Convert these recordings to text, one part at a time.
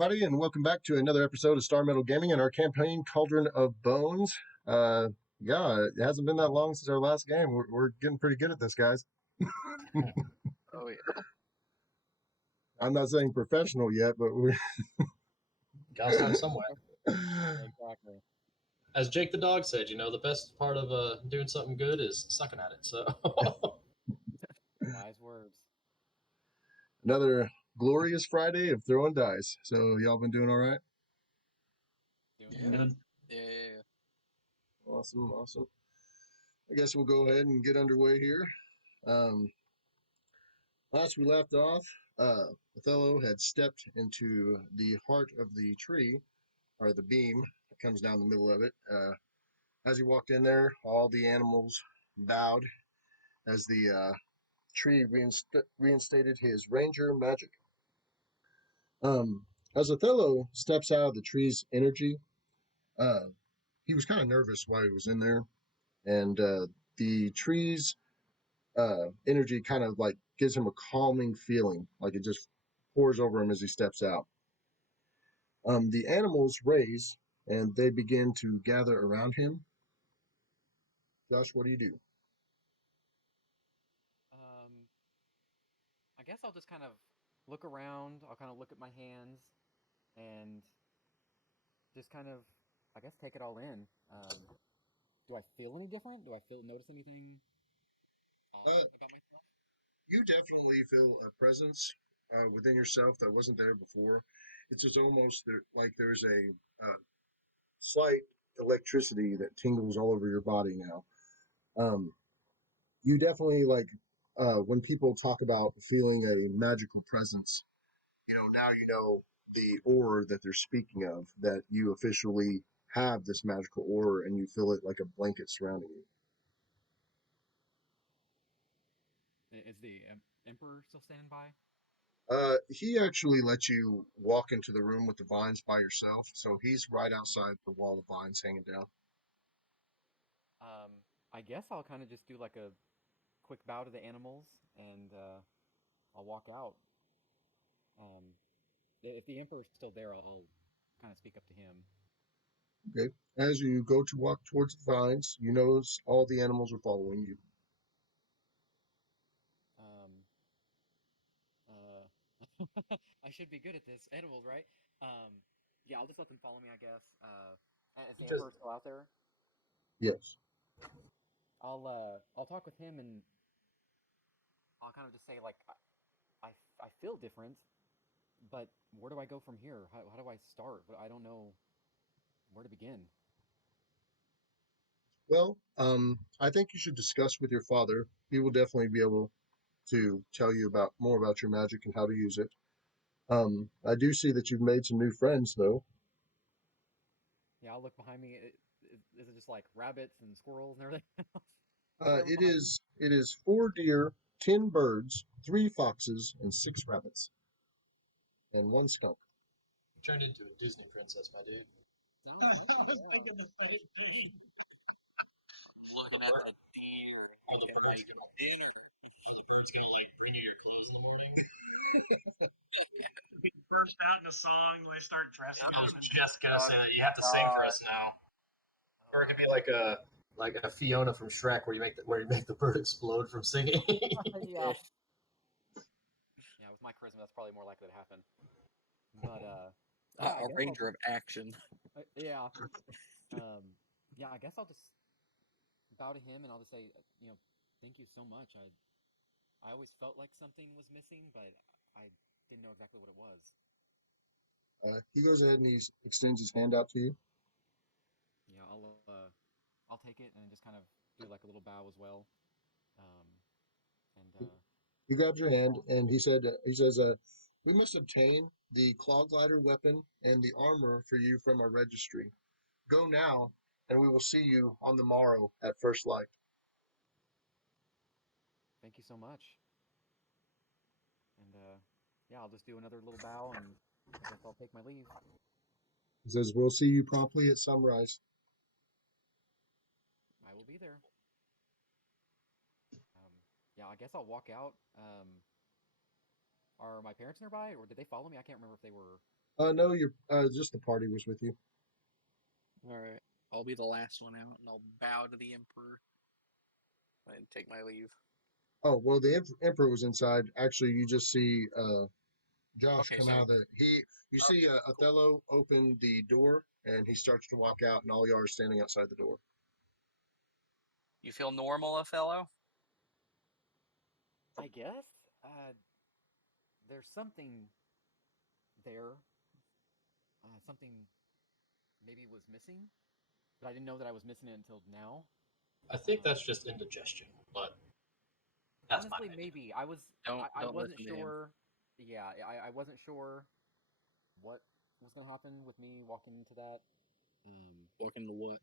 everybody, and welcome back to another episode of Starmetal Gaming and our campaign, Cauldron of Bones. Yeah, it hasn't been that long since our last game. We're getting pretty good at this, guys. Oh yeah. I'm not saying professional yet, but we Gotta start somewhere. Exactly. As Jake the dog said, the best part of doing something good is sucking at it. So Wise words. another glorious Friday of throwing dice. So y'all been doing all right? Doing good. Yeah. Awesome. I guess we'll go ahead and get underway here. Um, Last we left off, Othello had stepped into the heart of the tree, or the beam that comes down the middle of it. As he walked in there, all the animals bowed as the tree reinstated his ranger magic. As Othello steps out of the tree's energy, uh, he was kind of nervous while he was in there, and the tree's energy kind of like gives him a calming feeling, like it just pours over him as he steps out. The animals raise and they begin to gather around him. Josh, what do you do? I guess I'll just kind of look around. I'll kind of look at my hands and just kind of, I guess, take it all in. Do I feel any different? Do I notice anything about myself? You definitely feel a presence within yourself that wasn't there before. It's just almost like there's a slight electricity that tingles all over your body now. Um, you definitely like when people talk about feeling a magical presence. Now you know the aura that they're speaking of. That you officially have this magical aura, and you feel it like a blanket surrounding you. Is the Emperor still standing by? He actually lets you walk into the room with the vines by yourself, so he's right outside the wall of vines hanging down. I guess I'll kind of just do like a quick bow to the animals and I'll walk out. Um, if the Emperor's still there, I'll kind of speak up to him. Okay. As you go to walk towards the vines, you notice all the animals are following you. Um, I should be good at this. Animals, right? Yeah, I'll just let them follow me, I guess. Is the Just Emperor still out there? Yes. I'll talk with him and I'll kind of just say like I feel different, but where do I go from here? How do I start? I don't know where to begin. Well, I think you should discuss with your father. He will definitely be able to tell you about more about your magic and how to use it. I do see that you've made some new friends, though. Yeah, I'll look behind me. Is it just like rabbits and squirrels and everything else? Chilling It behind me? is 4 deer, 10 birds, 3 foxes, and 6 rabbits, and 1 skunk. turned into a Disney princess, my dude. Sounds like it, yeah. Looking at that deer. All the and birds like, gonna, dinner. all the birds gonna like bring you your clothes in the morning. Be burst out in a song when they start dressing I up. was just gonna say that you have to sing for us now. Or it could be like a Fiona from Shrek, where you make the bird explode from singing. Yeah. Yeah, with my charisma, that's probably more likely to happen. But yeah, I A guess I'll ranger of action. yeah. Yeah, I guess I'll just bow to him and I'll just say, thank you so much. I always felt like something was missing, but I didn't know exactly what it was. He goes ahead and extends his hand out to you. Yeah, I'll take it and just kind of do like a little bow as well. Um, and He grabs your hand and he says, "We must obtain the claw glider weapon and the armor for you from our registry. Go now, and we will see you on the morrow at first light." thank you so much. And yeah, I'll just do another little bow and I guess I'll take my leave. He says, "We'll see you promptly at sunrise." I will be there. Um, yeah, I guess I'll walk out. Are my parents nearby, or did they follow me? I can't remember if they were. No, you're just the party was with you. All right. I'll be the last one out, and I'll bow to the Emperor and take my leave. Oh well, the emperor was inside. Actually, you just see Josh Okay, come so out of the he. You see Othello open the door, and he starts to walk out, and all y'all are standing outside the door. you feel normal, Othello? I guess. There's something there. Something maybe was missing, but I didn't know that I was missing it until now. I think that's just indigestion, but that's my Honestly, opinion. maybe I Don't wasn't listen to him. sure. Yeah, I wasn't sure what was gonna happen with me walking into that. Walking to what?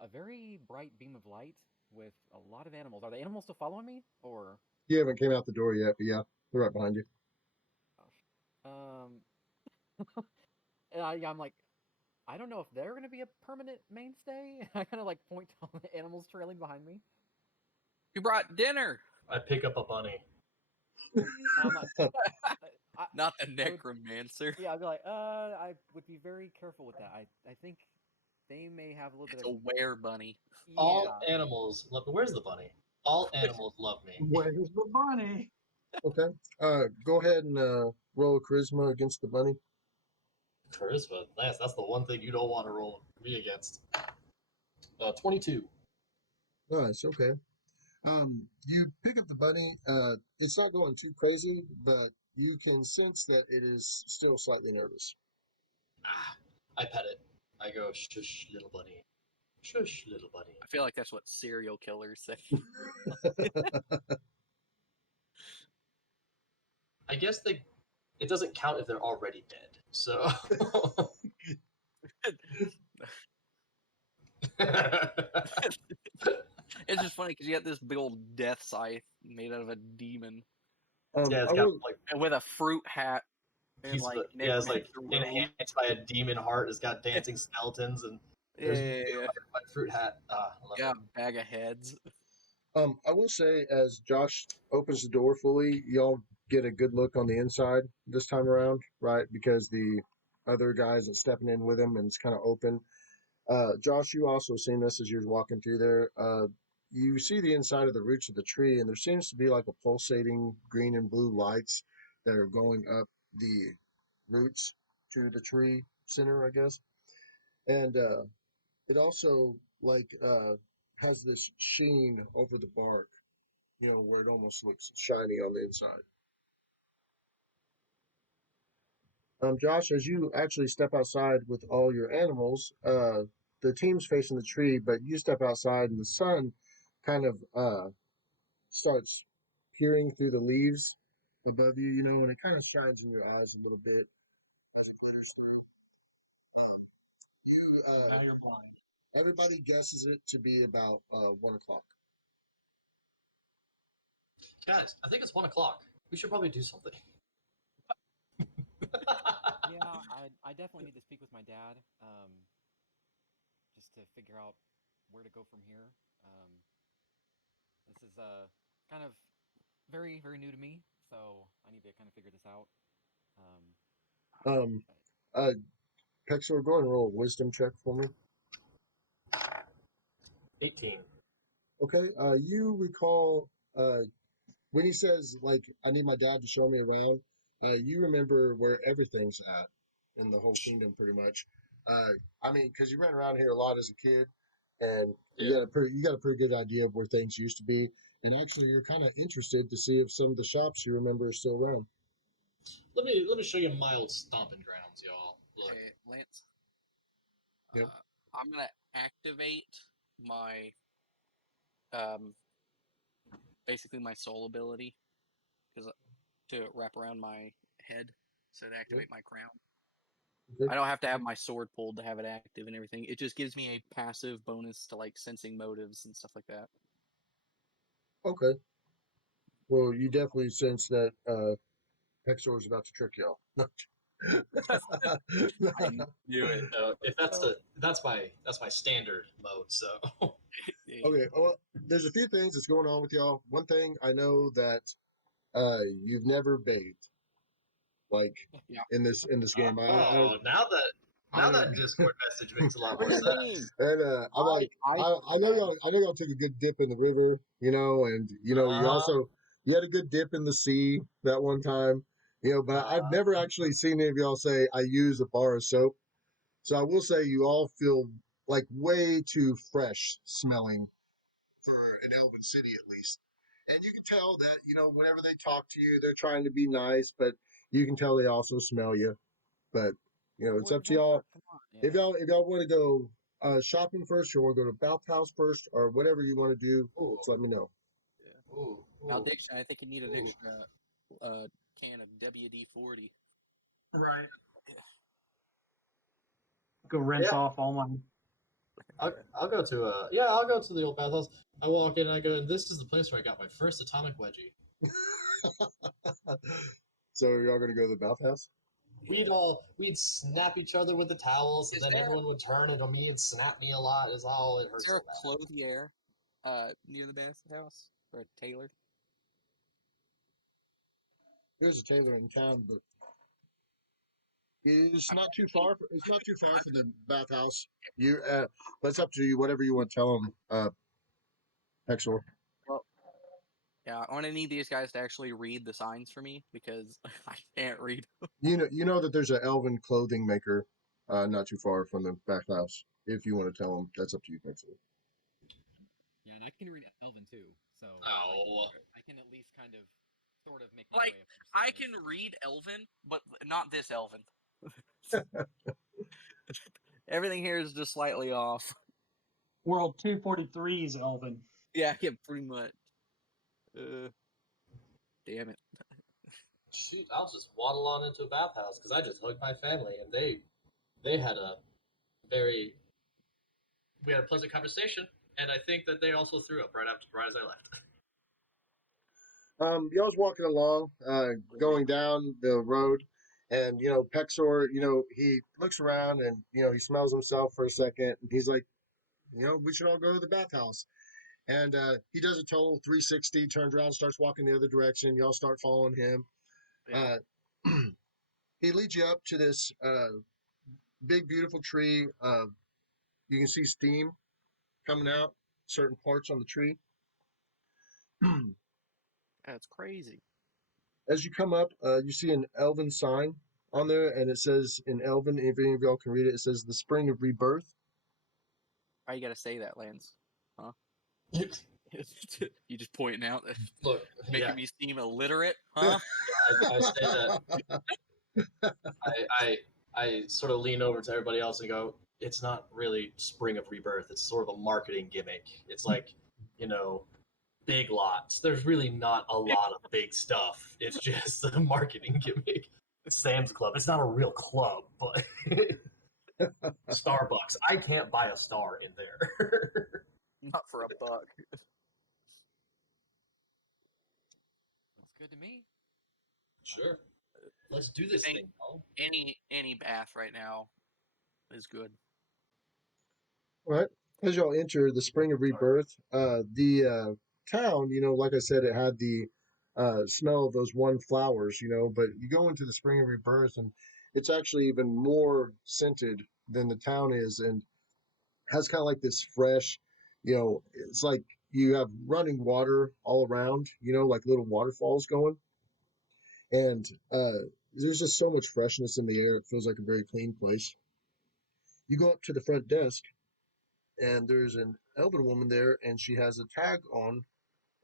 A very bright beam of light with a lot of animals. Are the animals still following me, or? You haven't came out the door yet, but yeah, they're right behind you. Um, and I'm like, I don't know if they're gonna be a permanent mainstay. I kind of like point to all the animals trailing behind me. You brought dinner, I pick up a bunny. I'm like, not the I would, necromancer. yeah, I'd be like, I would be very careful with that. I think they may have a little bit It's of, a were bunny. All yeah. animals love. Where's the bunny? All animals love me. Where's the bunny? Okay. Go ahead and roll a charisma against the bunny. Charisma. That's the one thing you don't want to roll me against. 22. Nice. Okay. You pick up the bunny. It's not going too crazy, but you can sense that it is still slightly nervous. I pet it. I go, shush, little bunny. Shush, little bunny. I feel like that's what serial killers say. I guess it doesn't count if they're already dead. So It's just funny because you got this big old death scythe made out of a demon yeah, I it's got will. like and with a fruit hat and piece of like it. Yeah, it's like necromancer wings. enhanced by a demon heart. It's got dancing skeletons and Yeah, there's yeah, yeah. a fruit hat. I love Yeah, it. bag of heads. I will say, as Josh opens the door fully, y'all get a good look on the inside this time around, right? Because the other guys are stepping in with him, and it's kind of open. Josh, you also seen this as you're walking through there. You see the inside of the roots of the tree, and there seems to be like a pulsating green and blue lights that are going up the roots to the tree center, I guess. And it also has this sheen over the bark, where it almost looks shiny on the inside. Josh, as you actually step outside with all your animals, the team's facing the tree, but you step outside and the sun kind of starts peering through the leaves above you, and it kind of shines in your eyes a little bit. You, Now you're blind. everybody guesses it to be about 1 o'clock. Guys, I think it's 1 o'clock. We should probably do something. Yeah, I definitely need to speak with my dad, just to figure out where to go from here. Um, this is kind of very very new to me, so I need to kind of figure this out. Um, Um, uh, Pexor, go ahead and roll a wisdom check for me. 18. Okay. You recall when he says like, "I need my dad to show me around." You remember where everything's at in the whole kingdom, pretty much. Uh, I mean, because you ran around here a lot as a kid, and Yeah. you got a pretty good idea of where things used to be. And actually, you're kind of interested to see if some of the shops you remember are still around. Let me show you my old stomping grounds, y'all. Look. Hey, Lance. Yep. I'm gonna activate my um basically my soul ability because to wrap around my head, so to activate my crown. Okay. I don't have to have my sword pulled to have it active and everything. It just gives me a passive bonus to like sensing motives and stuff like that. Okay. Well, you definitely sense that Pexor is about to trick y'all. I knew it. So if that's so that's my standard mode. So Okay, well, there's a few things that's going on with y'all. One thing I know that you've never bathed. like Yeah. in this game. Oh, now that Discord message makes a lot What more do you sense. mean? And I'm like, I know y'all took a good dip in the river, and you also you had a good dip in the sea that one time, but I've never actually seen any of y'all say I use a bar of soap. So I will say you all feel like way too fresh smelling for an elven city at least. And you can tell that, whenever they talk to you, they're trying to be nice, but you can tell they also smell you. But it's Well, up to y'all. come on. If Yeah. y'all want to go shopping first, or want to go to Bathhouse first, or whatever you want to do, Ooh, just let me know. ooh, Now, ooh. Diction, I think you need an Ooh. extra can of WD-40. Right. Go rinse Yeah. off all my. I'll go to I'll go to the old bathhouse. I walk in and I go, and this is the place where I got my first atomic wedgie. So y'all gonna go to the Bathhouse? We'd snap each other with the towels, and Is then there everyone would turn into me and snap me a lot. It is hurt there so a bad. clothier near the bathhouse or a tailor? There's a tailor in town, but it's not too far. It's not too far from the Bathhouse. You, that's up to you. Whatever you want to tell them, Hexor. Well, yeah, I'm gonna need these guys to actually read the signs for me because I can't read. You know that there's an elven clothing maker, not too far from the Bathhouse. If you want to tell them, that's up to you, Hexor. Yeah, and I can read Elven too, so Oh. I can at least kind of, sort of make my Like, way up some I stairs. can read Elven, but not this Elven. Everything here is just slightly off. World 243 is Elven. Yeah, pretty much. Damn it. Shoot, I'll just waddle on into a bathhouse because I just hugged my family, and they had a very we had a pleasant conversation, and I think that they also threw up right as I left. Y'all's walking along, going down the road, and Pexor, he looks around and he smells himself for a second, and he's like, we should all go to the Bathhouse. And he does a total 360, turns around, starts walking the other direction. Y'all start following him. Yeah. He leads you up to this big, beautiful tree. You can see steam coming out certain parts on the tree. That's crazy. As you come up, you see an elven sign on there, and it says in Elven, if any of y'all can read it, it says the Spring of Rebirth. Why you gotta say that, Lance? Huh? Look, You just pointing out that yeah, making me seem illiterate, huh? I say that I sort of lean over to everybody else and go, it's not really Spring of Rebirth. It's sort of a marketing gimmick. It's like, big lots. There's really not a lot of big stuff. It's just a marketing gimmick. Sam's Club. It's not a real club, but Starbucks. I can't buy a star in there. Not for a buck. Looks good to me. Sure. Let's do I this think thing, Paul. any bath right now is good. All right. As y'all enter the Spring of Rebirth, the town, like I said, it had the smell of those one flowers, but you go into the Spring of Rebirth and it's actually even more scented than the town is, and has kind of like this fresh, it's like you have running water all around, like little waterfalls going. And there's just so much freshness in the air. It feels like a very clean place. You go up to the front desk, and there's an elder woman there, and she has a tag on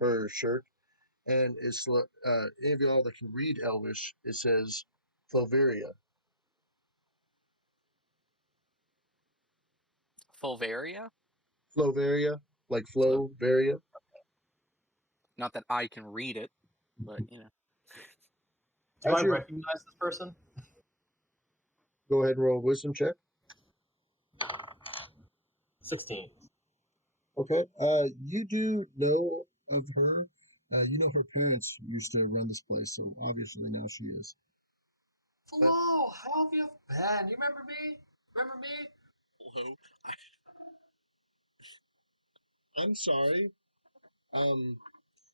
her shirt, and it's any of y'all that can read Elvish, it says Floveria. Fulvaria? Floveria, like Flo- Floveria. Not that I can read it, but Do As I you recognize this person? go ahead and roll a wisdom check. 16. Okay. You do know of her. You know her parents used to run this place, so obviously now she is. Flo, how have you been? You remember me? Remember me? hello. I'm sorry.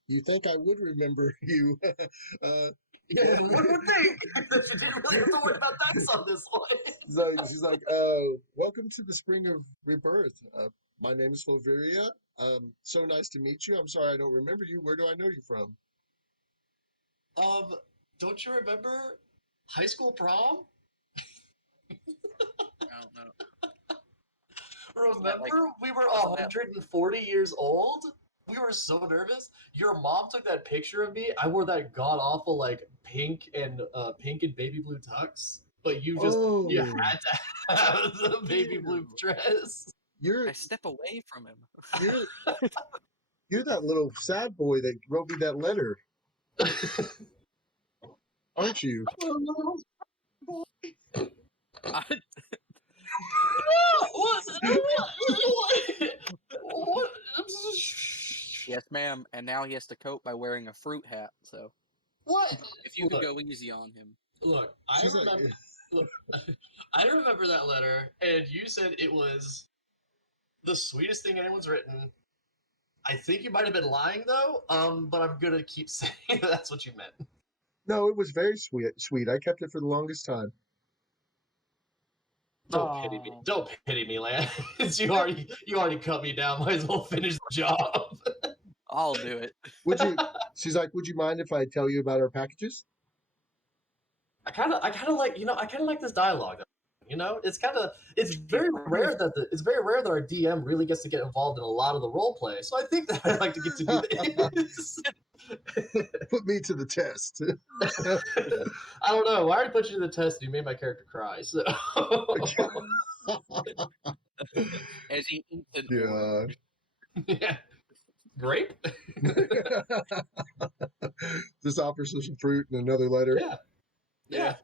You think I would remember you? Yeah, one would think that you didn't really have to worry about dice on this one. She's like, welcome to the spring of rebirth. My name is Fulveria. So nice to meet you. I'm sorry I don't remember you. Where do I know you from? Don't you remember high school prom? I don't know. Remember, like- we were wasn't that- 140 years old? We were so nervous. Your mom took that picture of me. I wore that god awful like pink and baby blue tux, but you Oh, had to have the baby blue dress. you're I step away from him. you're you're that little sad boy that wrote me that letter, aren't you? I, What? yes, ma'am. And now he has to cope by wearing a fruit hat. So What? if you could Look, go easy on him. Look, I She's like, remember. Look, I remember that letter, and you said it was the sweetest thing anyone's written. I think you might have been lying though. But I'm gonna keep saying that's what you meant. no, it was very sweet. I kept it for the longest time. Don't pity me. Aw. Don't pity me, Lance. you already cut me down. Might as well finish the job. I'll do it. Would you? She's like, would you mind if I tell you about our packages? I kind of like this dialogue. It's very rare that our DM really gets to get involved in a lot of the role play. So I think that I'd like to get to do this. Put me to the test. I don't know. I already put you to the test. And you made my character cry. So As he eats an orange. yeah, grape. Just offers some fruit and another letter. Yeah.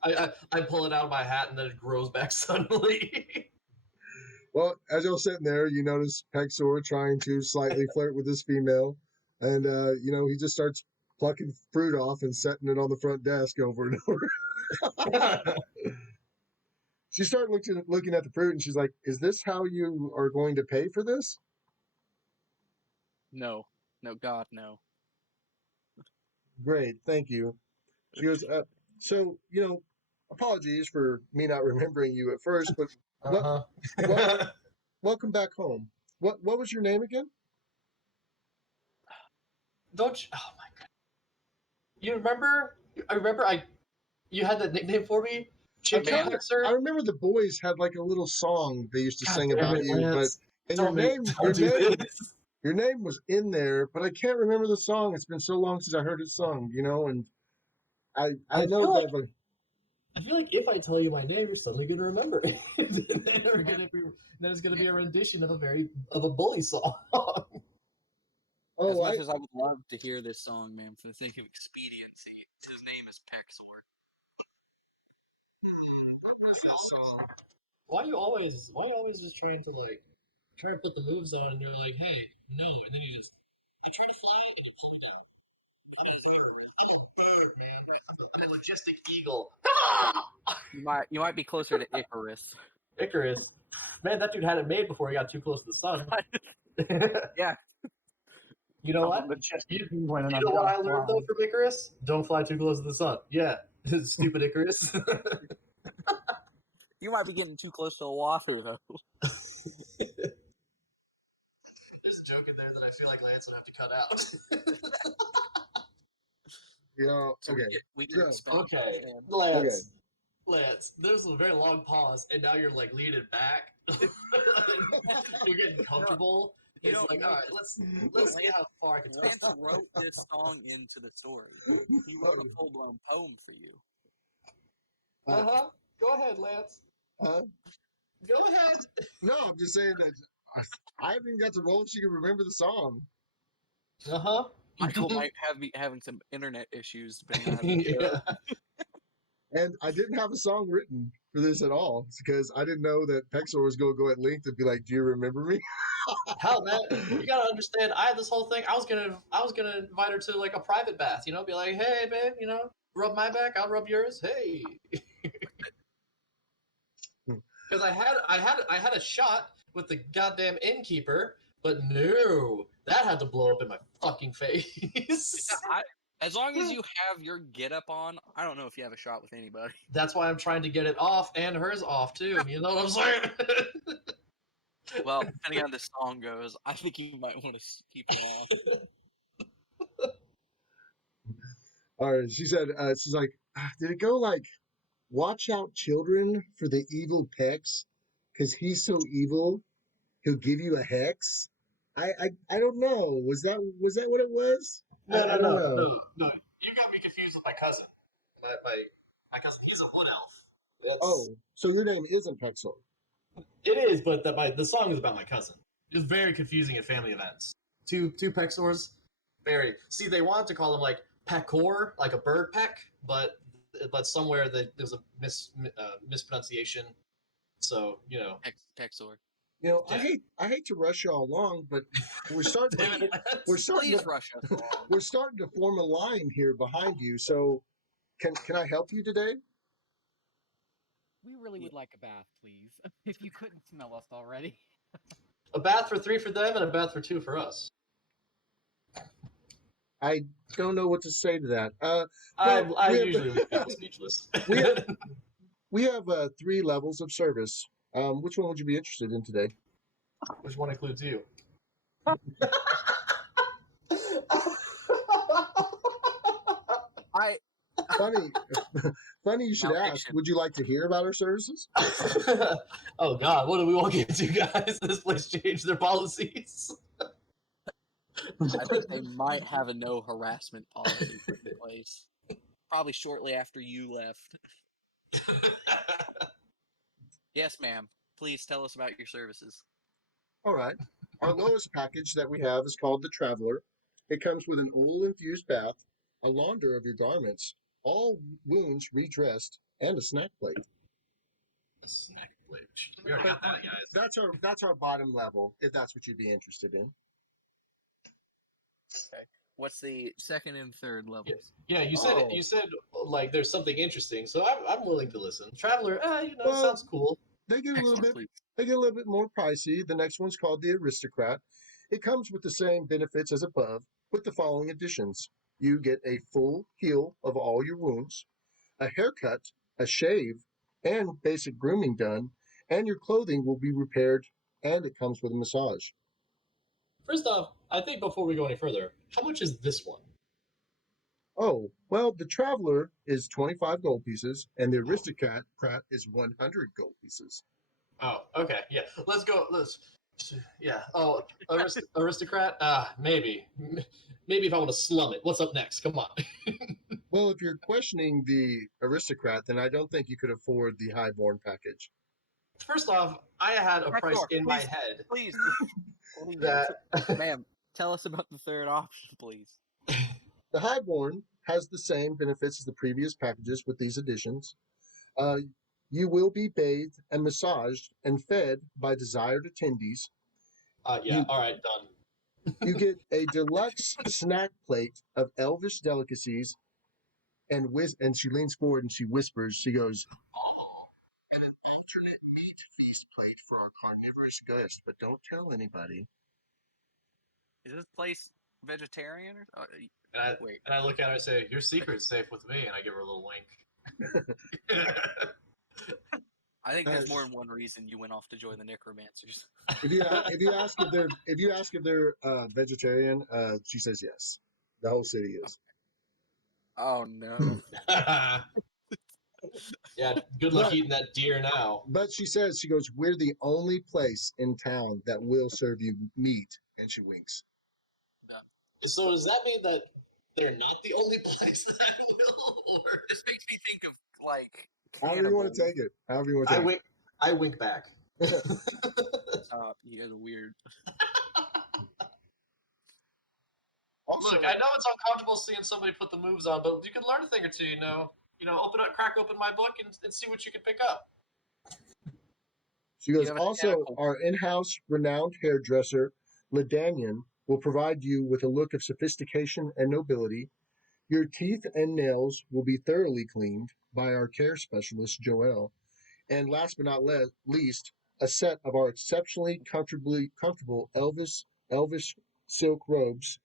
I pull it out of my hat and then it grows back suddenly. Well, as you're sitting there, you notice Pexor trying to slightly flirt with this female, and he just starts plucking fruit off and setting it on the front desk over and over. She started looking at the fruit, and she's like, "Is this how you are going to pay for this?" No, God, no. Great, thank you. She goes, "So, apologies for me not remembering you at first, but welcome back home. What was your name again?" Don't you? Oh my god! You remember? I remember. You had that nickname for me, Chick I Hexer. remember the boys had like a little song they used to sing about you, and Don't your name was in there, but I can't remember the song. It's been so long since I heard it sung, and I know feel that. But I feel like if I tell you my name, you're suddenly going to remember it. Then it's going to be a rendition of a bully song. As much as I would love to hear this song, man, for the sake of expediency, his name is Paxor. what was that song? Why are you always just trying to put the moves on and you're like, hey, no, and then I try to fly and you pull me down. I'm a bird, man. I'm a logistic eagle. You might be closer to Icarus. Icarus. Man, that dude had it made before he got too close to the sun. Yeah. You know what? You know what I learned though from Icarus? Don't fly too close to the sun. Yeah. Stupid Icarus. You might be getting too close to the water, though. There's a joke in there that I feel like Lance would have to cut out. So Okay. we get expelled. Okay, Okay. Lance, there's a very long pause, and now you're leaning back. You're getting comfortable. It's all right, let's see how far I can Lance twist. wrote this song into the story. He wrote a full-blown poem for you. Go ahead, Lance. Go ahead. No, I'm just saying that I haven't even got to roll if she can remember the song. Michael might be having some internet issues, depending on how you do it. And I didn't have a song written for this at all because I didn't know that Pexor was going to go at length and be like, "Do you remember me?" Hell, man, you gotta understand. I had this whole thing. I was gonna invite her to a private bath. Be like, "Hey, babe, rub my back, I'll rub yours." Hey, because I had a shot with the goddamn innkeeper, but no, that had to blow up in my fucking face. As long as you have your get up on, I don't know if you have a shot with anybody. That's why I'm trying to get it off and hers off too. You know what I'm saying? Well, depending on how this song goes, I think you might want to keep it on. All right, she said, she's like, did it go like, watch out, children, for the evil Pex, because he's so evil, he'll give you a hex. I don't know. Was that what it was? No, I no, don't no, know. no, no. You got me confused with my cousin. My cousin, he's a wood elf. Oh, so your name isn't Pexor. It is, but the song is about my cousin. It's very confusing at family events. Two Pexors, very. See, they wanted to call him like Pecor, like a bird peck, but somewhere there's a mispronunciation. So Pexor. I hate to rush y'all along, but we're starting Please to rush us along. we're starting to form a line here behind you. So can I help you today? We really would like a bath, please. If you couldn't smell us already. a bath for 3 for them and a bath for 2 for us. I don't know what to say to that. I usually leave people speechless. We have 3 levels of service. Which one would you be interested in today? Which one includes you? Funny you should ask. Maldiction. Would you like to hear about our services? Oh God, what do we want to get to, guys? This place changed their policies. I think they might have a no harassment policy put in place. Probably shortly after you left. Yes, ma'am. Please tell us about your services. All right. Our lowest package that we have is called the Traveler. It comes with an oil-infused bath, a launder of your garments, all wounds redressed, and a snack plate. A snack plate. We already got that, guys. That's our bottom level, if that's what you'd be interested in. Okay. What's the second and third levels? Yeah, you said like there's something interesting, so I'm willing to listen. Traveler, Well, sounds cool. They get a little Excellent, bit please. they get a little bit more pricey. The next one's called the Aristocrat. It comes with the same benefits as above, with the following additions. You get a full heal of all your wounds, a haircut, a shave, and basic grooming done, and your clothing will be repaired, and it comes with a massage. First off, I think before we go any further, how much is this one? Oh, well, the Traveler is 25 gold pieces, and the Aristocrat is 100 gold pieces. Oh, okay, yeah. Let's go. Yeah. Oh, aristocrat. Maybe if I want to slum it. What's up next? Come on. Well, if you're questioning the Aristocrat, then I don't think you could afford the Highborn package. First off, I had a price in my head. Please. That Ma'am, tell us about the third option, please. The Highborn has the same benefits as the previous packages with these additions. You will be bathed and massaged and fed by desired attendees. Yeah. All right. Done. You get a deluxe snack plate of elvish delicacies, and she leans forward and she whispers. She goes, "An alternate meat feast plate for our carnivorous guest, but don't tell anybody." Is this place vegetarian? Or... And I look at her and say, "Your secret's safe with me," and I give her a little wink. I think there's more than one reason you went off to join the necromancers. If you ask if they're vegetarian, she says yes. The whole city is. Oh no. Yeah, good luck eating that deer now. But she goes, "We're the only place in town that will serve you meat," and she winks. So does that mean that they're not the only place that I will? Or... This makes me think of like. However you want to take it. However you want to take it. I wink back. You guys are weird. Also, Look, I know it's uncomfortable seeing somebody put the moves on, but you can learn a thing or two. Crack open my book and see what you can pick up. She goes, also, our in-house renowned hairdresser, Ladanian, will provide you with a look of sophistication and nobility. Your teeth and nails will be thoroughly cleaned by our care specialist, Joelle. And last but not least, a set of our exceptionally comfortable elvish silk robes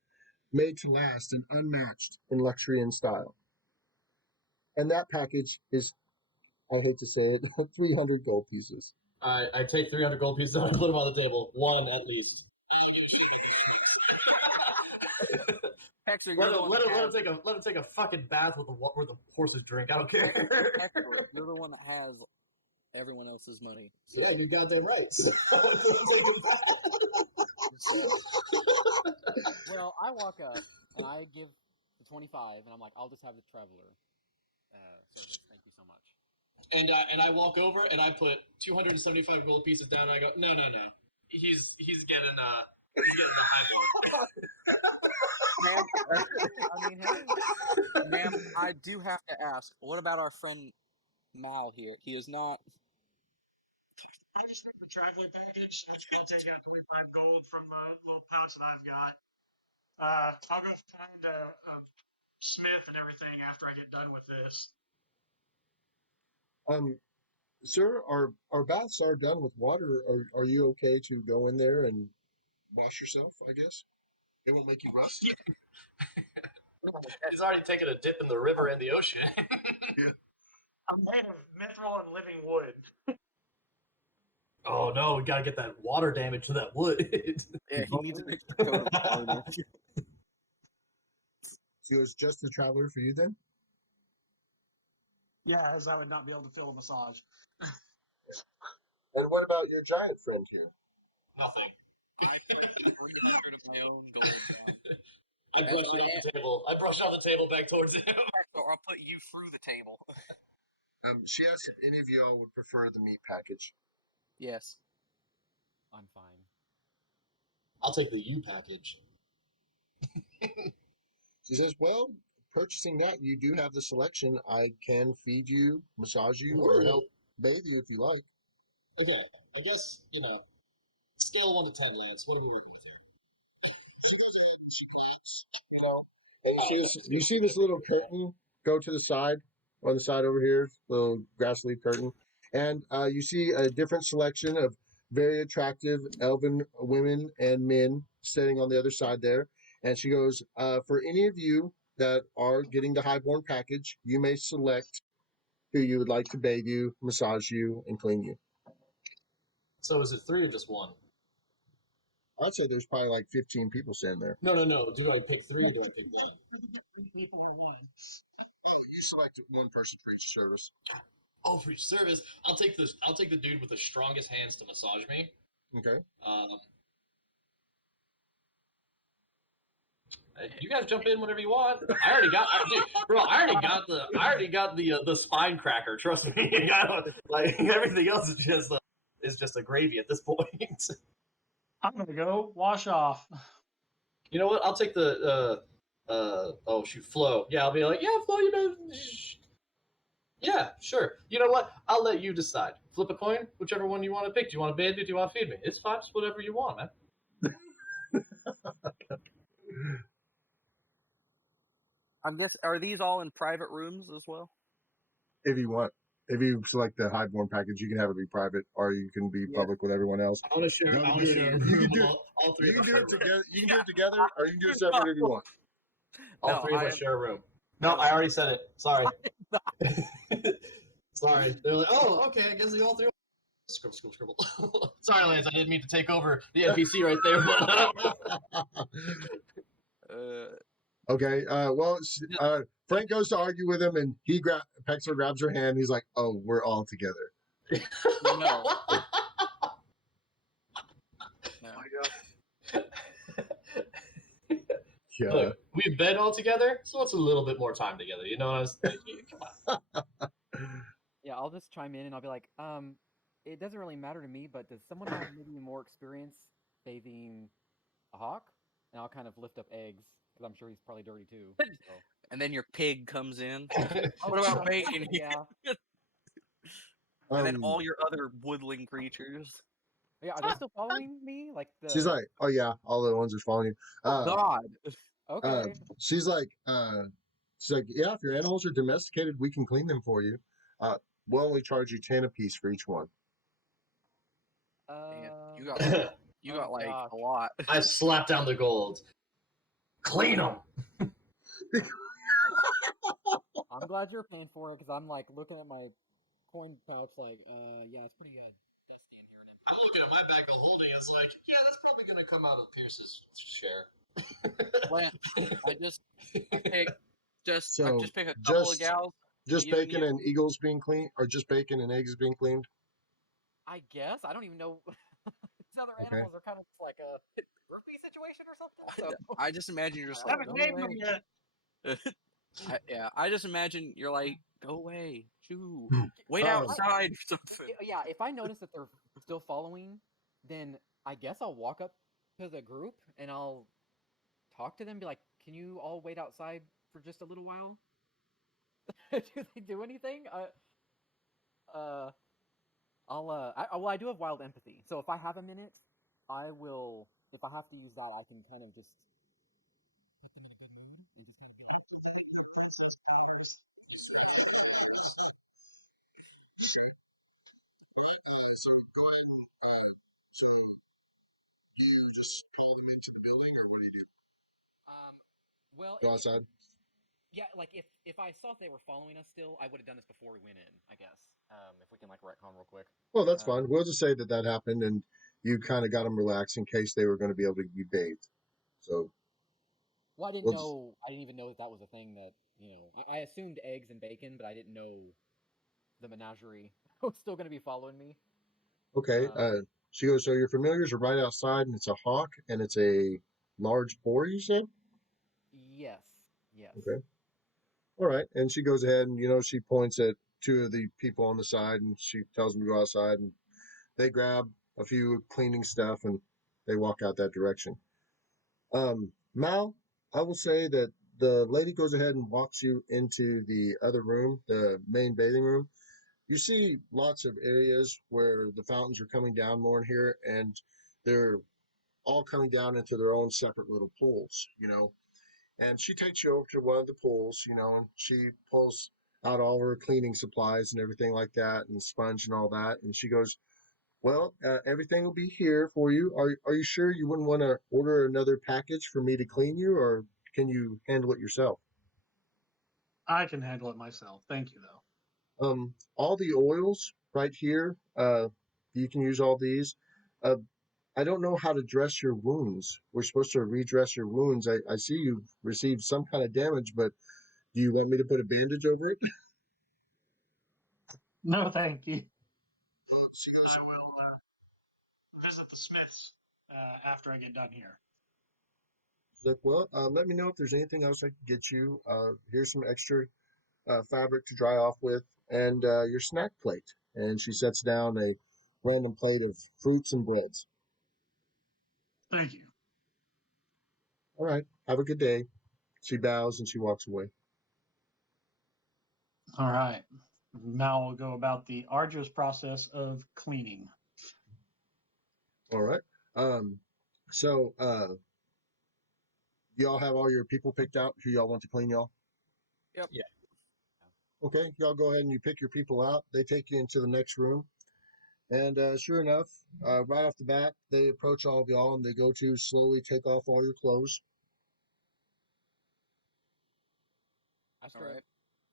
made to last and unmatched in luxury and style. And that package is, I hate to say it, 300 gold pieces. I take 300 gold pieces and I put them on the table. One at least. Hector, Let him take a fucking bath with the horses drink. I don't care. Hector, you're the one that has everyone else's money. So Yeah, you're goddamn right. So, take a bath. Well, I walk up and I give the 25, and I'm like, I'll just have the traveler service. Thank you so much. And I walk over and I put 275 gold pieces down. And I go, no. He's getting the highborn. I mean, hey. ma'am, I do have to ask, what about our friend Mal here? He is not. I just took the traveler package. I'll take out 25 gold from the little pouch that I've got. I'll go find a smith and everything after I get done with this. Sir, our baths are done with water. Are you okay to go in there and wash yourself? I guess it won't make you rust. He's already taken a dip in the river and the ocean. I'm made of mithril and living wood. Oh no, we gotta get that water damage to that wood. Yeah, he needs an extra coat of harness. So it was just the traveler for you then? Yeah, as I would not be able to feel a massage. And what about your giant friend here? Nothing. I put 300 of my own gold down. I brushed it off the table. I brushed off the table back towards him. So I'll put you through the table. She asked if any of y'all would prefer the meat package. Yes. I'm fine. I'll take the U package. She says, well, purchasing that, you do have the selection. I can feed you, massage you, or help bathe you if you like. Okay, I guess, scale 1 to 10, Lance. What are we looking at? And you see this little curtain go to the side, on the side over here, little grass leaf curtain. And you see a different selection of very attractive elven women and men sitting on the other side there. And she goes, for any of you that are getting the highborn package, you may select who you would like to bathe you, massage you, and clean you. So is it 3 or just 1? I'd say there's probably like 15 people standing there. No. Do I pick 3 or do I pick 1? I can get 3 people in one. You select one person for each service. Oh, for each service, I'll take the dude with the strongest hands to massage me. Okay. You guys jump in whenever you want. I already got the spine cracker. Trust me. Like everything else is just a gravy at this point. I'm gonna go wash off. You know what? I'll take the Flo. Yeah, I'll be like, yeah, Flo, yeah, sure. You know what? I'll let you decide. Flip a coin, whichever one you want to pick. Do you want to bathe me? Do you want to feed me? It's fine. It's whatever you want, man. I guess, are these all in private rooms as well? If you want. If you select the highborn package, you can have it be private, or you can be public with everyone else. I want to share. I want to share a room with all three. You can do it together. You can do it together, or you can do it separate if you want. All three of us share a room. No, I already said it. Sorry. Sorry. They're like, oh, okay. I guess they all three. Scribble. Sorry, Lance. I didn't mean to take over the NPC right there, but. Okay. Frank goes to argue with him, and Pexler grabs her hand. He's like, "Oh, we're all together." No. Yeah. Look, we've been all together, so it's a little bit more time together. You know what I was thinking? Come on. Yeah, I'll just chime in and I'll be like, it doesn't really matter to me, but does someone have maybe more experience bathing a hawk? And I'll kind of lift up eggs, because I'm sure he's probably dirty too. So. And then your pig comes in. What about bacon? Yeah. And then all your other woodling creatures. Yeah, are they still following me? Like She's like, "Oh yeah, all the ones are following you." God. Okay. She's like, "Yeah, if your animals are domesticated, we can clean them for you. We'll only charge you 10 apiece for each one." You got like gosh. a lot. I slapped down the gold. Clean them. I'm glad you're paying for it because I'm like looking at my coin pouch, like, yeah, it's pretty good. Dusty in here and I'm looking at my bag of holding. It's like, yeah, that's probably gonna come out of Pierce's share. Well, I just picked So I've just picked a couple of just gals. just You and bacon you. and eagles being clean, or just bacon and eggs being cleaned. I guess I don't even know. These other Okay. animals are kind of like a groupie situation or something. So I just imagine you're just I like, don't Haven't go named them away. yet. I just imagine you're like, go away, shoo, Hmm. wait outside or something. yeah, if I notice that they're still following, then I guess I'll walk up to the group and I'll talk to them, be like, "Can you all wait outside for just a little while?" Do they do anything? I do have wild empathy, so if I have a minute, I will. If I have to use that, I can kind of just put them in a good mood and just kind of be So go ahead. So you just call them into the building, or what do you do? well, Go outside. yeah, like if I saw they were following us still, I would have done this before we went in. I guess. If we can like retcon real quick. Well, that's Um, fine. We'll just say that happened, and you kind of got them relaxed in case they were going to be able to be bathed. So well, I didn't we'll just know. I didn't even know that was a thing. That I assumed eggs and bacon, but I didn't know the menagerie was still going to be following me. okay. She goes. So your familiars are right outside, and it's a hawk, and it's a large boar. You said. Yes. Yes. Okay. All right. And she goes ahead, and she points at two of the people on the side, and she tells them to go outside, and they grab a few cleaning stuff, and they walk out that direction. Mal, I will say that the lady goes ahead and walks you into the other room, the main bathing room. You see lots of areas where the fountains are coming down more in here, and they're all coming down into their own separate little pools. And she takes you over to one of the pools, and she pulls out all her cleaning supplies and everything like that, and sponge and all that. And she goes, well, everything will be here for you. Are you sure you wouldn't want to order another package for me to clean you, or can you handle it yourself? I can handle it myself. Thank you, though. All the oils right here. You can use all these. Uh, I don't know how to dress your wounds. We're supposed to redress your wounds. I see you've received some kind of damage, but do you want me to put a bandage over it? No, thank you. She I will visit the Smiths after I get done here. goes, look, well, let me know if there's anything else I can get you. Here's some extra fabric to dry off with, and your snack plate. And she sets down a random plate of fruits and breads. Thank you. All right, have a good day. She bows and she walks away. All right. Now we'll go about the arduous process of cleaning. All right. Um, so y'all have all your people picked out who y'all want to clean y'all? Yep. Yeah. Okay, y'all go ahead and you pick your people out. They take you into the next room. And sure enough, right off the bat, they approach all of y'all and they go to slowly take off all your clothes. I All strip. right.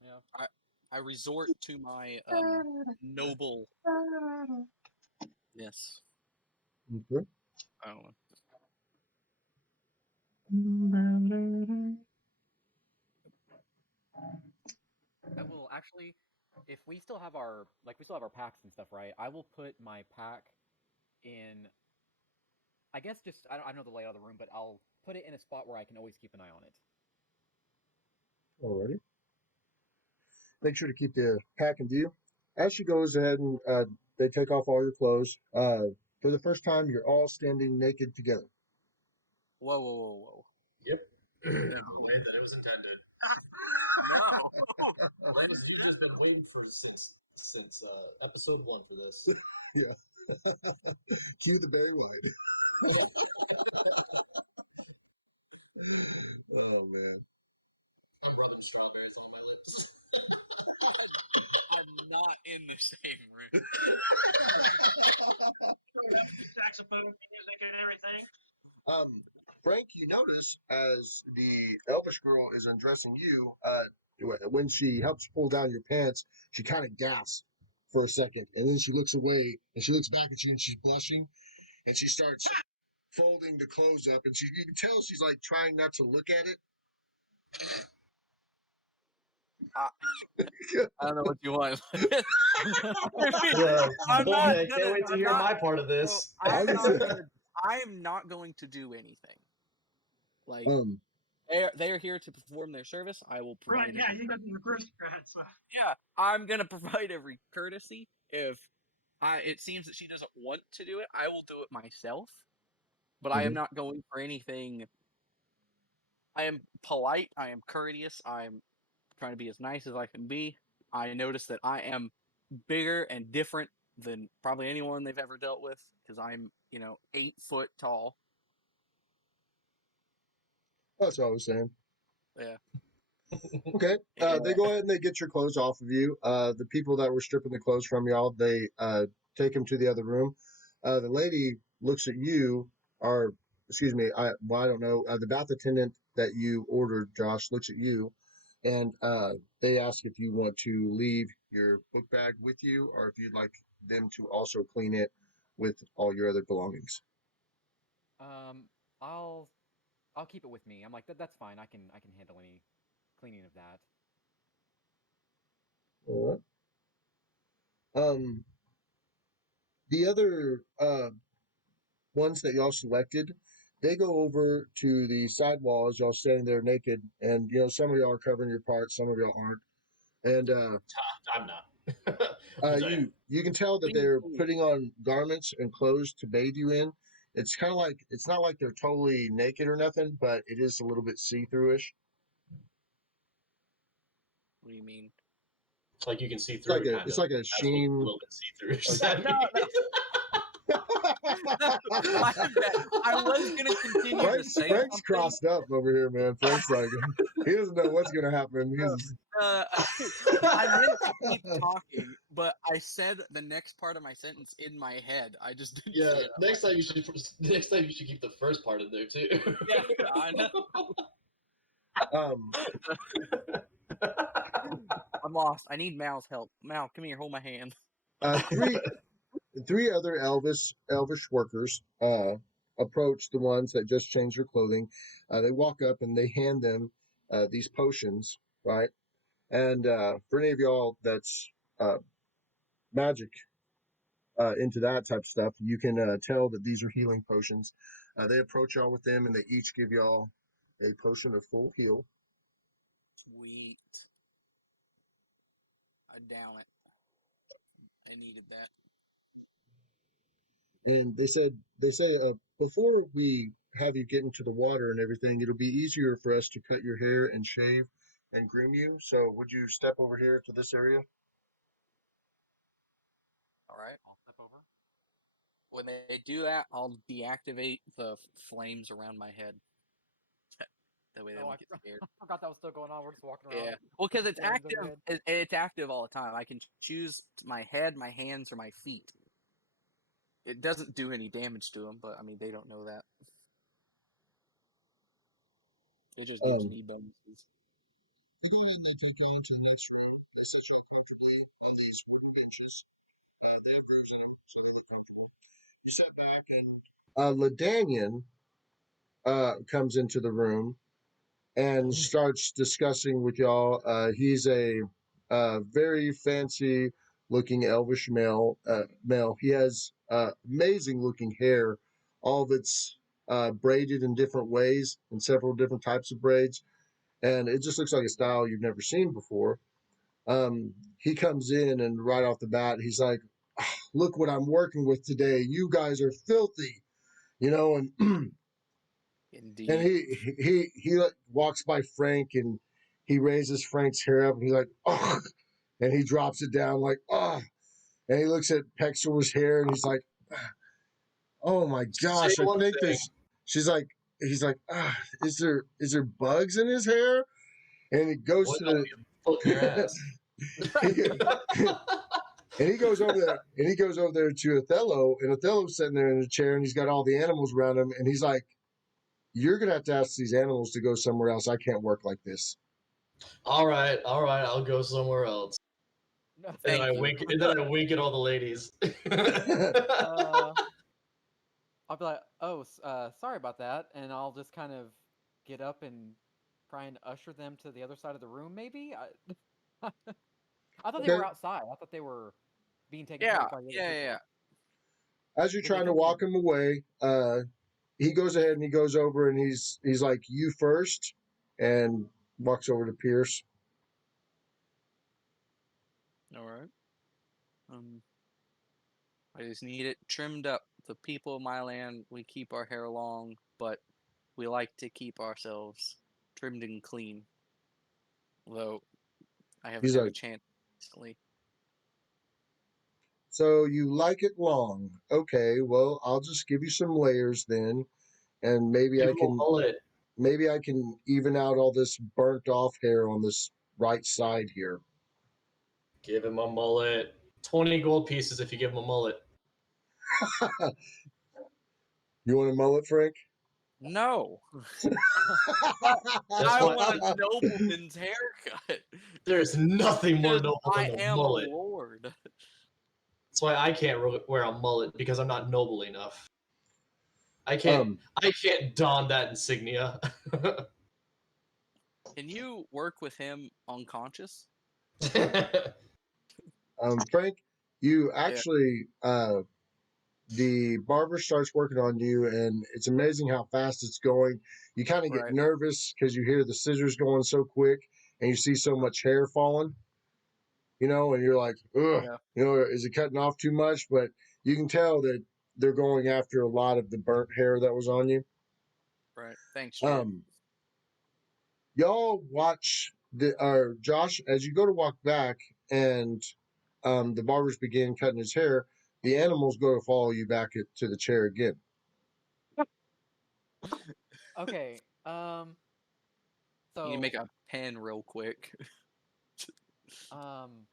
Yeah. I resort to my noble. Yes. Okay. I don't know. I will actually, if we still have our packs and stuff, right? I will put my pack in. I guess just I don't know the layout of the room, but I'll put it in a spot where I can always keep an eye on it. Alrighty. Make sure to keep the pack in view. As she goes ahead and they take off all your clothes, for the first time, you're all standing naked together. Whoa, whoa, whoa, whoa. Yep. The way that it was intended. No. Dennis, you've just been waiting for since episode 1 for this. Yeah. Cue the Barry White. Oh man. I'm rubbing strawberries on my lips. I'm not in the same room. Saxophone music and everything. Um, Frank, you notice as the elvish girl is undressing you, when she helps pull down your pants, she kind of gasps for a second, and then she looks away and she looks back at you and she's blushing, and she starts folding the clothes up, and you can tell she's like trying not to look at it. I don't know what you want. Yeah, I'm boy, not I gonna- can't wait to I'm hear not- my part of So this. I am not going to do anything. Like Um, they are here to perform their service. I will provide. Right, yeah, you got the first credits. Yeah, I'm gonna provide every courtesy. If it seems that she doesn't want to do it, I will do it myself. But I am not going for anything. I am polite. I am courteous. I am trying to be as nice as I can be. I notice that I am bigger and different than probably anyone they've ever dealt with because I'm, 8 foot tall. that's what I was saying. Yeah. Okay. They go ahead and they get your clothes off of you. The people that were stripping the clothes from y'all, they take them to the other room. The lady looks at you, or excuse me, I don't know. The bath attendant that you ordered, Josh, looks at you, and they ask if you want to leave your book bag with you, or if you'd like them to also clean it with all your other belongings. I'll keep it with me. I'm like that's fine. I can handle any cleaning of that. All right. The other ones that y'all selected, they go over to the sidewalls, y'all standing there naked, and some of y'all are covering your parts, some of y'all aren't. And I'm not. I'll tell you can tell that they're putting on garments and clothes to bathe you in. It's kind of like it's not like they're totally naked or nothing, but it is a little bit see-through-ish. What do you mean? Like you can see It's through like it, a kind it's of. like a That's sheen. a little bit see through. My bad. I was gonna continue to say Frank's something. crossed up over here, man. Frank's like he doesn't know what's gonna happen. I meant to keep talking, but I said the next part of my sentence in my head. I just didn't. Yeah, say it. next time you should keep the first part in there too. Yeah, I know. Um, I'm lost. I need Mal's help. Mal, come here. Hold my hand. three other elvish workers approach the ones that just changed their clothing. They walk up and they hand them these potions, right? And for any of y'all that's uh, magic into that type of stuff, you can tell that these are healing potions. They approach y'all with them, and they each give y'all a potion of full heal. Sweet. I down it. I needed that. And they say before we have you get into the water and everything, it'll be easier for us to cut your hair and shave and groom you. So would you step over here to this area? All right. I'll step over. When they do that, I'll deactivate the flames around my head. That way they Oh, don't get scared. I forgot that was still going on. We're just walking around. Yeah. Well, because it's flames in your active. head. It's active all the time. I can choose my head, my hands, or my feet. It doesn't do any damage to them, but I mean they don't know that. It just gives Um, me bonuses. they go ahead and they take you on to the next room. They sit you comfortably on these wooden benches. They have grooves in them, so they look comfortable. You sit back, and Ladanian comes into the room and starts discussing with y'all. He's a very fancy looking elvish male. Male. He has amazing looking hair. All of it's braided in different ways, in several different types of braids, and it just looks like a style you've never seen before. He comes in and right off the bat, he's like, "Ah, look what I'm working with today. You guys are filthy, and Indeed. and he like, walks by Frank and he raises Frank's hair up and he's like, oh, and he drops it down like, oh, and he looks at Pexor's hair and he's like, oh my Say gosh, I one think thing. there's. He's like, is there bugs in his hair? And he goes What to up, you foot in your the. ass? And he goes over there, to Othello, and Othello's sitting there in a chair, and he's got all the animals around him, and he's like, you're gonna have to ask these animals to go somewhere else. I can't work like this. All right, I'll go somewhere else. No, And then Thank I you. wink. And then I wink at all the ladies. uh, I'll be like, oh, sorry about that, and I'll just kind of get up and try and usher them to the other side of the room. Maybe I thought they Okay. were outside. I thought they were being taken care Yeah, of by the other yeah, people. yeah. As you're Did they trying to come to walk me? him away, he goes ahead and he goes over and he's like, "You first," and walks over to Pierce. All right. I just need it trimmed up. The people of my land, we keep our hair long, but we like to keep ourselves trimmed and clean. Though I haven't He's had a like, chance recently. "So you like it long? Okay, well, I'll just give you some layers then, and Give him a mullet. maybe I can even out all this burnt off hair on this right side here." Give him a mullet. 20 gold pieces if you give him a mullet. You want a mullet, Frank? No, That's I why want a nobleman's haircut. there's nothing more Because noble I than a am a mullet. lord. That's why I can't wear a mullet because I'm not noble enough. I um, can't don that insignia. Can you work with him unconscious? Frank, you Yeah. actually the barber starts working on you, and it's amazing how fast it's going. You kind of get Right. nervous because you hear the scissors going so quick, and you see so much hair falling. And you're like, ugh, Yeah. is it cutting off too much? But you can tell that they're going after a lot of the burnt hair that was on you. Right. Thanks, Jared. Um, y'all watch or Josh, as you go to walk back, and the barbers begin cutting his hair. The animals go to follow you back to the chair again. Okay. You need to make So a pen real quick. um,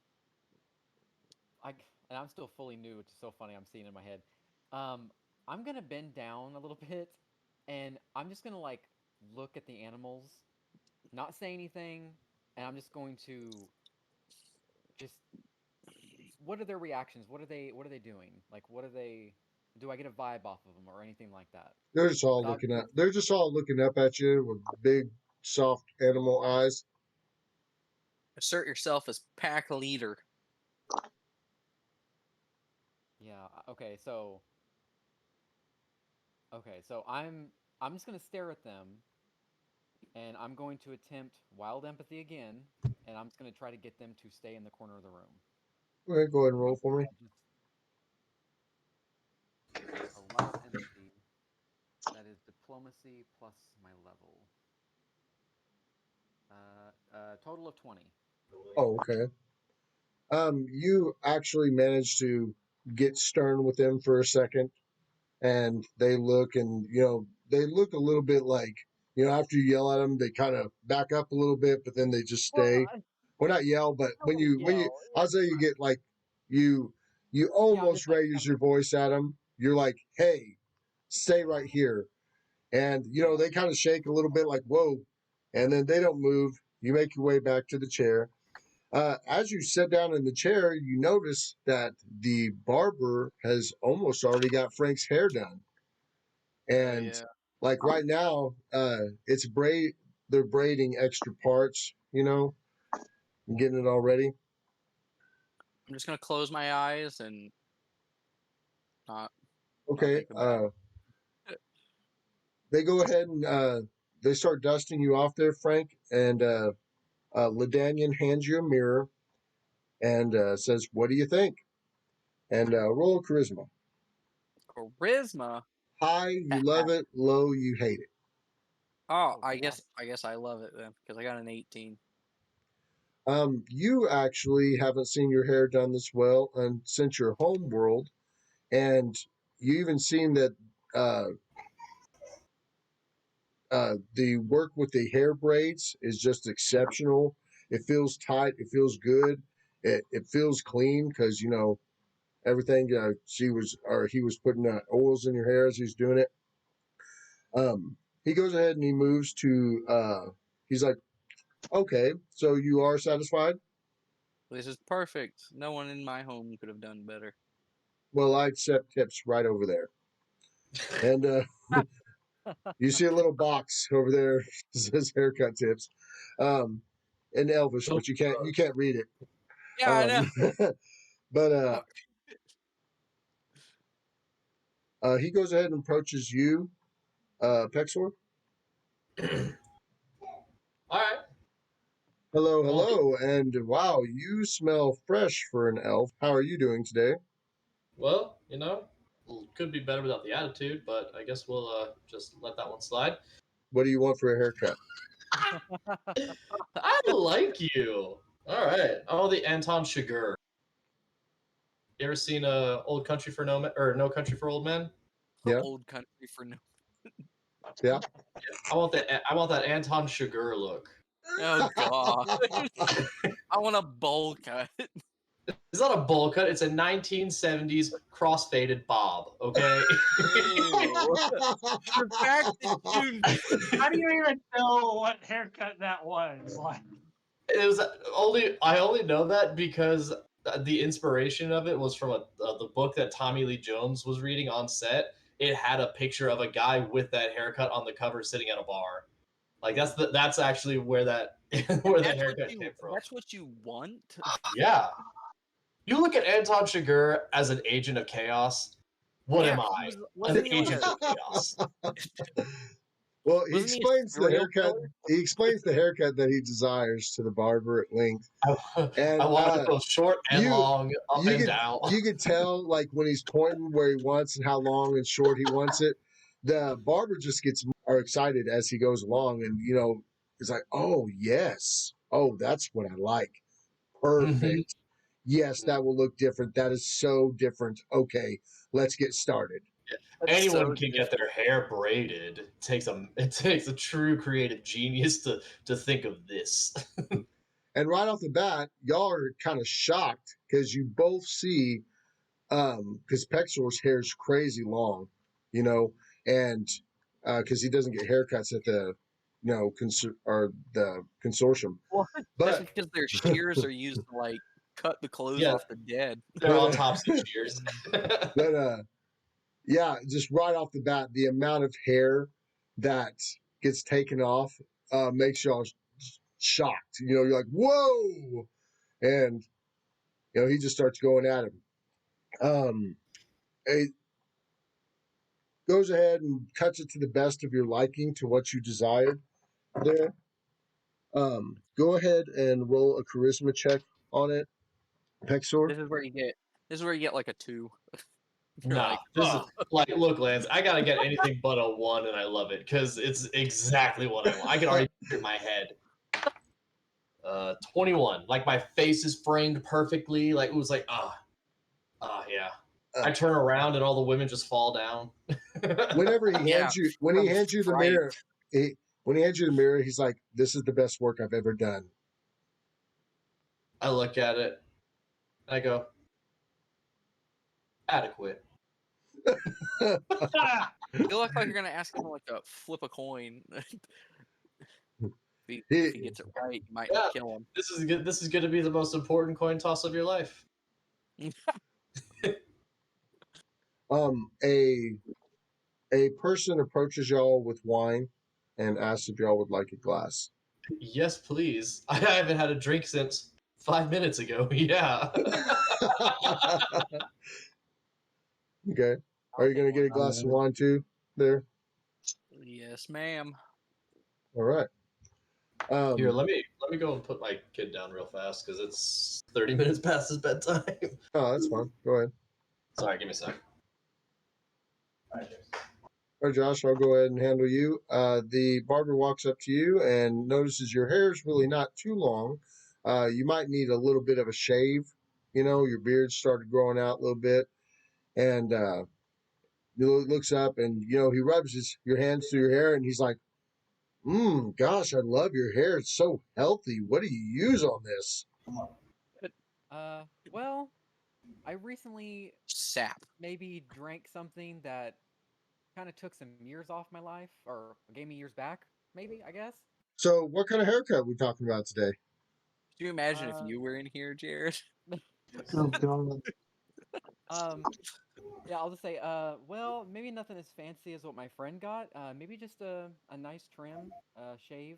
and I'm still fully new, which is so funny. I'm seeing in my head. Um, I'm gonna bend down a little bit, and I'm just gonna like look at the animals, not say anything, and I'm just going to just what are their reactions? What are they doing? Like what are they do I get a vibe off of them or anything like that? They're just all Without looking at. They're just all looking up at you with big, soft animal eyes. Assert yourself as pack leader. yeah, so I'm just gonna stare at them and I'm going to attempt wild empathy again, and I'm just going to try to get them to stay in the corner of the room. Okay, go ahead and roll for me. A wild empathy. That is diplomacy plus my level. Total of 20. Oh, okay. You actually managed to get stern with them for a second, and they look, and they look a little bit like, after you yell at them, they kind of back up a little bit, but then they just Well, stay. Well, not yell, but I won't when you, yell. I'll say you get like you you Yeah, I'm almost just like raise your voice at them. You're like, "Hey, stay right here," and yeah. they kind of shake a little bit, like, "Whoa," and then they don't move. You make your way back to the chair. As you sit down in the chair, you notice that the barber has almost already got Frank's hair done. And Yeah. like right now, it's braid. They're braiding extra parts, and getting it all ready. I'm just gonna close my eyes and not Okay. think about it. They go ahead and they start dusting you off there, Frank. And Ladanian hands you a mirror and says, "What do you think?" And roll charisma. Charisma. High, you love it. Low, you hate it. Oh, Oh I gosh. guess I love it then because I got an 18. You actually haven't seen your hair done this well and since your home world, and you even seen that uh, the work with the hair braids is just exceptional. It feels tight. It feels good. It feels clean because everything she was or he was putting oils in your hair as he's doing it. Um, he goes ahead and he moves to. He's like, okay, so you are satisfied? This is perfect. No one in my home could have done better. Well, I accept tips right over there. And you see a little box over there that says haircut tips, in Elvish, So but you can't read it. Yeah, I know. But he goes ahead and approaches you, Pexor. All right. Hello, Well, hello, and wow, you smell fresh for an elf. How are you doing today? well, could be better without the attitude, but I guess we'll just let that one slide. What do you want for a haircut? I like you. All right. Oh, the Anton Chigurh. You ever seen Old Country for No Men or No Country for Old Men? Yeah, Old country for no. yeah. I want that Anton Chigurh look. Oh god. I want a bowl cut. It's not a bowl cut. It's a 1970s cross-faded bob. Okay. Ew. The fact that you How do you even know what haircut that was? Like, It was I only know that because the inspiration of it was from the book that Tommy Lee Jones was reading on set. It had a picture of a guy with that haircut on the cover sitting at a bar. Like that's actually where that where the haircut came from. That's what you want? Yeah. You look at Anton Chigurh as an agent of chaos. What am Yeah, I? he As wasn't an he like agent a of chaos. Well, he wasn't he a explains the serial haircut. killer? He explains the haircut that he desires to the barber at length, I and wanted to go short and you long, up you and could down. you could tell like when he's pointing where he wants and how long and short he wants it. The barber just gets more excited as he goes along, and he's like, "Oh yes, oh that's what I like. Mhm. Perfect. Yes, that will look different. That is so different. Okay, let's get started." That's Anyone so can get different. their hair braided. It takes a true creative genius to think of this. And right off the bat, y'all are kind of shocked because you both see, because Pexor's hair is crazy long, you know, and because he doesn't get haircuts at the, or the consortium. Well, that's But, because their shears are used to like cut the clothes Yeah, off the dead. they're but, autopsy shears. but yeah, just right off the bat, the amount of hair that gets taken off makes y'all shocked. You're like, whoa, and he just starts going at him. It goes ahead and cuts it to the best of your liking to what you desired there. Go ahead and roll a charisma check on it, Pexor. This is where you get. This is where you get like a 2. You're Nah, like, this is oh, like, look, Lance, I gotta get anything but a 1, and I love it because it's exactly what I want. I can already picture it in my head. 21. Like my face is framed perfectly. Like it was like, yeah. I turn around and all the women just fall down. Whenever he yeah. hands you, when he from hands you the fright. mirror, when he hands you the mirror, he's like, "This is the best work I've ever done." I look at it. I go, adequate. You look like you're gonna ask him like to flip a coin. If he gets it right, you might Yeah. kill him. This is good. This is going to be the most important coin toss of your life. A person approaches y'all with wine and asks if y'all would like a glass. Yes, please. I haven't had a drink since 5 minutes ago. Yeah. Okay. Are you going to get a glass of wine too? There. Yes, ma'am. All right. Here, let me go and put my kid down real fast because it's 30 minutes past his bedtime. Oh, that's fine. Go ahead. Sorry, give me a sec. All right, James. All right, Josh, I'll go ahead and handle you. The barber walks up to you and notices your hair is really not too long. You might need a little bit of a shave. Your beard started growing out a little bit. And he looks up and, he rubs your hands through your hair and he's like, gosh, I love your hair. It's so healthy. What do you use on this? Well, I recently Sap. maybe drank something that kind of took some years off my life, or gave me years back, maybe, I guess. So, what kind of haircut we talking about today? Do you imagine if Uh, you were in here, Jared? Oh god. um, yeah, I'll just say, well, maybe nothing as fancy as what my friend got. Maybe just a nice trim, shave.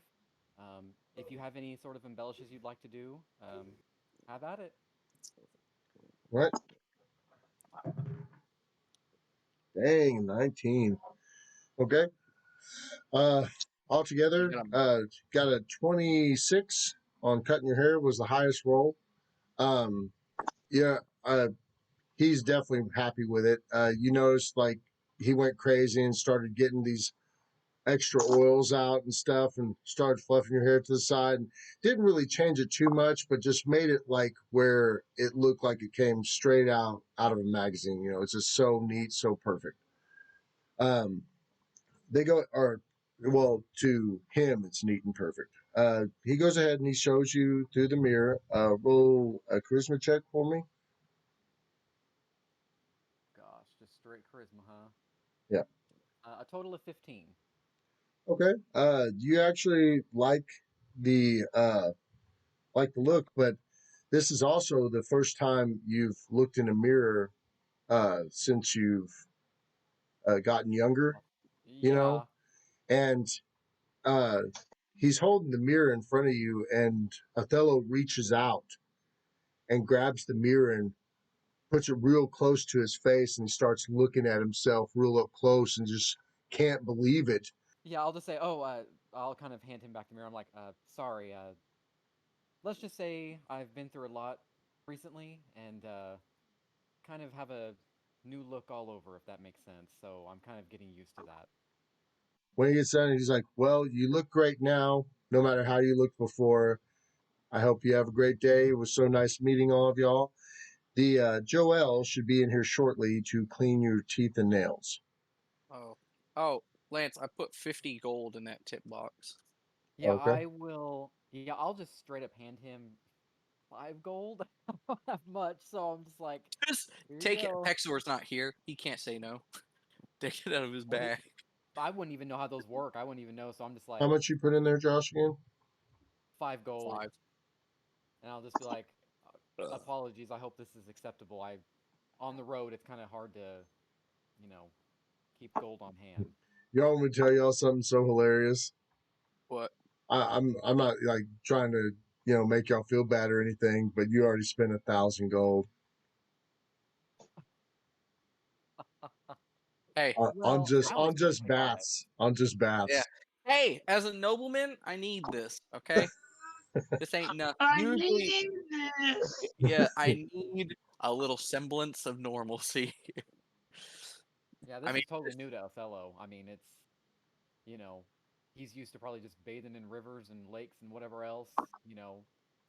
If you have any sort of embellishes you'd like to do, have at it. What? Dang, 19. Okay. Uh, You altogether, got got a 26 on cutting your hair was the highest roll. Yeah, he's definitely happy with it. You noticed like he went crazy and started getting these extra oils out and stuff and started fluffing your hair to the side and didn't really change it too much, but just made it like where it looked like it came straight out of a magazine. You know, it's just so neat, so perfect. Um, they go or well to him it's neat and perfect. He goes ahead and he shows you through the mirror. Roll a charisma check for me. Gosh, just straight charisma, huh? Yeah. A total of 15. Okay. You actually like the look, but this is also the first time you've looked in a mirror since you've gotten younger, you know, Yeah, and uh, he's holding the mirror in front of you, and Othello reaches out and grabs the mirror and puts it real close to his face, and he starts looking at himself real up close and just can't believe it. yeah. I'll just say, oh, I'll kind of hand him back the mirror. I'm like, sorry. Let's just say I've been through a lot recently, and kind of have a new look all over, if that makes sense. So I'm kind of getting used to that. When he gets done, he's like, "Well, you look great now, no matter how you looked before. I hope you have a great day. It was so nice meeting all of y'all. The Joel should be in here shortly to clean your teeth and nails." oh, oh, Lance, I put 50 gold in that tip box. Yeah, Okay. I will. Yeah, I'll just straight up hand him 5 gold. I don't have much, so I'm just like, Just here you take it. go. Pexor's not here. He can't say no. Take it out of his Well, bag. I wouldn't even know how those work. I wouldn't even know, so I'm just How like, much you put in there, Josh? Again? 5 gold, 5. and I'll just be like, Ugh. apologies. I hope this is acceptable. On the road, it's kind of hard to, you know, keep gold on hand. Y'all want me to tell y'all something so hilarious? What? I'm not like trying to make y'all feel bad or anything, but you already spent 1,000 gold Hey, on Well, just I was on just thinking about it. baths on just yeah. baths. Hey, as a nobleman, I need this. Okay, this ain't nothing. I Usually, need this. yeah, I need a little semblance of normalcy. Yeah, I this mean, is totally new to Othello. I mean, it's, you know, he's used to probably just bathing in rivers and lakes and whatever else, you know,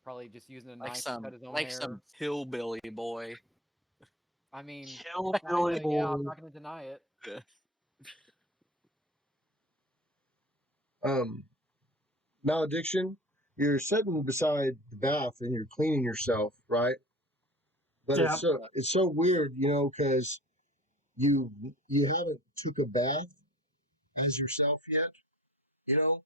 probably just using a knife to cut his own like hair. some hillbilly boy. I mean, Hillbilly kinda, yeah, I'm boy. not gonna deny it. Um, Malediction, you're sitting beside the bath and you're cleaning yourself, right? But Yeah. it's so weird, because you you haven't took a bath as yourself yet, you know,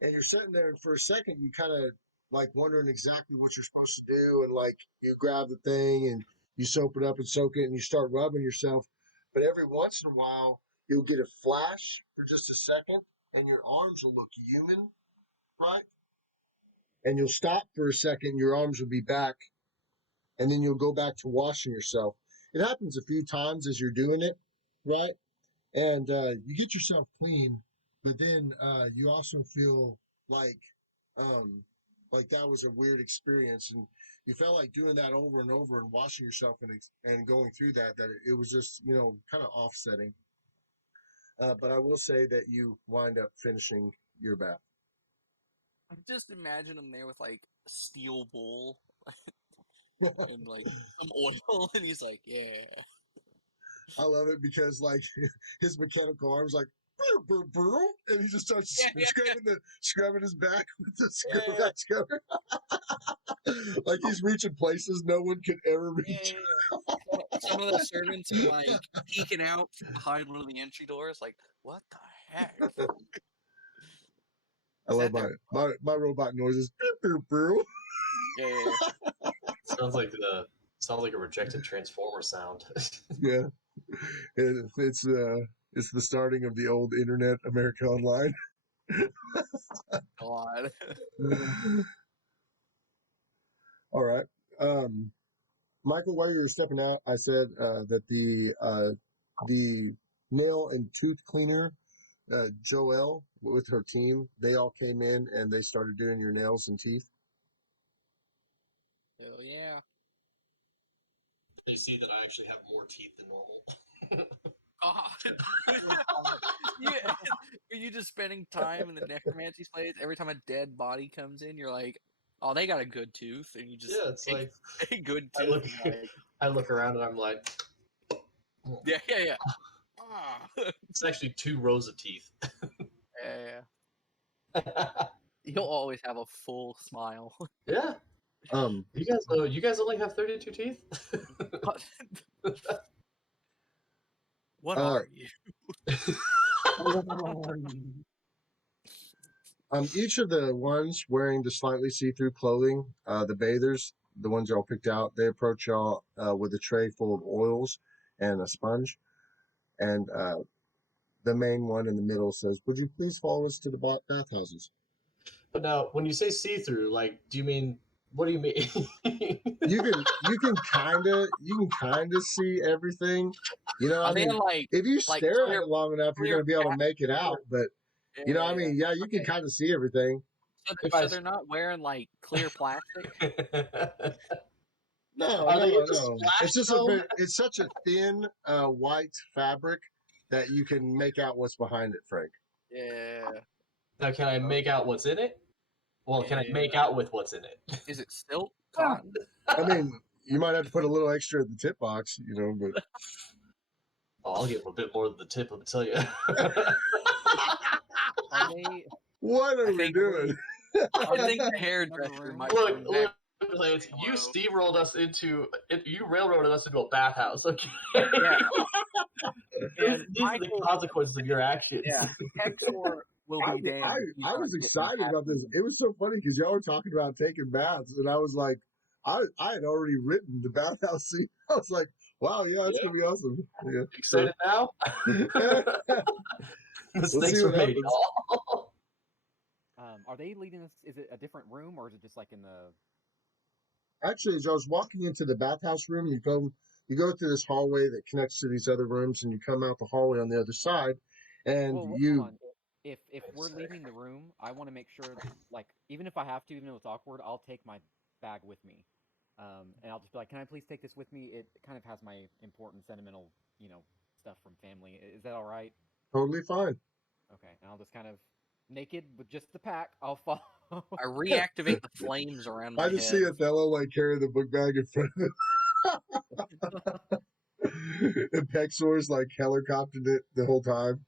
and you're sitting there and for a second you kind of like wondering exactly what you're supposed to do, and like you grab the thing and you soap it up and soak it and you start rubbing yourself, but every once in a while you'll get a flash for just a second and your arms will look human, right? And you'll stop for a second, your arms will be back, and then you'll go back to washing yourself. It happens a few times as you're doing it, right? And you get yourself clean, but then you also feel like um, like that was a weird experience, and you felt like doing that over and over and washing yourself and going through that it was just kind of offsetting. But I will say that you wind up finishing your bath. Just imagine him there with like a steel bowl and like some oil, and he's like, "Yeah." I love it because like his mechanical arms like and he just starts scrubbing his back with the screwdriver. Like he's reaching places no one could ever reach. Some of the servants are like peeking out from behind one of the entry doors, like, what the heck? I Is love that my robot noises. Yeah. Sounds like a rejected Transformer sound. Yeah, it's the starting of the old internet, America Online. God. All right. Michael, while you were stepping out, I said that the nail and tooth cleaner, Joelle, with her team, they all came in and they started doing your nails and teeth. Oh yeah. They see that I actually have more teeth than normal. God. You just spending time in the necromancy place. Every time a dead body comes in, you're like, oh, they got a good tooth, and you just Yeah, it's take like a good I tooth. look, and like, I look around and I'm like, yeah. Ah. it's actually 2 rows of teeth. Yeah. You'll always have a full smile. Yeah, Um, you guys only have 32 teeth. What Uh, are you? each of the ones wearing the slightly see-through clothing, the bathers, the ones y'all picked out, they approach y'all with a tray full of oils and a sponge, and the main one in the middle says, "Would you please follow us to the bathhouses?" But now, when you say see-through, like, what do you mean? You can kind of see everything. You know, I Are they mean, like if you like stare at clear it long enough, you're clear going to be able to back make it out. But you know, I mean, yeah, you can Okay. kind of see everything. So they're not wearing like clear plastic? No, Are they no, into no. It's splash just though? it's such a thin white fabric that you can make out what's behind it, Frank. Yeah. Now, can I make out what's in it? Well, can I make out with what's in it? Is it silk? Cotton? I mean, you might have to put a little extra at the tip box, you know, but Oh, I'll give a bit more than the tip, let me tell you. Are they? what are I we think doing? I think the Another hairdresser room? might Look, be look, next. Lance, you Hello. steamrolled us into you railroaded us into a bathhouse. Okay. Yeah. And These are the Michael, consequences of your actions. yeah, Hexor will be damned. if he's I not was getting excited about this. bathroom. It was so funny because y'all were talking about taking baths, and I was like, I had already written the bathhouse scene. I was like, wow, yeah, it's gonna be awesome. Yeah, Excited now? so we'll see Mistakes were what made, happens. y'all. Are they leading us? Is it a different room or is it just like in the? Actually, as I was walking into the bathhouse room, you go through this hallway that connects to these other rooms, and you come out the hallway on the other side, and Well, hold you on. If we're leaving the room, I want to make sure, like, even if I have to, even though it's awkward, I'll take my bag with me, and I'll just be like, "Can I please take this with me?" It kind of has my important, sentimental, stuff from family. Is that all right? totally fine. Okay, and I'll just kind of naked with just the pack. I'll follow. I reactivate the flames around I my just head. see Othello like carrying the book bag in front of him. And Pexor's like helicoptered it the whole time.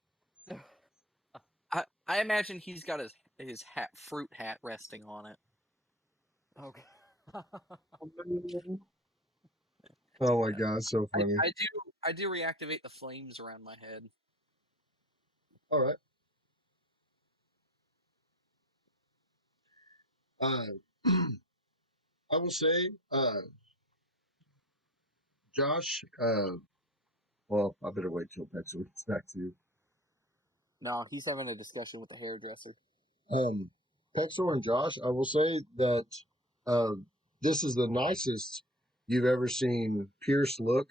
I imagine he's got his fruit hat resting on it. Okay. Oh my god, so funny. I do reactivate the flames around my head. All right. I will say, Josh. Well, I better wait till Pexor gets back to you. No, he's having a discussion with the hairdresser. Pexor and Josh, I will say that uh, this is the nicest you've ever seen Pierce look,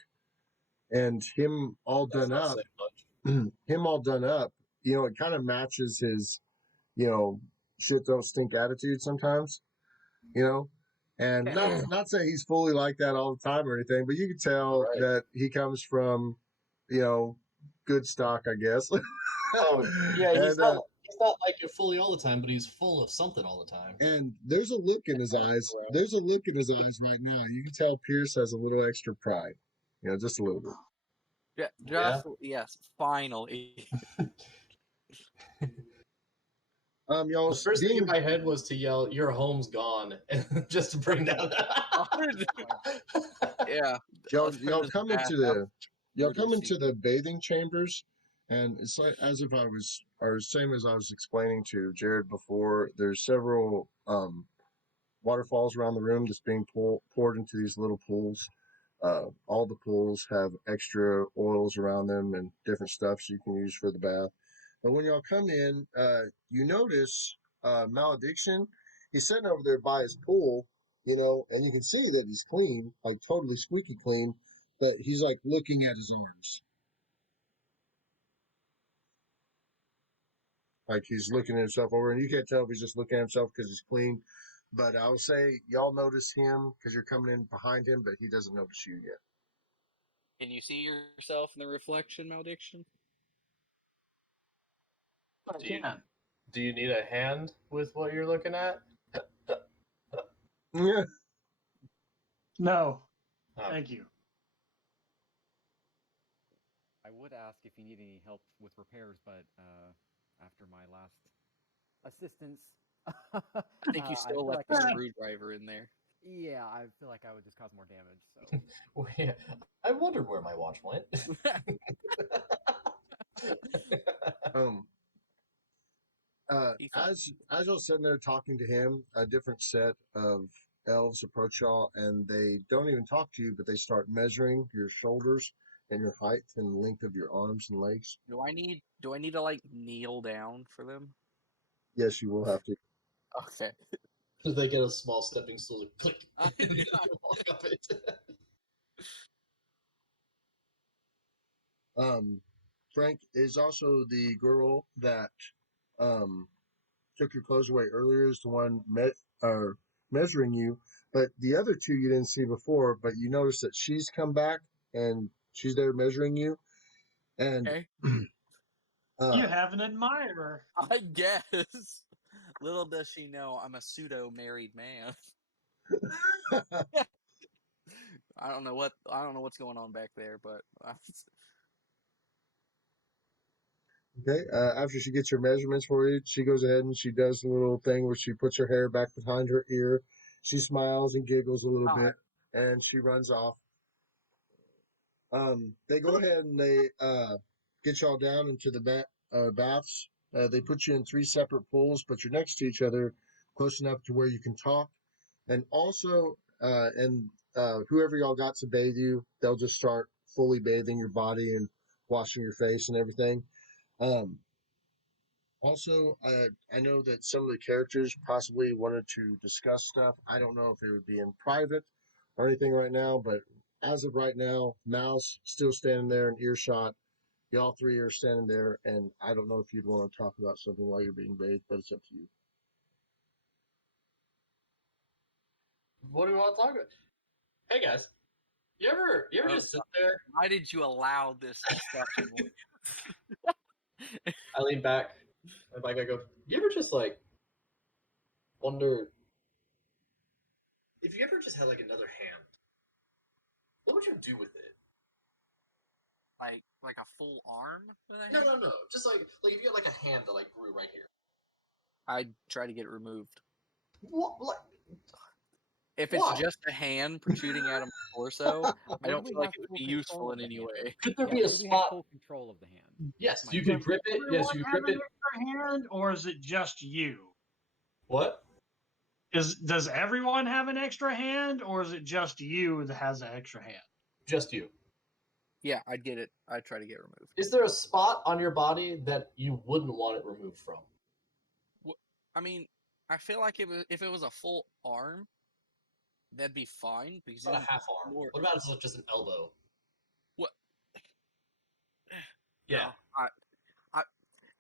and him all That's done not up. saying much. Him all done up. You know, it kind of matches his, you know, shit don't stink attitude sometimes. You know, and not say he's fully like that all the time or anything, but you can tell Right. that he comes from, you know, good stock, I guess. Oh, yeah, and he's not like it fully all the time, but he's full of something all the time. and there's a look in his eyes. There's a look in his eyes right now. You can tell Pierce has a little extra pride. You know, just a little bit. Yeah, just yes, finally. Y'all The first thing being in my head was to yell, "Your home's gone," just to bring down. Yeah. y'all come into the y'all Murder come into scene. the bathing chambers, and it's like as if I was, or same as I was explaining to Jared before. There's several waterfalls around the room that's being poured into these little pools. All the pools have extra oils around them and different stuffs you can use for the bath. But when y'all come in, you notice Malediction. He's sitting over there by his pool, and you can see that he's clean, like totally squeaky clean. But he's like looking at his arms, like he's looking at himself over, and you can't tell if he's just looking at himself because he's clean. But I would say y'all notice him because you're coming in behind him, but he doesn't notice you yet. Can you see yourself in the reflection, Malediction? I can. Do you need a hand with what you're looking at? Yeah. No, Oh. thank you. I would ask if you need any help with repairs, but after my last assistance, I think you still feel left like the I would, screwdriver in there. yeah, I feel like I would just cause more damage. So Well, yeah, I wondered where my watch went. Um. He thought, As you're sitting there talking to him, a different set of elves approach y'all, and they don't even talk to you, but they start measuring your shoulders and your height and length of your arms and legs. do I need to like kneel down for them? Yes, you will have to. Okay. They get a small stepping stool, like, click, Oh, and then God. they walk up it. Frank is also the girl that um took your clothes away earlier. Is the one measuring you, but the other two you didn't see before. But you notice that she's come back and she's there measuring you, and Okay. You uh, have an admirer. I guess. Little does she know I'm a pseudo married man. I don't know what's going on back there, but Okay. After she gets her measurements for you, she goes ahead and she does the little thing where she puts her hair back behind her ear. She smiles and giggles a little bit, and she runs off. They go ahead and they get y'all down into the baths. They put you in three separate pools, but you're next to each other, close enough to where you can talk. And also, whoever y'all got to bathe you, they'll just start fully bathing your body and washing your face and everything. Um, Also, I know that some of the characters possibly wanted to discuss stuff. I don't know if it would be in private or anything right now, but as of right now, Mal's still standing there in earshot. Y'all three are standing there, and I don't know if you'd want to talk about something while you're being bathed, but it's up to you. What do we want to talk about? Hey guys, you ever just sit there? why did you allow this discussion? I lean back, and I go, you ever just like wonder if you ever just had like another hand, what would you do with it? like a full arm? No, just like if you had like a hand that like grew right here. I'd try to get it removed. What? Like, If it's why? just a hand protruding out of my torso, I don't we feel like have it would full be control useful of in the any hand? way. Could there Yeah, be a we have spot? full control of the hand. Yes, My you guess. could grip it. Yes, you Everyone grip have it. an extra hand, or is it just you? What? Does everyone have an extra hand, or is it just you that has an extra hand? Just you. Yeah, I'd get it. I'd try to get it removed. Is there a spot on your body that you wouldn't want it removed from? I mean, I feel like if it was a full arm, that'd be fine because What about it's a half arm? more. What about just an elbow? What? Yeah. No,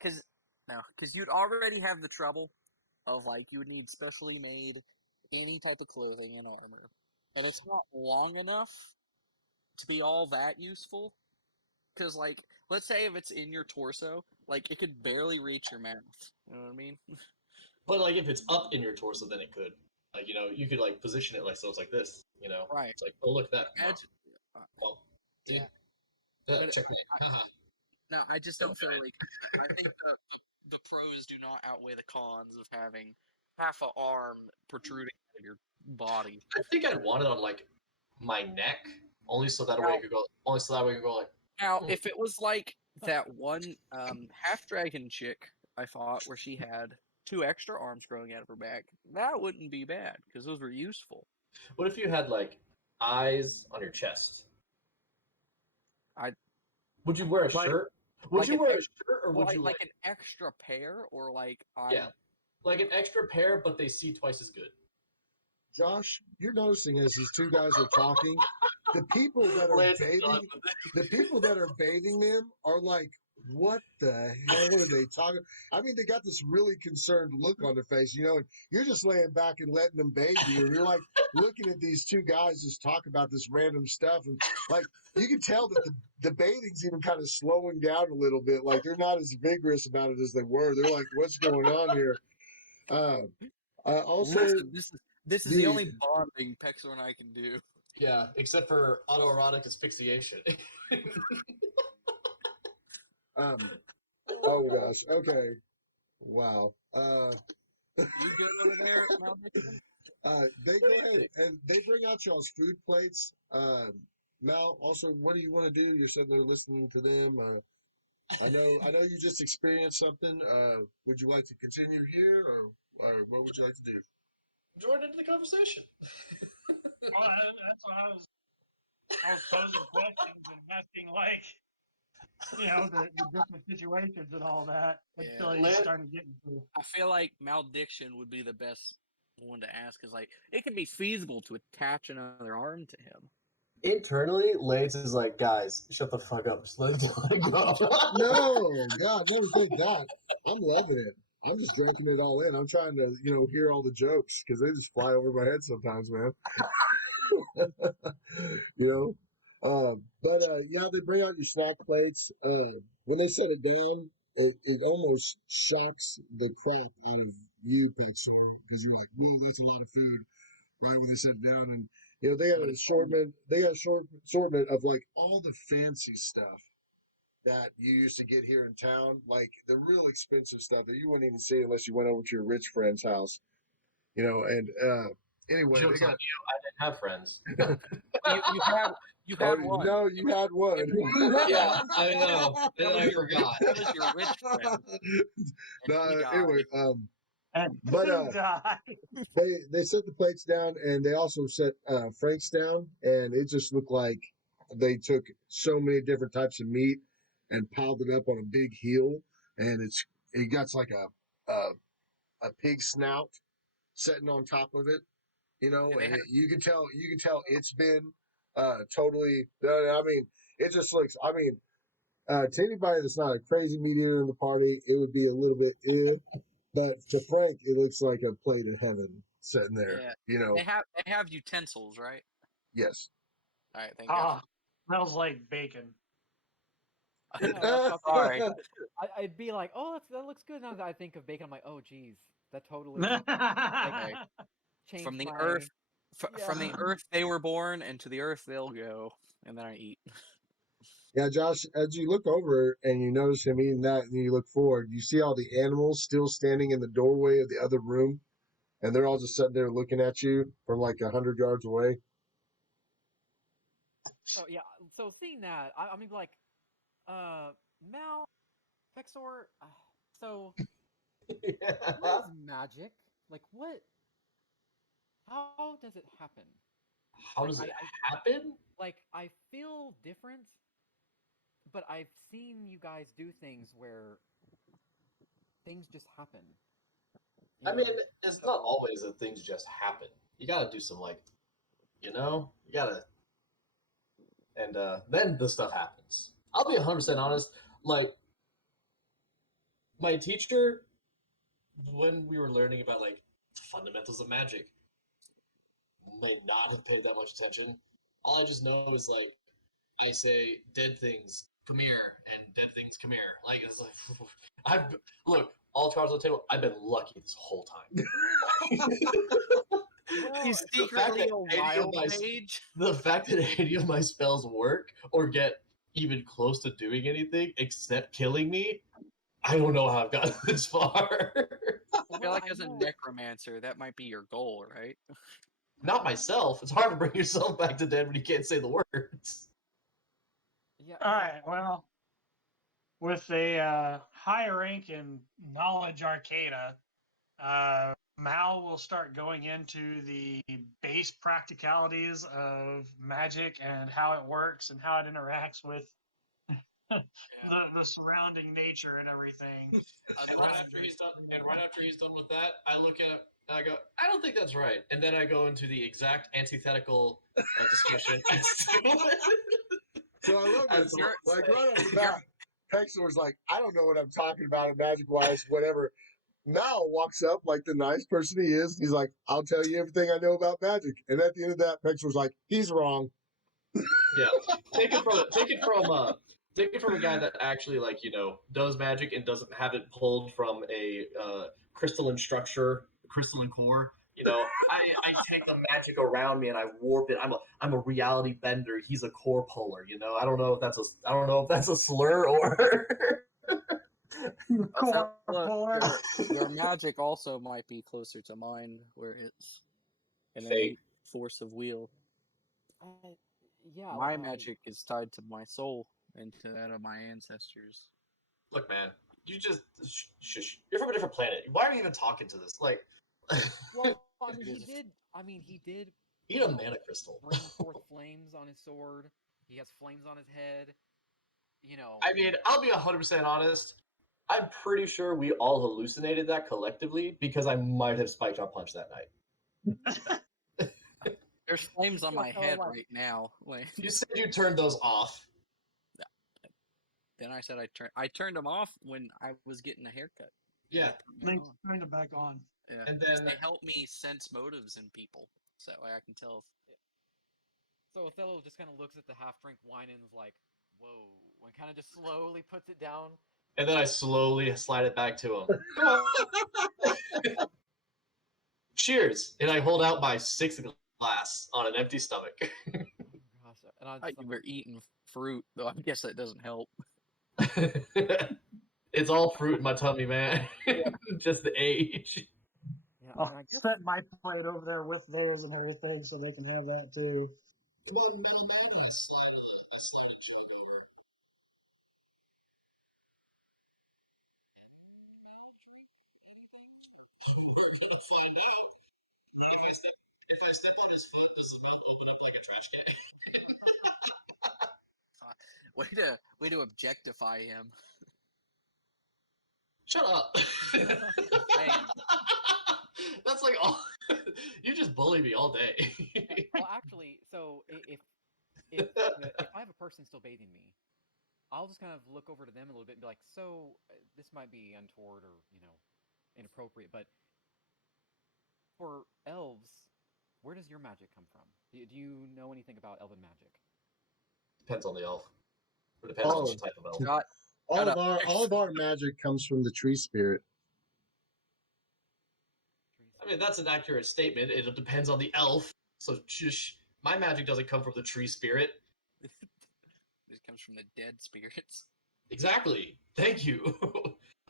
because because you'd already have the trouble of like you would need specially made any type of clothing and armor, and it's not long enough to be all that useful. Because like, let's say if it's in your torso, like it could barely reach your mouth. You know what I mean? But like if it's up in your torso, then it could. Like you could like position it like so it's like this. Right. It's like, oh look at that. Imagine. Well, see, Yeah. But Checkmate. Haha. No, I just don't feel like. I think the pros do not outweigh the cons of having half an arm protruding out of your body. I think I'd want it on like my neck, only so that way I could go. Only so that way I could go like. Now, if it was like that one half dragon chick I fought, where she had 2 extra arms growing out of her back, that wouldn't be bad because those were useful. What if you had like eyes on your chest? Would you wear a Like- shirt? Would like you an wear a ex- shirt, or would like, you like an extra pair, or like yeah, like an extra pair, but they see twice as good? Josh, you're noticing as these two guys are talking, the people that are Lance and bathing, Jonathan. the people that are bathing them are like, what the hell are they talking? I mean, they got this really concerned look on their face, you know, and you're just laying back and letting them bathe you, and you're like looking at these two guys just talk about this random stuff, and like you can tell that the bathing's even kind of slowing down a little bit. Like they're not as vigorous about it as they were. They're like, what's going on here? Also, Listen, this is the the- only bonding Pexor and I can do. Yeah, except for autoerotic asphyxiation. Oh gosh. Okay. Wow. You good over there, Maldiction? They go ahead and they bring out y'all's food plates. Mal, also, what do you want to do? You're sitting there listening to them. I know you just experienced something. Would you like to continue here, or what would you like to do? Join into the conversation. Well, that's what I was posing questions and asking, like, the different situations and all that until you Let- started getting to. I feel like Maldiction would be the best one to ask, because like it can be feasible to attach another arm to him. Internally, Lance is like, guys, shut the fuck up. Just let it go. No, God, never think that. I'm loving it. I'm just drinking it all in. I'm trying to, hear all the jokes because they just fly over my head sometimes, man. Yeah, they bring out your snack plates. When they set it down, it almost shocks the crap out of you, Pixel, because you're like, whoa, that's a lot of food, right? When they set it down, and they got an assortment. They got a short assortment of like all the fancy stuff that you used to get here in town, like the real expensive stuff that you wouldn't even see unless you went over to your rich friend's house. And anyway, Jokes they on got. you, I didn't have friends. You had one. No, you had one. Yeah, I know. That And was I your forgot. That was your rich friend. And he died. Anyway, And But, he died. they set the plates down, and they also set Frank's down, and it just looked like they took so many different types of meat and piled it up on a big heel, and it got like a pig snout sitting on top of it, And they and have- you can tell it's been totally. I mean, it just looks. I mean, to anybody that's not a crazy meat eater in the party, it would be a little bit. But to Frank, it looks like a plate of heaven sitting there. Yeah. They have utensils, right? Yes. All right, thank God. Smells like bacon. Sorry. I'd be like, oh, that looks good. Now that I think of bacon, I'm like, oh, geez, that totally changed From the my... earth, from the Yeah. earth they were born, and to the earth they'll go, and then I eat. Yeah, Josh, as you look over and you notice him eating that, and you look forward, you see all the animals still standing in the doorway of the other room, and they're all just sitting there looking at you from like 100 yards away. So yeah, so seeing that, I'm gonna be like, Mal, Pexor, so what is magic? Like what? How does it happen? How does it happen? Like I feel different, but I've seen you guys do things where things just happen. You I know? mean, it's not always that things just happen. You gotta do some you gotta, and then the stuff happens. I'll be 100% honest. Like my teacher, when we were learning about fundamentals of magic, may not have paid that much attention. All I just know is I say dead things come here and dead things come here. Like it's like look, all cards on the table. I've been lucky this whole time. He's the fact secretly that a any of wild my mage. the fact that any of my spells work or get even close to doing anything except killing me, I don't know how I've gotten this far. I feel like as a necromancer, that might be your goal, right? Not myself. It's hard to bring yourself back to dead when you can't say the words. Yeah. All right. Well, with a high rank in knowledge arcana, Mal will start going into the base practicalities of magic and how it works and how it interacts with the surrounding nature and everything. And right after he's done with that, I look at and I go, I don't think that's right. And then I go into the exact antithetical discussion. So I love As this. you're- Like right off the bat, Pexler's like, I don't know what I'm talking about in magic wise, whatever. Mal walks up like the nice person he is. He's like, I'll tell you everything I know about magic. And at the end of that, Pexler's like, he's wrong. Yeah, take it from a guy that actually does magic and doesn't have it pulled from a crystalline structure, crystalline core. I take the magic around me and I warp it. I'm a reality bender. He's a core puller. I don't know if that's a slur or. Your magic also might be closer to mine, where it's an Fate. innate force of will. Yeah. My magic is tied to my soul and to that of my ancestors. Look, man, you just shush. You're from a different planet. Why are you even talking to this? Like, Well, he did. eat a mana crystal. Bring forth flames on his sword. He has flames on his head. I mean, I'll be 100% honest. I'm pretty sure we all hallucinated that collectively because I might have spiked our punch that night. There's flames on my So, head like- right now. You said you turned those off. Then I said I turned them off when I was getting a haircut. Yeah. Link turned it back on. Yeah. And then They help me sense motives in people, so I can tell. So Othello just kind of looks at the half-drink wine and is like, "Whoa," and kind of just slowly puts it down. And then I slowly slide it back to him. Cheers! And I hold out my sixth glass on an empty stomach. Oh gosh, and I thought you were eating fruit, though. I guess that doesn't help. It's all fruit in my tummy, man. Just the age. Yeah, I'll I guess set my plate over there with theirs and everything so they can have that too. Come on, man. I slide a jug over. We're gonna find out. If I step on his foot, does his mouth open up like a trash can? Way to objectify him. Shut up. That's like all. You just bully me all day. Well, actually, so if I have a person still bathing me, I'll just kind of look over to them a little bit and be like, "So this might be untoward or inappropriate, but for elves, where does your magic come from? Do you know anything about elven magic?" Depends on the elf. It depends on the type of elf. Got All of our magic comes from the tree spirit. I mean, that's an accurate statement. It depends on the elf. So, shush. My magic doesn't come from the tree spirit. It comes from the dead spirits. Exactly. Thank you.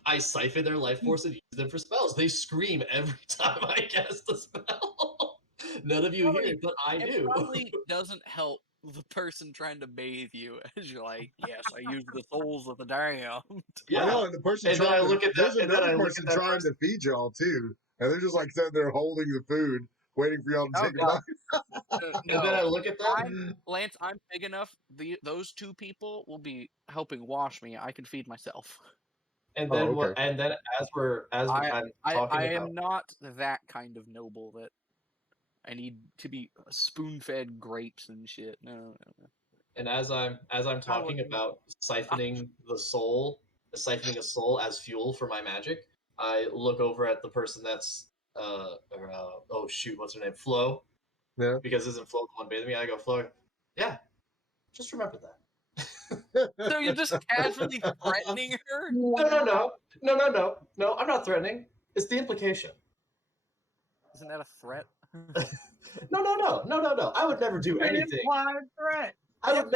I siphon their life force and use them for spells. They scream every time I cast a spell. None of you hear it, but I It do. probably doesn't help the person trying to bathe you as you're like, yes, I use the souls of the damned. I know, and the person And then trying I look to, at there's that- and then another I look person at that trying person- to feed y'all too, and they're just like sitting there holding the food, waiting for y'all to Oh, take it God. out. And then I look at that. Lance, I'm big enough. Those two people will be helping wash me. I can feed myself. And Oh, then okay. And then as I'm talking I about, am not that kind of noble that I need to be spoon-fed grapes and shit. No. and as I'm talking about siphoning a soul as fuel for my magic, I look over at the person that's oh shoot, what's her name? Flo. Yeah. Because isn't Flo the one bathing me? I go, Flo, yeah. Just remember that. So you're just casually threatening her? No, I'm not threatening. It's the implication. Isn't that a threat? No. I would never do An anything. implied threat. I would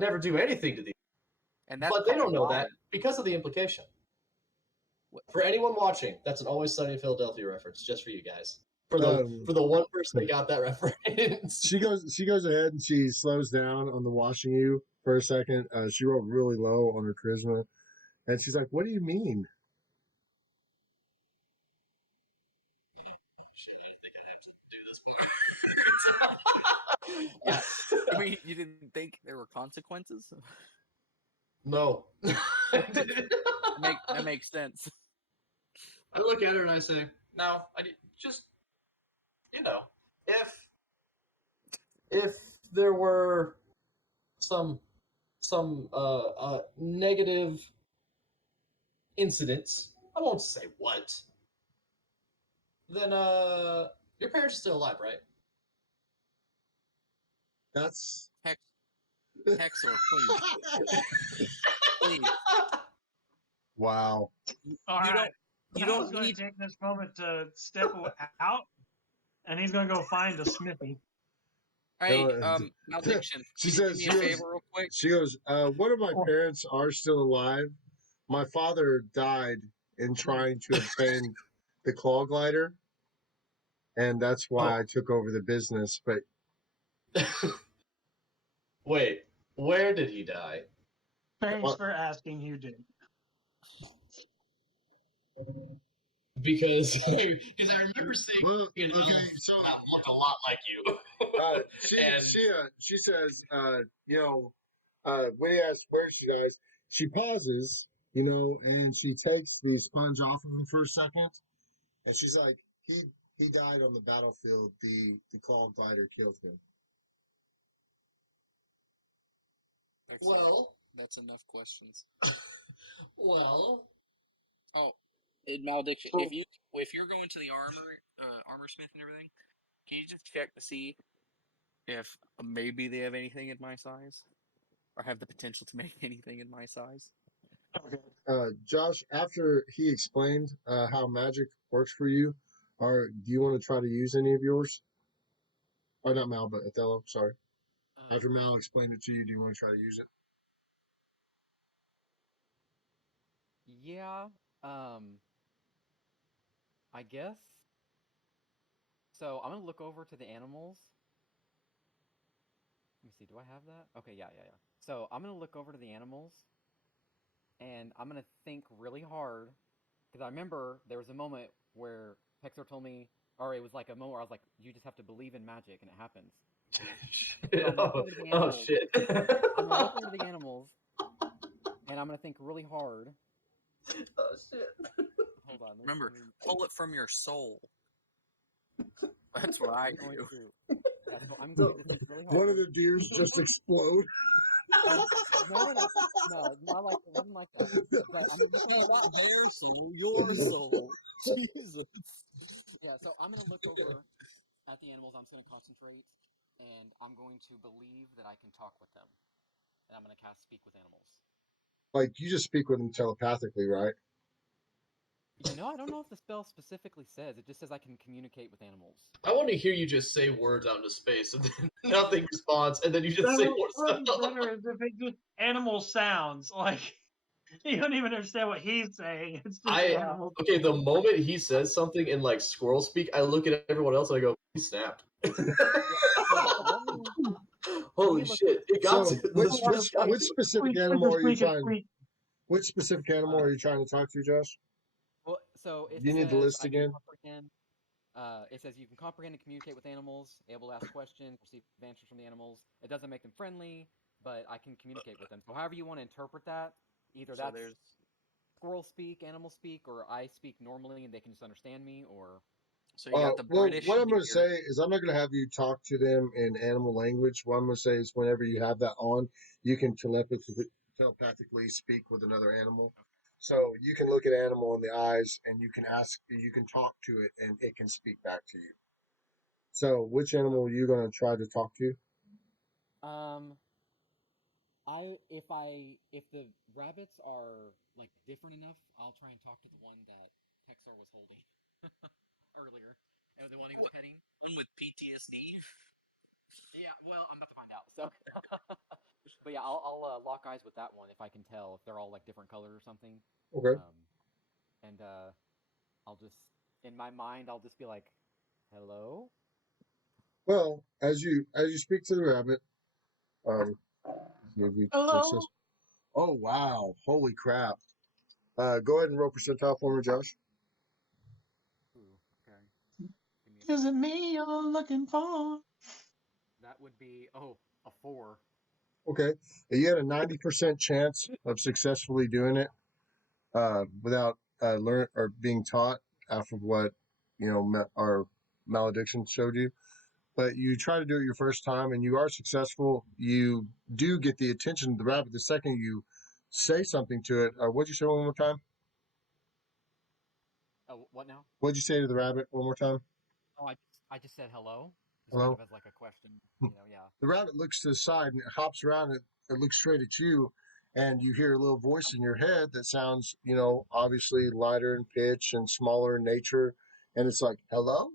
never do anything to these. And that's But they probably don't know why. that because of the implication. What- For anyone watching, that's an Always Sunny in Philadelphia reference, just for you guys. For the Um, for the one person that got that reference. She goes ahead and she slows down on the watching you for a second. She rolled really low on her charisma, and she's like, "What do you mean?" Yeah. I mean, you didn't think there were consequences? No. That makes sense. I look at her and I say, "No, just if there were some negative incidents, I won't say what. Then your parents are still alive, right?" That's Hexor, please. Please. wow. All You right. You Mal's don't going need. to take this moment to step out, and he's going to go find a smithy. Hey, No, maldiction. she Can you do says me she a goes, favor real quick? she goes. One of my parents are still alive. My father died in trying to obtain the claw glider, and that's why I took over the business. But Wait, where did he die? Thanks for asking, you did. Because I remember seeing well, okay, so look a lot like you. she says, when he asks where she dies, she pauses, and she takes the sponge off of him for a second, and she's like, he died on the battlefield. The claw glider killed him. Well, That's enough questions. well. Oh, maldiction. Well- If you're going to the armor smith and everything, can you just check to see if maybe they have anything in my size, or have the potential to make anything in my size? Josh, after he explained how magic works for you, do you want to try to use any of yours? Or not Mal, but Othello. Sorry. After Mal explained it to you, do you want to try to use it? Yeah. I guess. So I'm gonna look over to the animals. Let me see. Do I have that? Okay. Yeah. So I'm gonna look over to the animals, and I'm gonna think really hard, because I remember there was a moment where Pexor told me, or it was like a moment where I was like, "You just have to believe in magic, and it happens." So I'm gonna look over to the animals. shit. I'm gonna look over to the animals, and I'm gonna think really hard. Oh shit. Hold on. Remember, pull it from your soul. That's what I I'm going do. to. Yeah, so I'm going to think really hard. One of the deers just explode. No, not like it wasn't like that. But I'm not their soul, your soul. Jesus. Yeah, so I'm gonna look over at the animals. I'm just gonna concentrate, and I'm going to believe that I can talk with them, and I'm gonna cast Speak with Animals. Like, you just speak with them telepathically, right? I don't know if the spell specifically says. It just says I can communicate with animals. I want to hear you just say words out into space and then nothing responds, and then you just say more What's stuff. better is if it just animal sounds. Like, you don't even understand what he's saying. It's just animal. Okay, the moment he says something in like squirrel speak, I look at everyone else and I go, he snapped. Let Holy me look shit! It got So, to which specific animal are you trying? Which Squeak. specific animal are you trying to talk to, Josh? Well, so it You need the says list I can again. comprehend. It says you can comprehend and communicate with animals, able to ask questions, receive answers from the animals. It doesn't make them friendly, but I can communicate with them. So however you want to interpret that, either So that's there's squirrel speak, animal speak, or I speak normally and they can just understand me, or so you got the Well, British what I'm going to deer. say is I'm not going to have you talk to them in animal language. What I'm going to say is whenever you have that on, you can telepathically speak with another animal. So you can look at animal in the eyes and you can talk to it and it can speak back to you. So which animal are you going to try to talk to? if the rabbits are like different enough, I'll try and talk to the one that Hexar was holding earlier, and the one he was What? petting. One with PTSD. Yeah, well, I'm about to find out. So, but yeah, I'll lock eyes with that one if I can tell if they're all like different color or something. Okay. And I'll just in my mind I'll just be like, "Hello." Well, as you speak to the rabbit, see if you Hello. success. Oh wow! Holy crap! Go ahead and roll percentile for me, Josh. Ooh, okay. Give me a Is it second. me you're looking for? That would be a 4. Okay, you had a 90% chance of successfully doing it without learn or being taught after what our malediction showed you. But you try to do it your first time and you are successful. You do get the attention of the rabbit the second you say something to it. What'd you say one more time? Oh, what now? What'd you say to the rabbit one more time? Oh, I just said hello, just kind Hello? of as like a question. Yeah. The rabbit looks to the side and it hops around and it looks straight at you. And you hear a little voice in your head that sounds, obviously lighter in pitch and smaller in nature. And it's like, hello?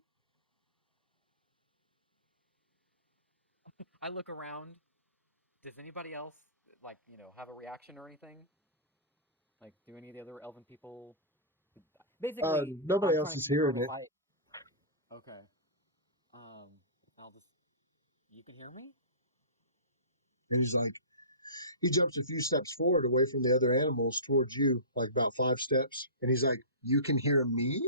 I look around. Does anybody else like have a reaction or anything? Like, do any of the other elven people? Basically, Nobody I'm else trying to is confirm hearing if it. I. Okay. I'll just. You can hear me? And he's like, he jumps a few steps forward away from the other animals towards you, like about 5 steps. And he's like, you can hear me?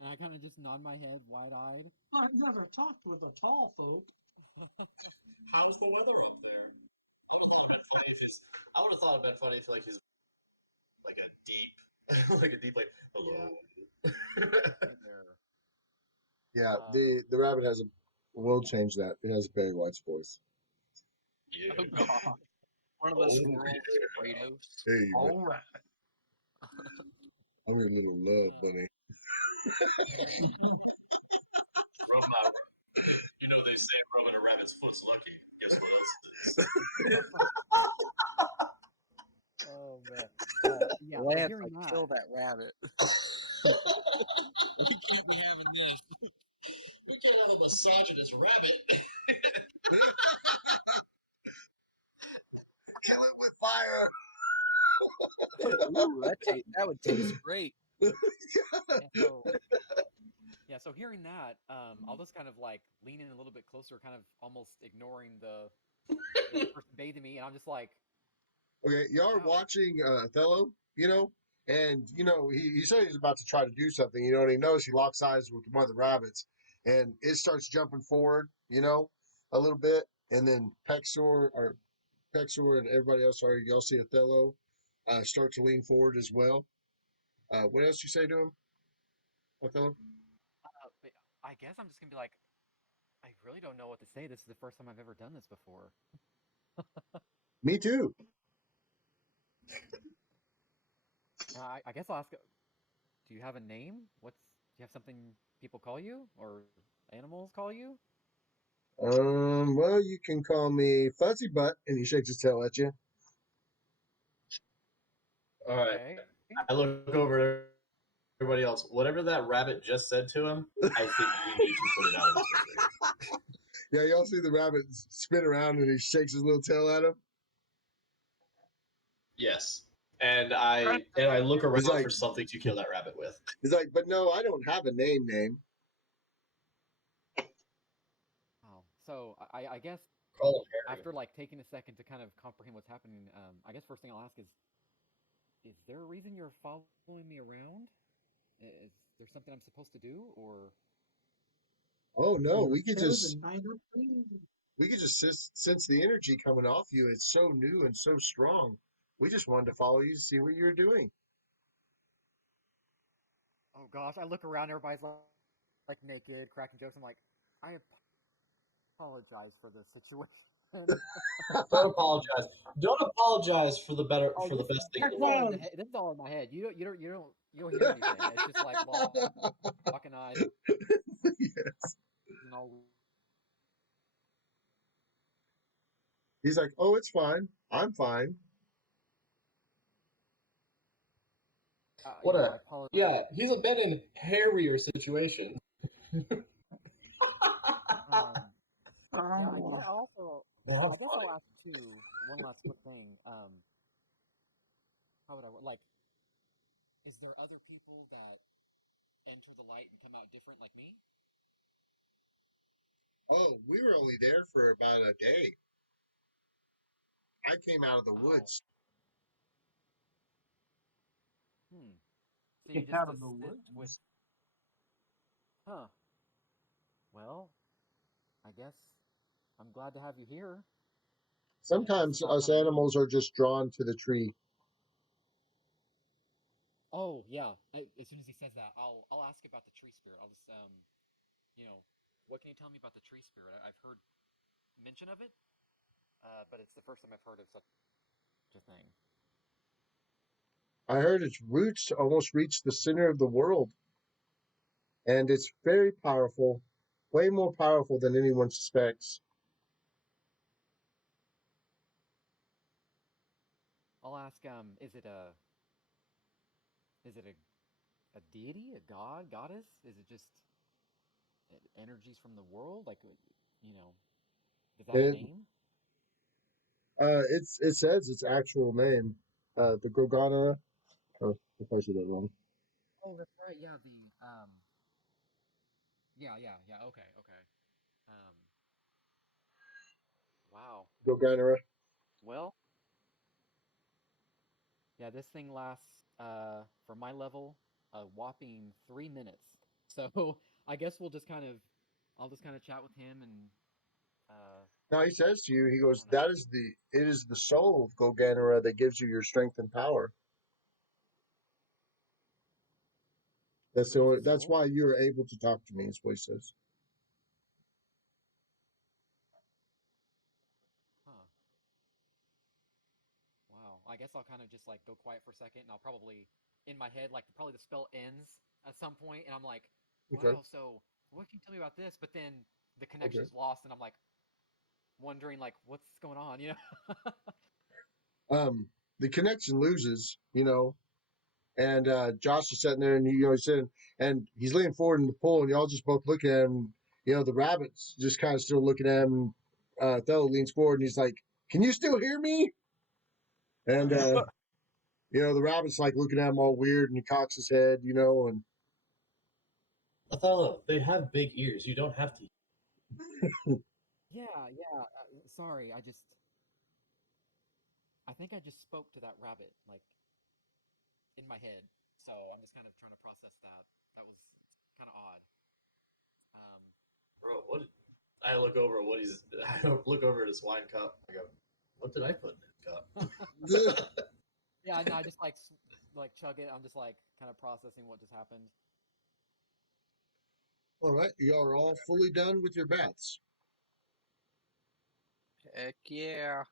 And I kind of just nod my head, wide-eyed. I've never talked with a tall folk. How's the weather up there? I would have thought it'd been funny if his. I would have thought it'd been funny if like his like a deep, like a deep like hello. Hey there. Yeah, the rabbit has a. We'll change that. It has Barry White's voice. Yeah. Oh god. One of those squirrels, Kratos. Hey, All right. I'm your little love, buddy. You know they say rubbing a rabbit's foot's lucky. Guess what else it is? Oh man. Yeah. So Lance, hearing that, kill that rabbit. We can't be having this. We can't have a misogynist rabbit. Kill it with fire. Ooh, that would taste great. and so yeah. So hearing that, I'll just kind of like lean in a little bit closer, kind of almost ignoring the person bathing me, and I'm just like, Okay, y'all are wow. watching Othello, and he said he's about to try to do something, and he knows he locks eyes with one of the rabbits, and it starts jumping forward, a little bit, and then Pexor and everybody else, sorry, y'all see Othello start to lean forward as well. What else you say to him, Othello? But I guess I'm just gonna be like, I really don't know what to say. This is the first time I've ever done this before. Me too. I guess I'll ask. Do you have a name? Do you have something people call you or animals call you? Well, you can call me Fuzzy Butt, and he shakes his tail at you. All right. Okay. I look over at everybody else. Whatever that rabbit just said to him, I think we need to put it out of his misery. Yeah, y'all see the rabbit spin around, and he shakes his little tail at him. Yes. And I look around like- for something to kill that rabbit with. He's like, but no, I don't have a name. Oh, so I guess Call him Harry. after like taking a second to kind of comprehend what's happening, I guess first thing I'll ask is there a reason you're following me around? Is there something I'm supposed to do, or? Oh no, we could just sense the energy coming off you. It's so new and so strong. We just wanted to follow you to see what you're doing. Oh gosh, I look around, everybody's like naked, cracking jokes. I'm like, I apologize for the situation. Don't apologize. Don't apologize for the best thing. This is all in the head. This is all in my head. You don't hear anything. It's just like walking eyes Yes. and all. He's like, oh, it's fine. I'm fine. What I a apologize. yeah. He's been in hairier situations. also, Well, I I'm guess fine. I'll ask too. One last quick thing. How would I like? Is there other people that enter the light and come out different like me? Oh, we were only there for about a day. I came out of the Oh, woods. hmm. So you Get just out of the assist with, woods. huh? Well, I guess I'm glad to have you here. And this Sometimes is all us kind of new. animals are just drawn to the tree. Oh yeah. As soon as he says that, I'll ask about the tree spirit. I'll just you know, what can you tell me about the tree spirit? I've heard mention of it, but it's the first time I've heard of such a thing. I heard its roots almost reach the center of the world, and it's very powerful, way more powerful than anyone suspects. I'll ask. Is it a deity, a god, goddess? Is it just energies from the world? Like, you know, does that have a It name? it says its actual name, the Gorgona. Oh, if I said that wrong, Oh, that's right. Yeah, yeah. Okay, okay. Um, wow. Gorgonera. Well, yeah, this thing lasts for my level a whopping 3 minutes. So I guess I'll just kind of chat with him and uh, Now he says to you, he I goes, don't know. "That is it is the soul of Gorgonera that gives you your strength and power. Who is the That's soul? why you're able to talk to me." Is what he says. Huh. Wow. I guess I'll kind of just like go quiet for a second and I'll probably in my head like probably the spell ends at some point and I'm like, Okay. wow, so what can you tell me about this? But then the Okay. connection's lost and I'm like wondering like what's going on, you know? The connection loses, and Josh is sitting there, and he's sitting, and he's leaning forward in the pool, and y'all just both looking at him. The rabbit's just kind of still looking at him. Othello leans forward, and he's like, "Can you still hear me?" And the rabbit's like looking at him all weird, and he cocks his head, and Othello, they have big ears. You don't have to. Yeah. Sorry, I think I just spoke to that rabbit like in my head. So I'm just kind of trying to process that. That was kind of odd. Um, Bro, what? I look over at what he's. I look over at his wine cup. I go, what did I put in his cup? yeah, no, I just like chug it. I'm just like kind of processing what just happened. all right, y'all are all fully done with your baths. Heck yeah.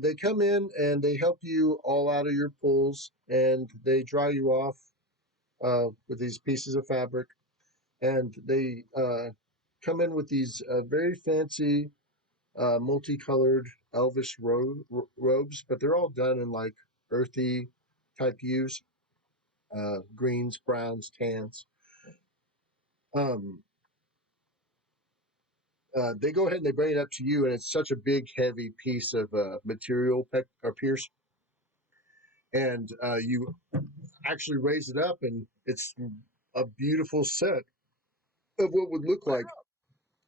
They come in and they help you all out of your pools, and they dry you off with these pieces of fabric, and they come in with these very fancy, multicolored elvish robes, but they're all done in like earthy type hues, greens, browns, tans. Um, they go ahead and they bring it up to you, and it's such a big, heavy piece of material, or pierce, and you actually raise it up, and it's a beautiful set of what would look like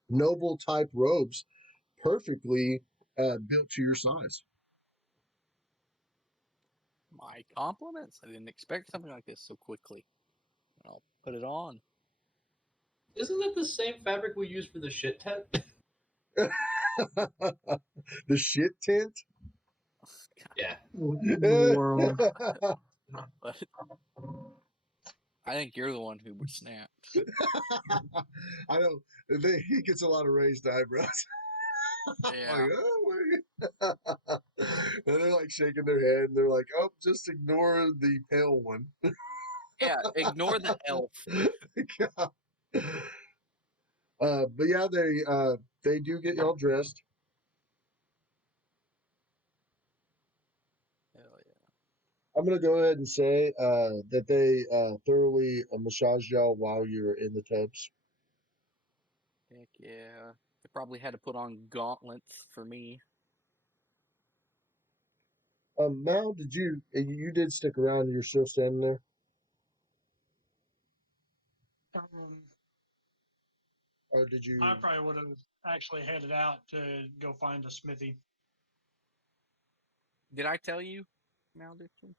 noble type robes, perfectly built to your size. My compliments. I didn't expect something like this so quickly. I'll put it on. Isn't that the same fabric we use for the shit tent? The shit tent. Yeah. World. But I think you're the one who snapped. I know he gets a lot of raised eyebrows. Like, Yeah. oh, and they're like shaking their head, and they're like, "Oh, just ignore the pale one." Yeah. Ignore the elf. But yeah, they do get y'all dressed. Hell yeah. I'm gonna go ahead and say that they thoroughly massage y'all while you're in the tubs. Heck yeah. They probably had to put on gauntlets for me. Mal, you did stick around? You're still standing there? Or did you? I probably would have actually headed out to go find a smithy. Did I tell you, malediction?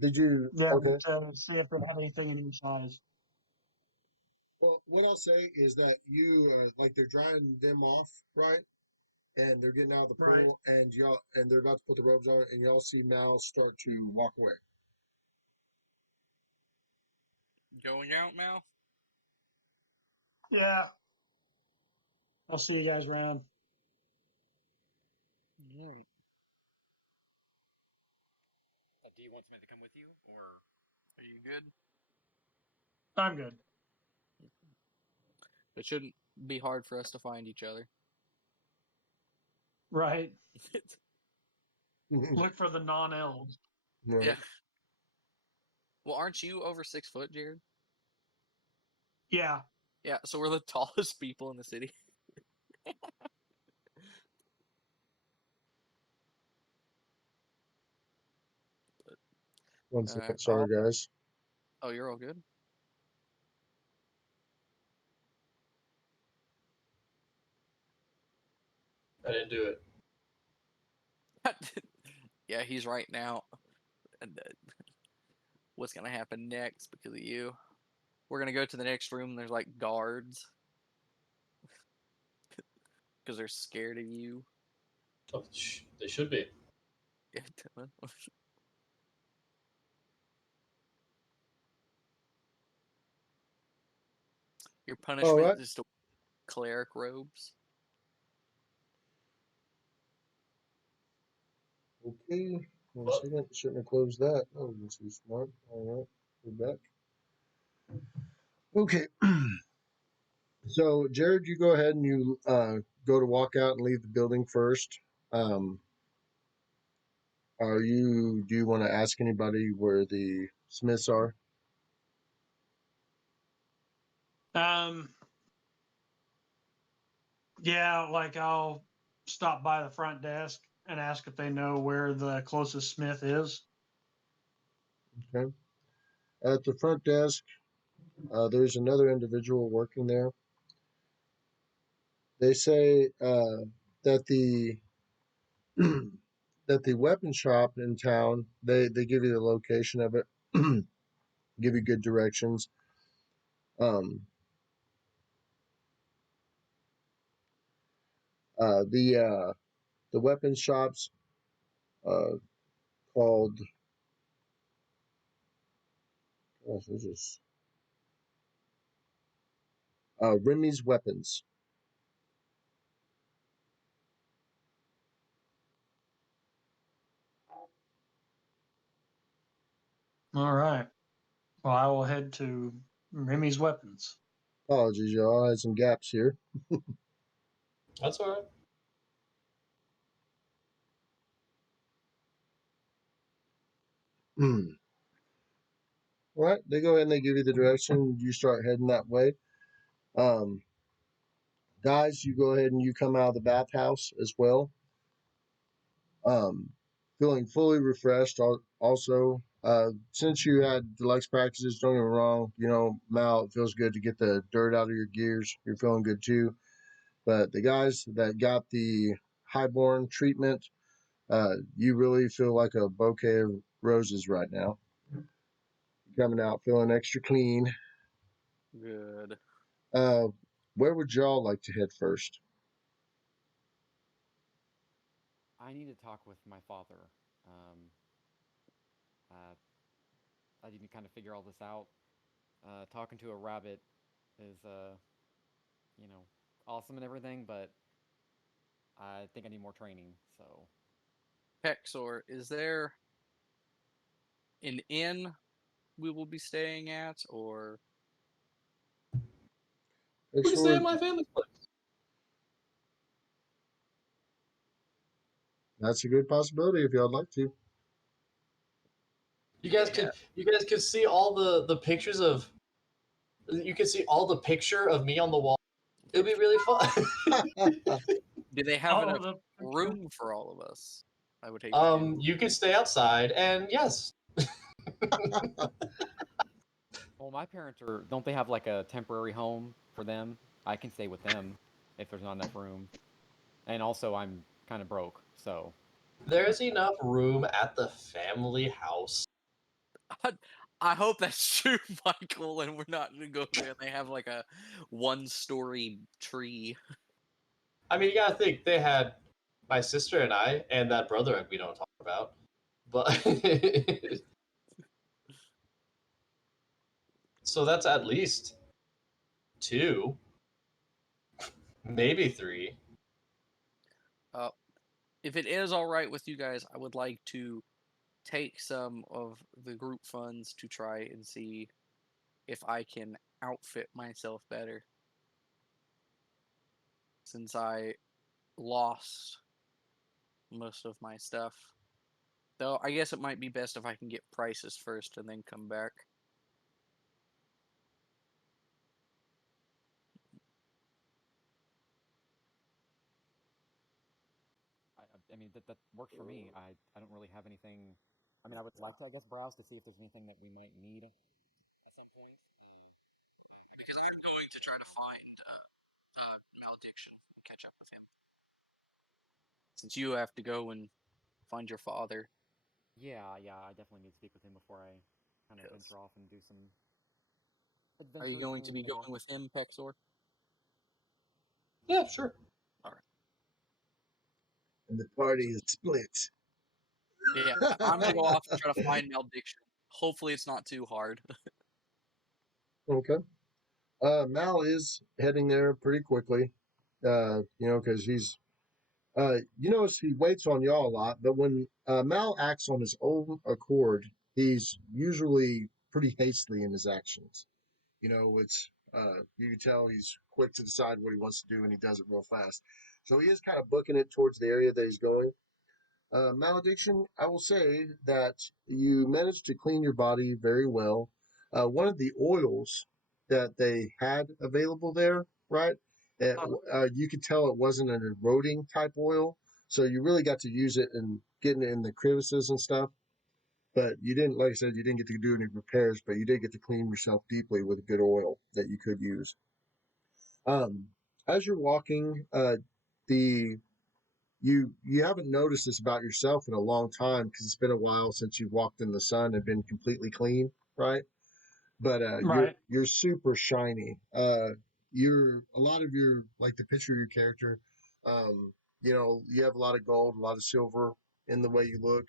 Did you? Yeah, Okay. to see if they had anything in your size. Well, what I'll say is that like they're drying them off, right? And they're getting out of the Right. pool, and they're about to put the robes on, and y'all see Mal start to walk away. Going out, Mal? Yeah. I'll see you guys around. Yeah. Do you want somebody to come with you, or Are you good? I'm good. It shouldn't be hard for us to find each other. Right. Look for the non-elves. Right. Yeah. Well, aren't you over 6 foot, Jared? Yeah. Yeah, so we're the tallest people in the city. One second, Alright, sorry guys. oh, you're all good? I didn't do it. Yeah, he's right now. And what's gonna happen next because of you? We're gonna go to the next room. There's like guards because they're scared of you. Oh, they should be. Your All punishment right. is to cleric robes. Okay. One What? second. Shouldn't have closed that. Oh, that's too smart. All right. We're back. Okay. So, Jared, you go ahead and you go to walk out and leave the building first. Um, do you want to ask anybody where the Smiths are? Um. Yeah, like I'll stop by the front desk and ask if they know where the closest smith is. Okay. At the front desk, there's another individual working there. They say that the that the weapon shop in town, they give you the location of it, give you good directions. Um, uh, the uh, the weapon shops uh, called gosh, this is Remy's Weapons. All right. Well, I will head to Remy's Weapons. Apologies, y'all. I had some gaps here. That's all right. All right, they go ahead and they give you the direction. You start heading that way. Um, guys, you go ahead and you come out of the bathhouse as well. Um, feeling fully refreshed. Also, since you had deluxe practices, don't get me wrong. You know, Mal, it feels good to get the dirt out of your gears. You're feeling good too. But the guys that got the highborn treatment, you really feel like a bouquet of roses right now. Coming out feeling extra clean. Good. Uh, where would y'all like to head first? I need to talk with my father. Um, uh, I need to kind of figure all this out. Talking to a rabbit is, awesome and everything, but I think I need more training. So Pexor, is there an inn we will be staying at, or We can stay at Excellent. my family's place. That's a good possibility if y'all would like to. You guys could see all the pictures of. You can see all the picture of me on the wall. It'd be really fun. Do they have Oh, enough the room for all of us? I would hate for him. You could stay outside, and yes, Well, my parents are. Don't they have like a temporary home for them? I can stay with them if there's not enough room. And also, I'm kind of broke, so there's enough room at the family house. I hope that's true, Michael, and we're not gonna go there. They have like a one-story tree. I mean, you gotta think they had my sister and I, and that brother we don't talk about, but so that's at least two, maybe three. Uh, if it is all right with you guys, I would like to take some of the group funds to try and see if I can outfit myself better. Since I lost most of my stuff. Though I guess it might be best if I can get prices first and then come back. I mean that works for me. I don't really have anything. I mean, I would like to, I guess, browse to see if there's anything that we might need at some point. Because I'm going to try to find Malediction and catch up with him. Since you have to go and find your father. Yeah, I definitely need to speak with him before I kind of venture off and do some Are you adventurous going to things, be going with him, Pexor? Yeah, sure. Alright. And the party is split. Yeah, I'm gonna go off and try to find Malediction. Hopefully it's not too hard. Okay. Mal is heading there pretty quickly. Because he's you notice he waits on y'all a lot, but when Mal acts on his own accord, he's usually pretty hastily in his actions. It's you can tell he's quick to decide what he wants to do, and he does it real fast. So he is kind of booking it towards the area that he's going. Malediction, I will say that you managed to clean your body very well. One of the oils that they had available there, right? You could tell it wasn't an eroding type oil, so you really got to use it and getting it in the crevices and stuff. But you didn't, like I said, you didn't get to do any repairs, but you did get to clean yourself deeply with a good oil that you could use. Um, as you're walking, the you haven't noticed this about yourself in a long time because it's been a while since you've walked in the sun and been completely clean, right? But right. you're super shiny. You're a lot of your like the picture of your character. You have a lot of gold, a lot of silver in the way you look,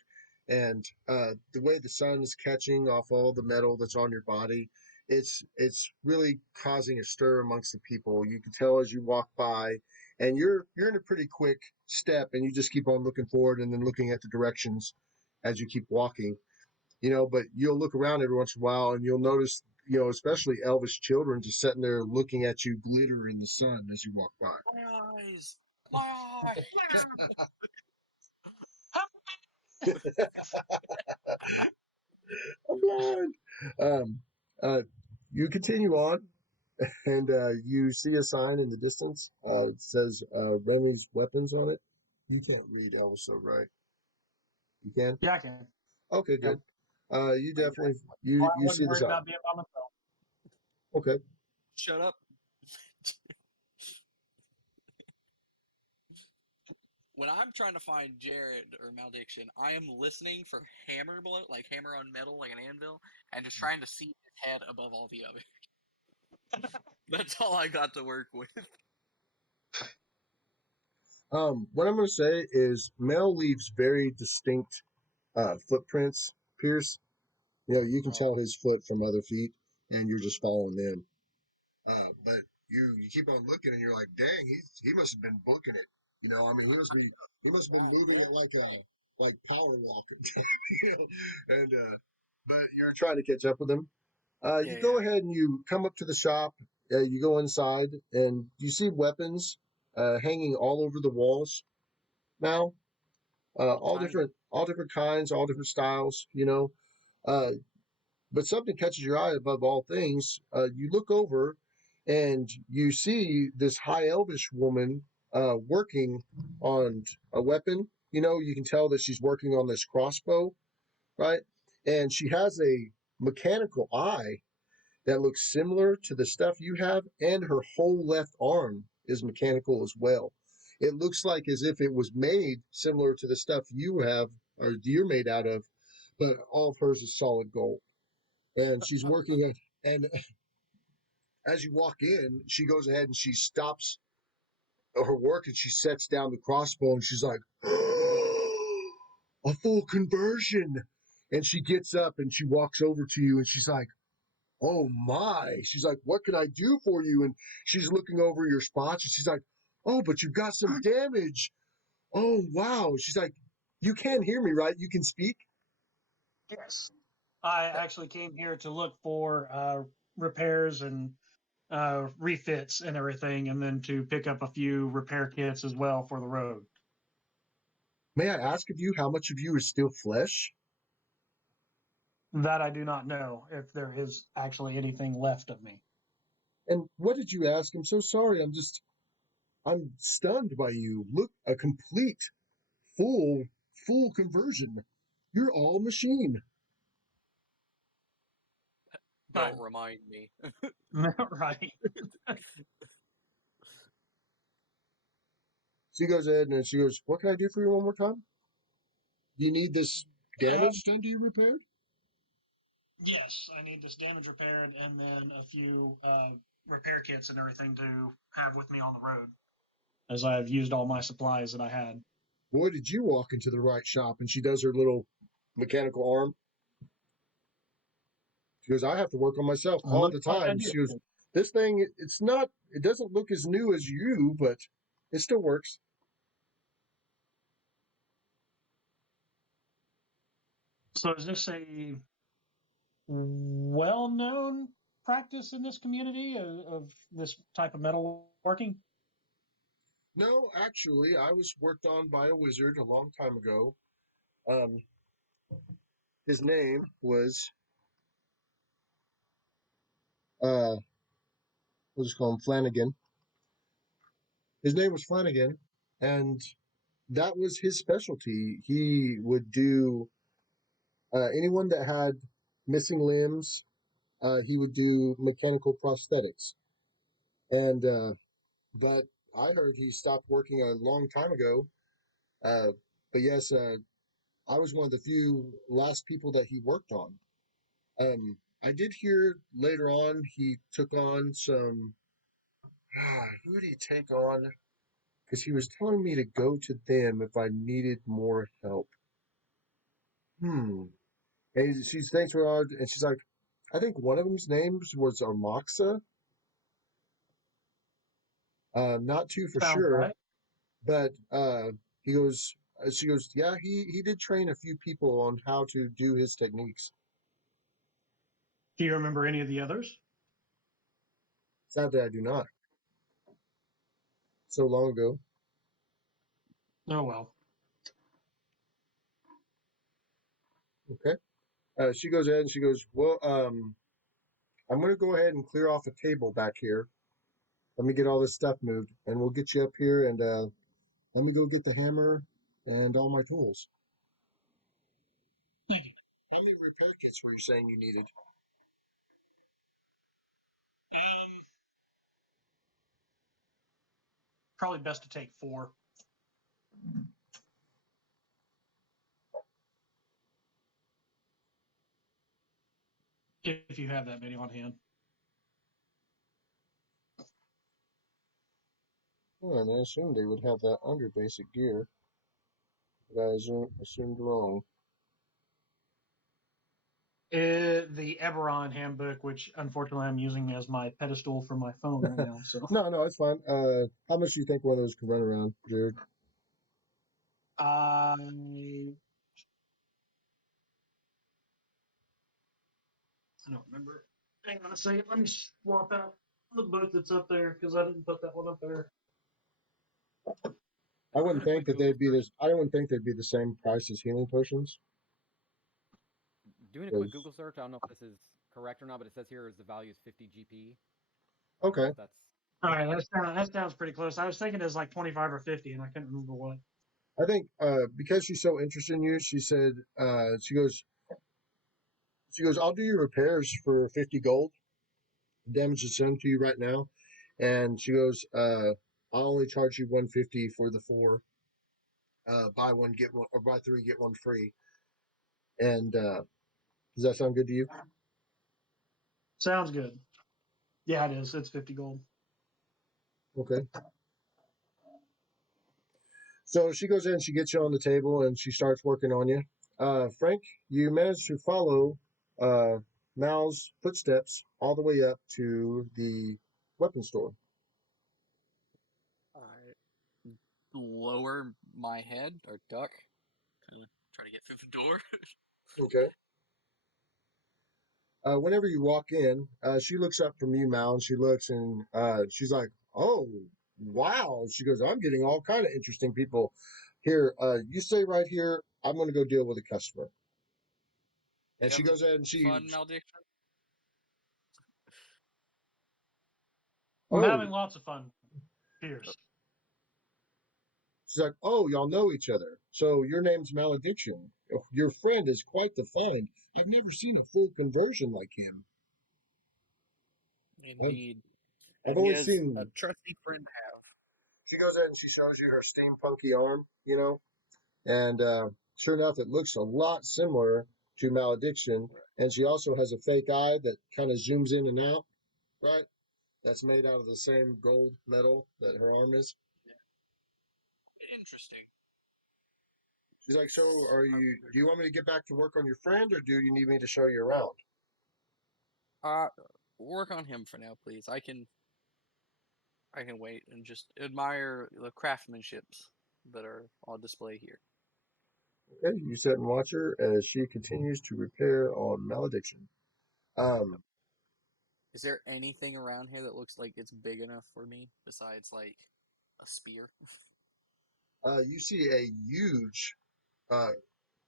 and the way the sun is catching off all the metal that's on your body. It's really causing a stir amongst the people. You can tell as you walk by, and you're in a pretty quick step, and you just keep on looking forward and then looking at the directions as you keep walking. But you'll look around every once in a while and you'll notice, especially Elvis children just sitting there looking at you glitter in the sun as you walk by. My eyes! My eyes! I'm blind. Um, uh, you continue on and you see a sign in the distance. It says Remy's Weapons on it. You can't read Elvis, so right? You can? Yeah, I can. Okay, Yeah. good. You definitely I you see wasn't the worried sign. about being by myself. Okay. Shut up. When I'm trying to find Jared or Malediction, I am listening for hammer blow, like hammer on metal, like an anvil, and just trying to see his head above all the others. That's all I got to work with. What I'm going to say is Mel leaves very distinct footprints, Pierce. You can tell his foot from other feet, and you're just following them. But you keep on looking, and you're like, dang, he must have been booking it. I mean, he must have been moving it like power walking. and but you're trying to catch up with him. You go ahead and you come up to the shop. You go inside, and you see weapons hanging all over the walls now. All different kinds, all different styles. Uh, but something catches your eye above all things. You look over, and you see this high elvish woman working on a weapon. You know, you can tell that she's working on this crossbow, right? And she has a mechanical eye that looks similar to the stuff you have, and her whole left arm is mechanical as well. It looks like as if it was made similar to the stuff you have or you're made out of, but all of hers is solid gold. And she's working at, and as you walk in, she goes ahead and she stops her work and she sets down the crossbow and she's like, a full conversion. And she gets up and she walks over to you and she's like, oh my. She's like, what can I do for you? And she's looking over your spots and she's like, oh, but you've got some damage. Oh, wow. She's like, you can't hear me, right? You can speak? Yes. I actually came here to look for repairs and refits and everything, and then to pick up a few repair kits as well for the road. May I ask of you how much of you is still flesh? That I do not know if there is actually anything left of me. And what did you ask? I'm so sorry. I'm stunned by you. Look, a complete, full, full conversion. You're all machine. Don't remind me. Right. She goes ahead and she goes, what can I do for you one more time? Do you need this damage done to you repaired? Yes, I need this damage repaired and then a few repair kits and everything to have with me on the road, as I have used all my supplies that I had. Boy, did you walk into the right shop. And she does her little mechanical arm. She goes, I have to work on myself all the Looks like I time. did. She goes, this thing, it doesn't look as new as you, but it still works. So is this a well-known practice in this community of this type of metal working? No, actually, I was worked on by a wizard a long time ago. Um, his name was, we'll just call him Flanagan. His name was Flanagan, and that was his specialty. He would do anyone that had missing limbs. He would do mechanical prosthetics, and but I heard he stopped working a long time ago. But yes, I was one of the few last people that he worked on. I did hear later on he took on some. Who did he take on? Because he was telling me to go to them if I needed more help. Hmm. And she's thanks for all, and she's like, I think one of them's names was Armaxa. Not too for Sounds sure, right. but he goes. She goes, yeah, he did train a few people on how to do his techniques. Do you remember any of the others? Sadly, I do not. So long ago. Oh well. Okay. She goes ahead and she goes, well, I'm going to go ahead and clear off a table back here. Let me get all this stuff moved, and we'll get you up here. And let me go get the hammer and all my tools. How many repair kits were you saying you needed? Probably best to take 4. If you have that many on hand. Oh, and I assumed they would have that under basic gear, but I assumed wrong. The Eberron handbook, which unfortunately I'm using as my pedestal for my phone right now. So No, it's fine. How much do you think one of those can run around, Jared? I don't remember. Hang on a second. Let me swap out the book that's up there because I didn't put that one up there. I wouldn't think Quick that Google they'd be search. this. I wouldn't think they'd be the same price as healing potions. Doing a quick Because Google search, I don't know if this is correct or not, but it says here is the value is 50 GP. Okay. That's All right, that sounds pretty close. I was thinking it was like 25 or 50, and I couldn't remember what. I think because she's so interested in you, she said she goes, I'll do your repairs for 50 gold. Damage is done to you right now. And she goes, I'll only charge you 150 for the four. Buy one, get one, or buy three, get one free. And does that sound good to you? Sounds good. Yeah, it is. It's 50 gold. Okay. So she goes in, she gets you on the table, and she starts working on you. Frank, you manage to follow uh, Mal's footsteps all the way up to the weapon store. I lower my head or duck, kind of try to get through the door. Okay. Whenever you walk in, she looks up from you, Mal, and she looks and she's like, "Oh, wow!" She goes, "I'm getting all kind of interesting people here. You stay right here. I'm going to go deal with a customer." And You she having goes in and she, fun, Malediction? I'm oh, having lots of fun. Cheers. she's like, "Oh, y'all know each other. So your name's Malediction. Your friend is quite the find. I've never seen a full conversion like him. I've, Indeed. I've And he only is a seen." trusty friend to have. She goes in and she shows you her steampunky arm, and sure enough, it looks a lot similar to Malediction. And she also has a fake eye that kind of zooms in and out, right? That's made out of the same gold metal that her arm is. Interesting. She's like, "So, do you want me to get back to work on your friend, or do you need me to show you around?" Uh, work on him for now, please. I can wait and just admire the craftsmanships that are on display here. Okay, you sit and watch her as she continues to repair on Malediction. Um, Is there anything around here that looks like it's big enough for me besides like a spear? you see a huge, uh,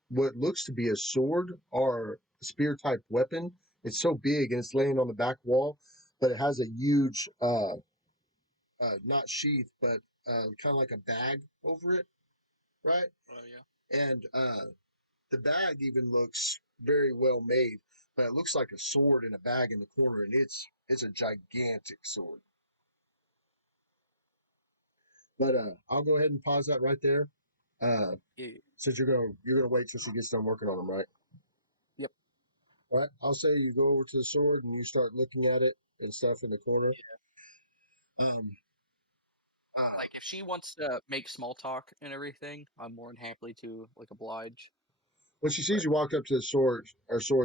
what looks to be a sword or spear type weapon. It's so big and it's laying on the back wall, but it has a huge, not sheath, but kind of like a bag over it, right? Oh yeah. And the bag even looks very well made, but it looks like a sword in a bag in the corner, and it's a gigantic sword. But I'll go ahead and pause that right there. Uh, Yeah. since you're gonna wait till she gets done working on them, right? Yep. All right. I'll say you go over to the sword and you start looking at it and stuff in the corner. Um, Like if she wants to make small talk and everything, I'm more than happy to like oblige. when she sees But you walk up to the sword,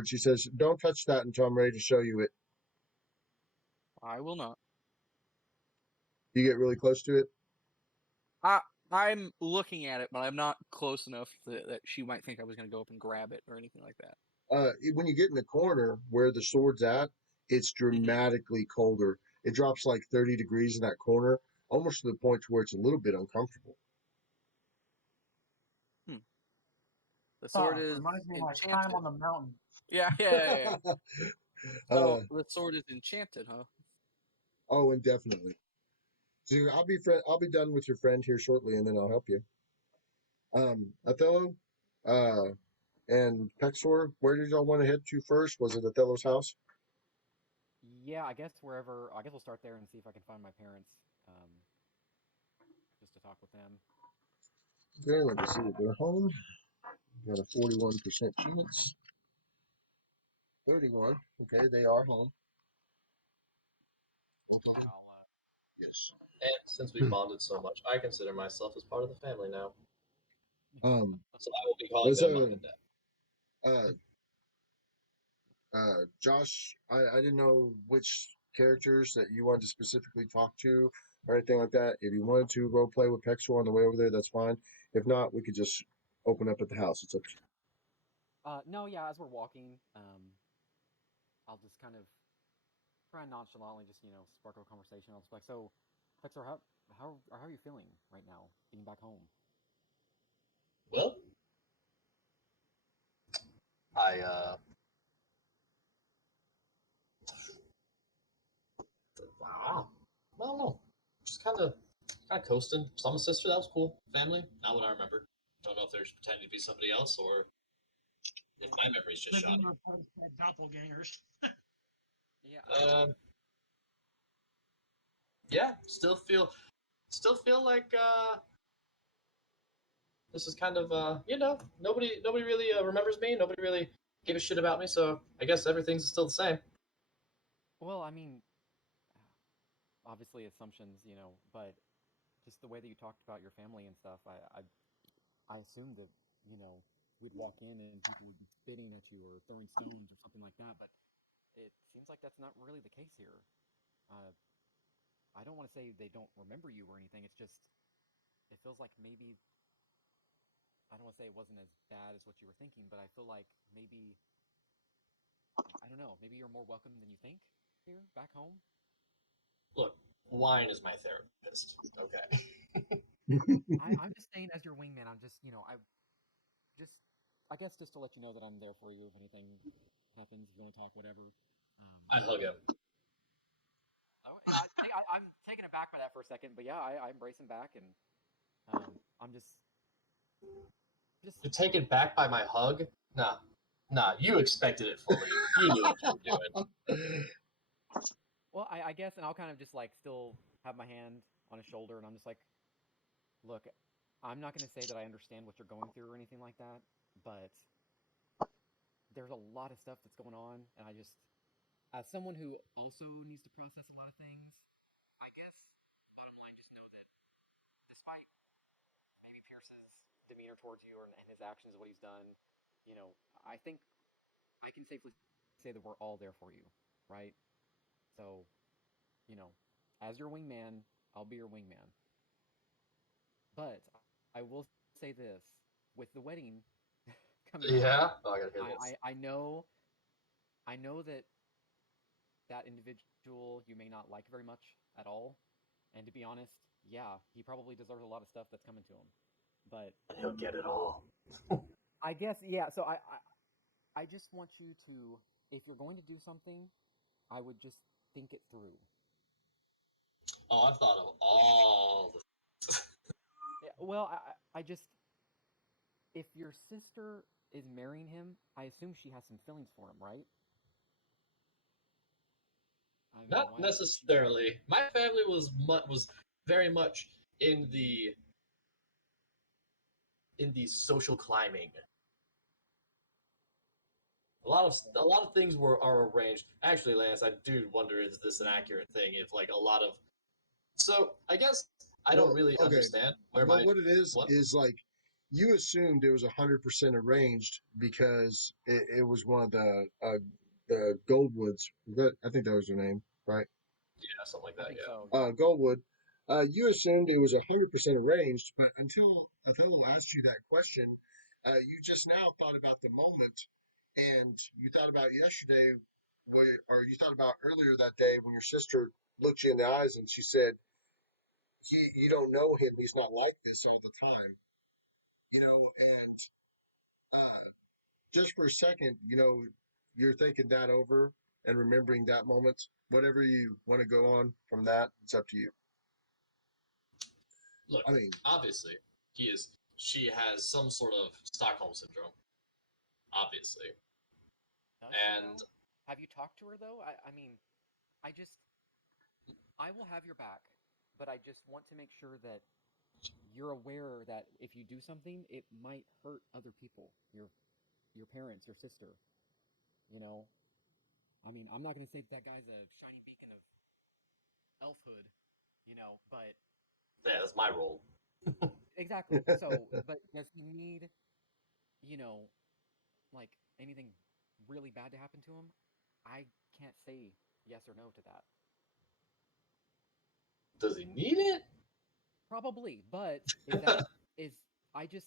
she says, "Don't touch that until I'm ready to show you it." I will not. You get really close to it. I I'm looking at it, but I'm not close enough that she might think I was gonna go up and grab it or anything like that. When you get in the corner where the sword's at, it's Mm-hmm. dramatically colder. It drops like 30 degrees in that corner, almost to the point to where it's a little bit uncomfortable. Hmm. The sword Oh, is reminds me of my time enchanted. on the mountain. Yeah. uh, So the sword is enchanted, huh? oh, indefinitely. So I'll be done with your friend here shortly, and then I'll help you. Othello, uh, and Pexor, where did y'all want to head to first? Was it Othello's house? yeah. I guess wherever. I guess we'll start there and see if I can find my parents. Um, just to talk with them. Okay, let me see if they're home. Got a 41% chance. 31. Okay, they are home. Both of them? Yes. And since we bonded so much, I consider myself as part of the family now. Um, So I will be calling was them mom and dad. uh Josh, I didn't know which characters that you wanted to specifically talk to or anything like that. If you wanted to role play with Pexor on the way over there, that's fine. If not, we could just open up at the house. It's up to you. No, yeah. As we're walking, I'll just kind of try and nonchalantly just spark a conversation. I'll just be like, so, Hector, how are you feeling right now, being back home? Well, I I don't know, just kind of coasting. Saw my sister. That was cool. Family. Not what I remember. Don't know if there's pretending to be somebody else or if my memory's just Then shot. we were doppelgangers. Yeah. Yeah. Still feel like this is kind of nobody really remembers me. Nobody really gave a shit about me. So I guess everything's still the same. Well, I mean, obviously assumptions, but just the way that you talked about your family and stuff, I assumed that, we'd walk in and people would be spitting at you or throwing stones or something like that, but it seems like that's not really the case here. Uh, I don't want to say they don't remember you or anything. It's just, it feels like maybe, I don't want to say it wasn't as bad as what you were thinking, but I feel like maybe, I don't know, maybe you're more welcome than you think here, back home. Look, wine is my therapist. Okay. I'm just saying, as your wingman, I'm just, just, I guess, just to let you know that I'm there for you if anything happens, if you want to talk, whatever. I hug him. I'm taken aback by that for a second, but yeah, I embrace him back, and I'm just. You're taken back by my hug? Nah. You expected it fully. You knew what you were doing. Well, I guess, and I'll kind of just like still have my hand on his shoulder, and I'm just like, look, I'm not going to say that I understand what you're going through or anything like that, but there's a lot of stuff that's going on, and I just, as someone who also needs to process a lot of things, I guess, bottom line, just know that despite maybe Pierce's demeanor towards you and his actions, what he's done, I think I can safely say that we're all there for you, right? So, you know, as your wingman, I'll be your wingman. But I will say this: with the wedding coming up, Yeah? Oh, I gotta hear this. I know that individual you may not like very much at all. And to be honest, yeah, he probably deserves a lot of stuff that's coming to him. But He'll get it all. I guess, yeah. So I just want you to, if you're going to do something, I would just think it through. Oh, I've thought of all the. Yeah, well, I just, if your sister is marrying him, I assume she has some feelings for him, right? I mean, Not why else would she? necessarily. My family was very much in the social climbing. A lot of things are arranged. Actually, Lance, I do wonder, is this an accurate thing? If like a lot of, so I guess I don't Well, really okay. understand where Well, my what it what. is like you assumed it was 100% arranged because it was one of the Goldwoods. I think that was their name, right? Yeah, something like I that. think Yeah. so. Yeah. Goldwood. You assumed it was 100% arranged, but until Othello asked you that question, you just now thought about the moment, and you thought about yesterday, or you thought about earlier that day when your sister looked you in the eyes and she said, you don't know him. He's not like this all the time, and uh, just for a second, you're thinking that over and remembering that moment. Whatever you want to go on from that, it's up to you. Look, I mean, obviously, she has some sort of Stockholm syndrome, obviously. Does she And though? Have you talked to her though? I mean, I just, I will have your back, but I just want to make sure that you're aware that if you do something, it might hurt other people, your parents, your sister. You know, I mean, I'm not going to say that guy's a shiny beacon of elfhood, but yeah, that's my role. exactly. So, but does he need, you know, like anything really bad to happen to him? I can't say yes or no to that. Does he need it? Probably, but is that is I just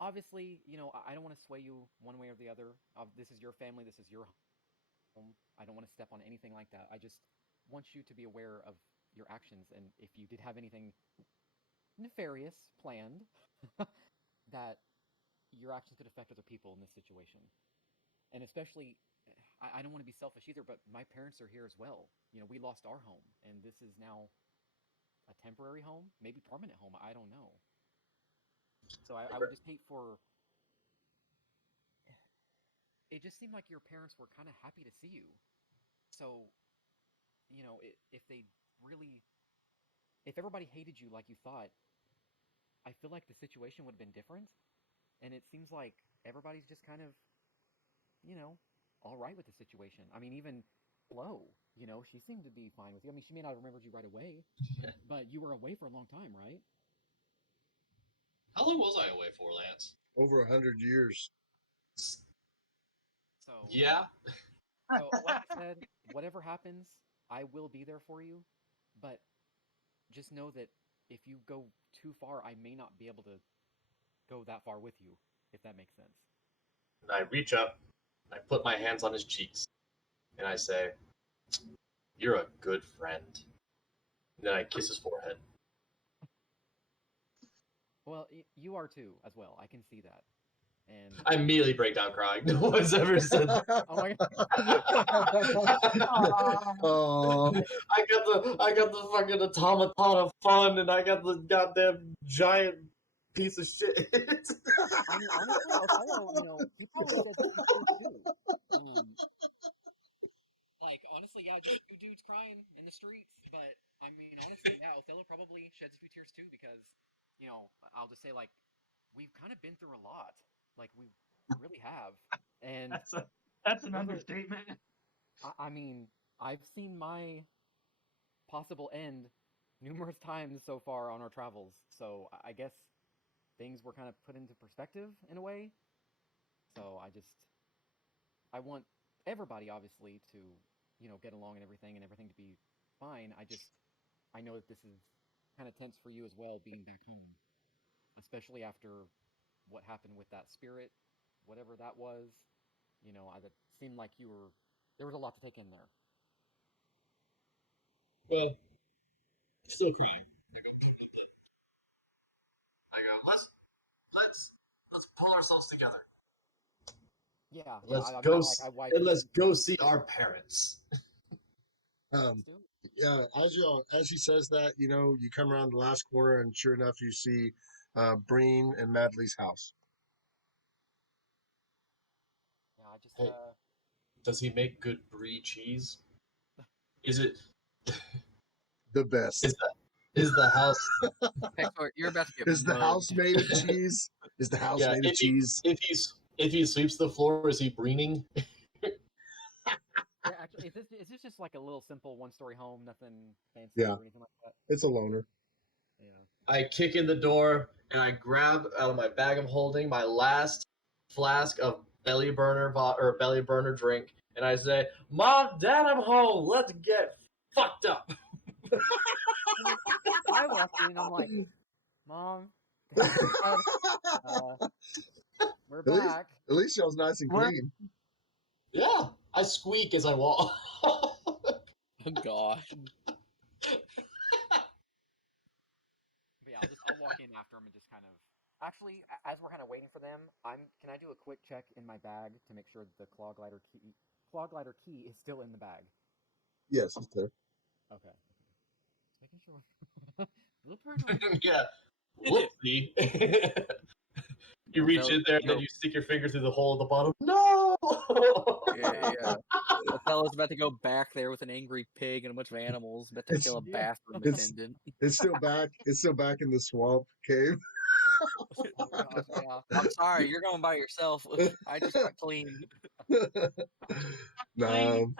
obviously, I don't want to sway you one way or the other. This is your family, this is your home. I don't want to step on anything like that. I just want you to be aware of your actions, and if you did have anything nefarious planned, that your actions could affect other people in this situation. And especially, I don't want to be selfish either, but my parents are here as well. You know, we lost our home, and this is now a temporary home, maybe permanent home. I don't know. So I would just hate for. It just seemed like your parents were kind of happy to see you. So, you know, if they really, if everybody hated you like you thought, I feel like the situation would have been different. And it seems like everybody's just kind of, you know, all right with the situation. I mean, even Flo, you know, she seemed to be fine with you. I mean, she may not have remembered you right away, but you were away for a long time, right? How long was I away for, Lance? Over 100 years. So, Yeah. so like I said, whatever happens, I will be there for you. But just know that if you go too far, I may not be able to go that far with you, if that makes sense. And I reach up, and I put my hands on his cheeks, and I say, "You're a good friend." And then I kiss his forehead. Well, you are too, as well. I can see that. And I immediately break down crying. No one's ever said that. oh my Oh, I got the fucking automaton of fun, and I got the goddamn giant piece of shit. I mean, honestly, Othello, you know, he probably said this too. Like, honestly, yeah, just two dudes crying in the streets. But, I mean, honestly, yeah, Othello probably sheds a few tears too because, you know, I'll just say, like, we've kind of been through a lot. Like, we really have. And, That's an understatement. I mean, I've seen my possible end numerous times so far on our travels. So, I guess things were kind of put into perspective in a way. So, I want everybody, obviously, to, you know, get along and everything to be fine. I know that this is kind of tense for you as well, being back home, especially after what happened with that spirit, whatever that was. You know, it seemed like there was a lot to take in there. Well, still crying. I go, let's pull ourselves together. Yeah, Let's I'm go not like I wipe. and let's go see our parents. um, yeah. As he says that, you know, you come around the last corner, and sure enough, you see Breen and Madley's house. Yeah, I just Hey, does he make good brie cheese? Is it? The best. Is the house? Hector, you're about to get Is the house mugged. made of cheese? Is the house Yeah. made of cheese? If he sweeps the floor, is he breening? yeah, actually, is this just like a little simple one-story home, nothing fancy Yeah. or anything like that? It's a loner. Yeah. I kick in the door and I grab out of my bag I'm holding my last flask of belly burner drink, and I say, "Mom, Dad, I'm home. Let's get fucked up." I walked in, I'm like, Mom, Dad, we're At least, back. at least y'all's nice and What? clean. Yeah, I squeak as I walk. Oh God. But yeah, I'll walk in after him and just kind of. Actually, as we're kind of waiting for them, Can I do a quick check in my bag to make sure the clog lighter key is still in the bag? Yes, it's there. Okay. Just making sure. A little paranoid. Yeah, whoopsie. You reach in there and then you stick your finger through the hole at the bottom. No. Yeah. Othello's about to go back there with an angry pig and a bunch of animals, about to kill a bathroom attendant. It's still back. It's still back in the swamp cave. Oh gosh, yeah. I'm sorry, you're going by yourself. I just got clean. No.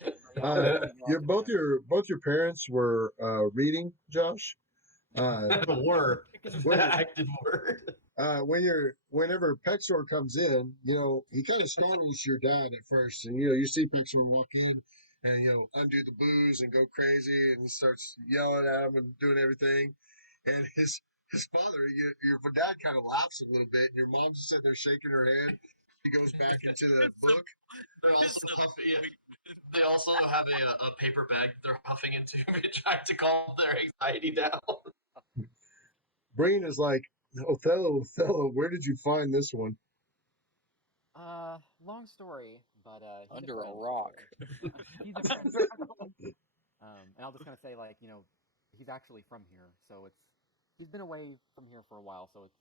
Yeah, I'll definitely go Your after both them. your parents were reading, Josh. The word, When- active word. Whenever Pexor comes in, you know, he kind of startles your dad at first, and you know, you see Pexor walk in and you know undo the booze and go crazy, and he starts yelling at him and doing everything, and his father, your dad, kind of laughs a little bit, and your mom's just sitting there shaking her head. He goes back into the book. They're also huffing. Yeah. They also have a paper bag they're huffing into, trying to calm their anxiety down. Breen is like, Othello, where did you find this one? long story, but he's Under a friend. rock. He's a friend. And I'll just kind of say, like, he's actually from here, so he's been away from here for a while, so it's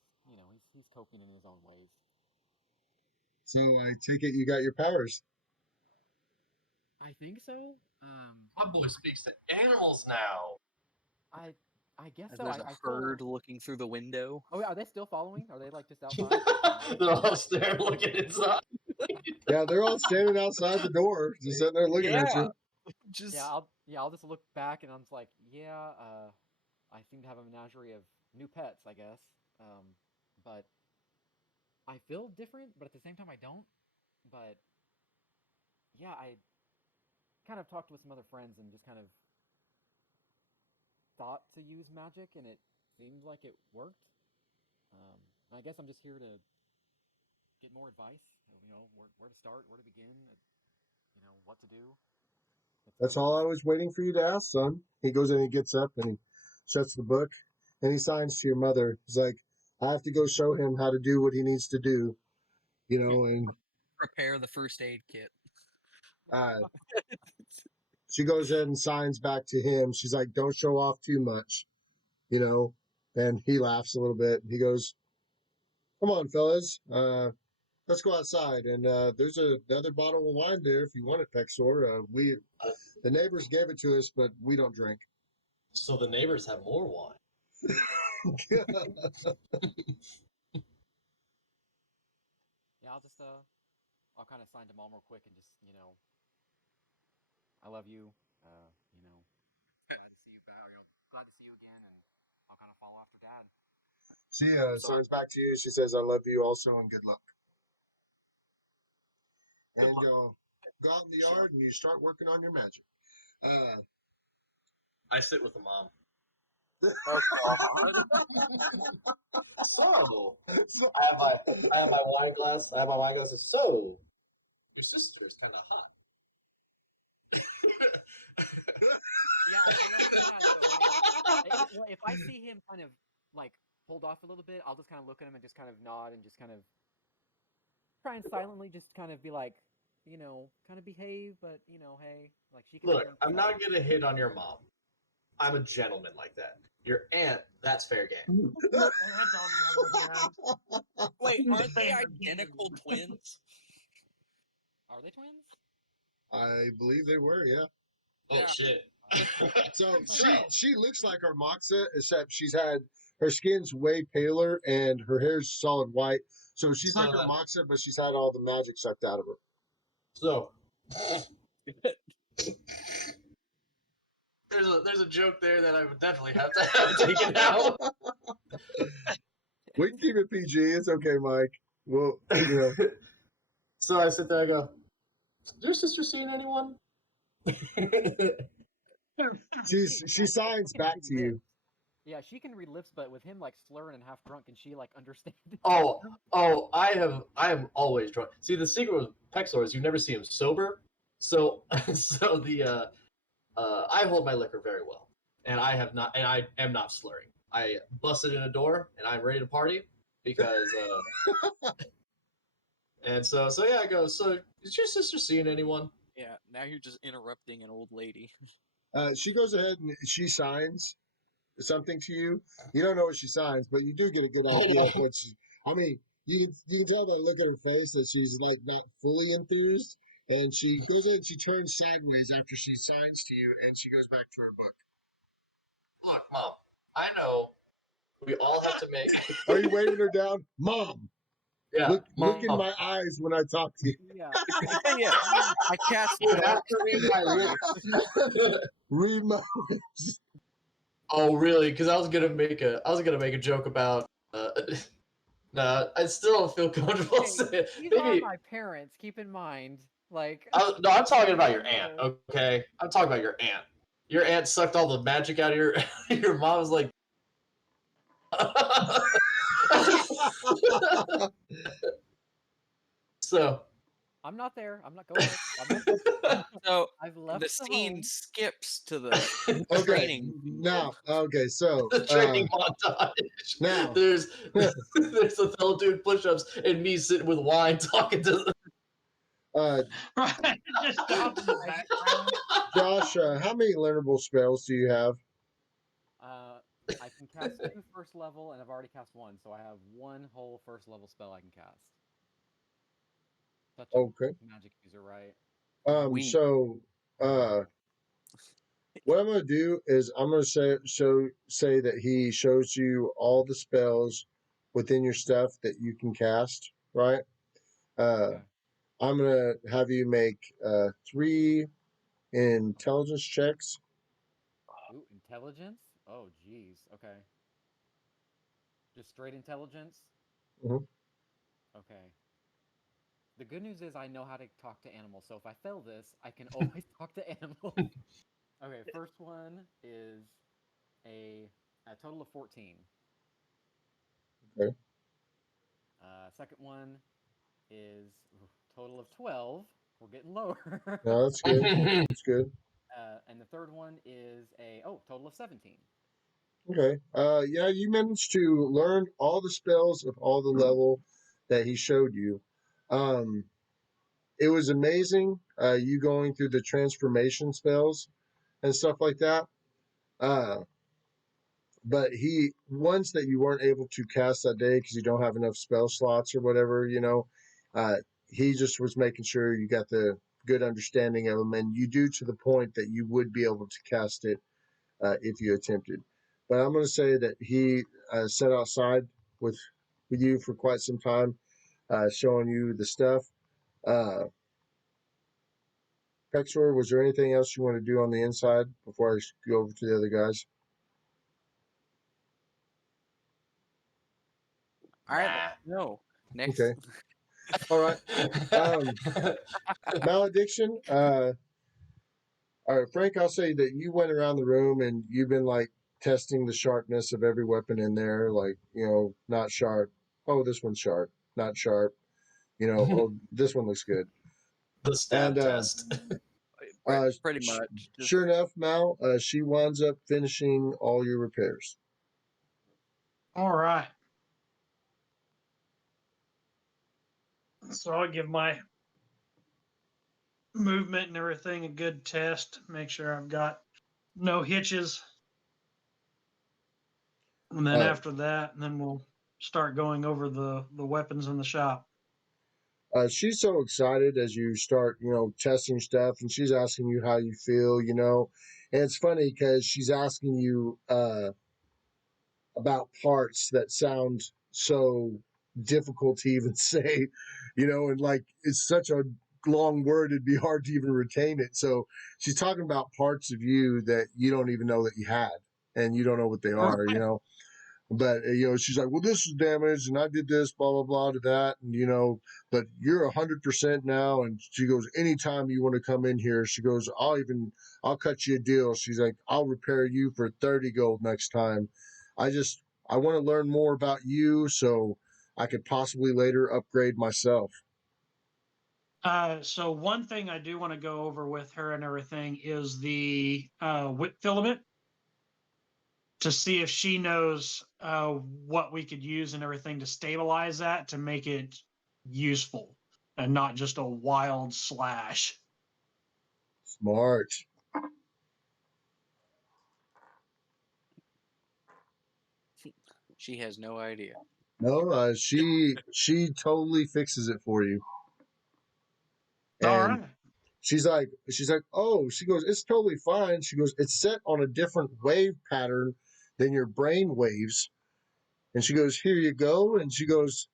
he's coping in his own ways. So I take it you got your powers. I think so. My boy speaks to animals now. I guess And so. there's a I still... herd looking through the window. Oh, are they still following? Are they like just outside? They're all staring, looking inside. Yeah, they're all standing outside the door, just sitting there looking at you. Just I'll just look back and I'm just like, yeah, I seem to have a menagerie of new pets, I guess. But I feel different, but at the same time I don't. But yeah, I kind of talked with some other friends and just kind of thought to use magic, and it seemed like it worked. I guess I'm just here to get more advice. Where to start, where to begin, what to do. That's all I was waiting for you to ask, son. He goes in, he gets up, and he shuts the book, and he signs to your mother. He's like, I have to go show him how to do what he needs to do, and prepare the first aid kit. she goes in and signs back to him. She's like, don't show off too much, and he laughs a little bit. He goes, come on, fellas, let's go outside. And there's another bottle of wine there if you want it, Pexor. The neighbors gave it to us, but we don't drink. So the neighbors have more wine. Yeah, I'll kind of sign to Mom real quick and just, I love you, glad to see you back, glad to see you again, and I'll kind of follow after Dad. She signs back to you. She says, I love you also, and good luck. And you'll go out in the yard and you start working on your magic. I sit with the mom. Oh God! So I have my wine glass. I have my wine glasses. So your sister is kind of hot. If I see him kind of like hold off a little bit, I'll just kind of look at him and just kind of nod and just kind of try and silently just kind of be like, kind of behave, but hey, like she can. Look, I'm not gonna hit on your mom. I'm a gentleman like that. Your aunt, that's fair game. Wait, aren't they identical twins? Are they twins? I believe they were, yeah. Oh Yeah. shit. So she looks like our Moxa, except she's had her skin's way paler and her hair's solid white. So she's like our Moxa, but she's had all the magic sucked out of her. So there's a joke there that I would definitely have to have taken out. We can keep it PG. It's okay, Mike. Well, So I sit there, I go, is your sister seeing anyone? she signs back to you. Yeah, she can read lips, but with him like slurring and half drunk, and she like understand. Oh, I am always drunk. See, the secret with Pexor is you never see him sober. So the I hold my liquor very well, and I am not slurring. I busted in a door, and I'm ready to party because. And so yeah, I go. So is your sister seeing anyone? Yeah. Now you're just interrupting an old lady. She goes ahead and she signs something to you. You don't know what she signs, but you do get a good idea of what she. I mean, you can tell by the look at her face that she's like not fully enthused. And she goes in, she turns sideways after she signs to you, and she goes back to her book. Look, Mom, I know we all have to make. Are you waving her down? Mom! Yeah, look in my eyes when I talk to you. Yeah. Yeah. I cast You have to read my lips. Read my lips. Oh, really? Because I was gonna make a joke about. Nah, I still don't feel comfortable saying. These Maybe. are my parents. Keep in mind, like. No, I'm talking about your aunt. Okay, I'm talking about your aunt. Your aunt sucked all the magic out of your. Your mom was like. So. I'm not there. I'm not going. So I've left the scene home. skips to the Okay. training. Now, okay, so The training montage. Now there's a fellow doing push-ups and me sitting with wine talking to them. Right, just stop in the background. Josh, how many learnable spells do you have? I can cast 2 first level, and I've already cast 1, so I have 1 whole first level spell I can cast. Such a Okay. magic user, right? Wink. So, what I'm going to do is I'm going to say that he shows you all the spells within your stuff that you can cast, right? Okay. I'm going to have you make 3 intelligence checks. Ooh, intelligence? Oh, jeez. Okay. Just straight intelligence? Mhm. Okay. The good news is I know how to talk to animals, so if I fail this, I can always talk to animals. Okay, first one is a total of 14. Okay. Second one is total of 12. We're getting lower. No, that's good. That's good. And the third one is a total of 17. Okay. Yeah, you managed to learn all the spells of all the level that he showed you. Um, it was amazing. You going through the transformation spells and stuff like that. Uh, but he ones that you weren't able to cast that day because you don't have enough spell slots or whatever, uh, he just was making sure you got the good understanding of them, and you do to the point that you would be able to cast it if you attempted. But I'm going to say that he sat outside with you for quite some time, showing you the stuff. Uh, Pexor, was there anything else you want to do on the inside before I go over to the other guys? All right, no. Next. Okay. All right. Malediction. All right, Frank, I'll say that you went around the room and you've been like testing the sharpness of every weapon in there, like, not sharp. Oh, this one's sharp. Not sharp. Oh, this one looks good. The And stab test. Pretty much. Just, sure enough, Mal, she winds up finishing all your repairs. All right. So I'll give my movement and everything a good test. Make sure I've got no hitches. And then Uh, after that, and then we'll start going over the weapons in the shop. she's so excited as you start, testing stuff, and she's asking you how you feel, And it's funny because she's asking you about parts that sound so difficult to even say, and like it's such a long word, it'd be hard to even retain it. So she's talking about parts of you that you don't even know that you had, and you don't know what they are. But she's like, well, this is damaged, and I did this, blah blah blah, to that, and but you're 100% now. And she goes, anytime you want to come in here, she goes, I'll cut you a deal. She's like, I'll repair you for 30 gold next time. I just I want to learn more about you so I could possibly later upgrade myself. So one thing I do want to go over with her and everything is the whip filament to see if she knows what we could use and everything to stabilize that to make it useful and not just a wild slash. Smart. she has no idea. No, she totally fixes it for you. All And right. she's like, oh, she goes, it's totally fine. She goes, it's set on a different wave pattern than your brain waves. And she goes, here you go. And she goes,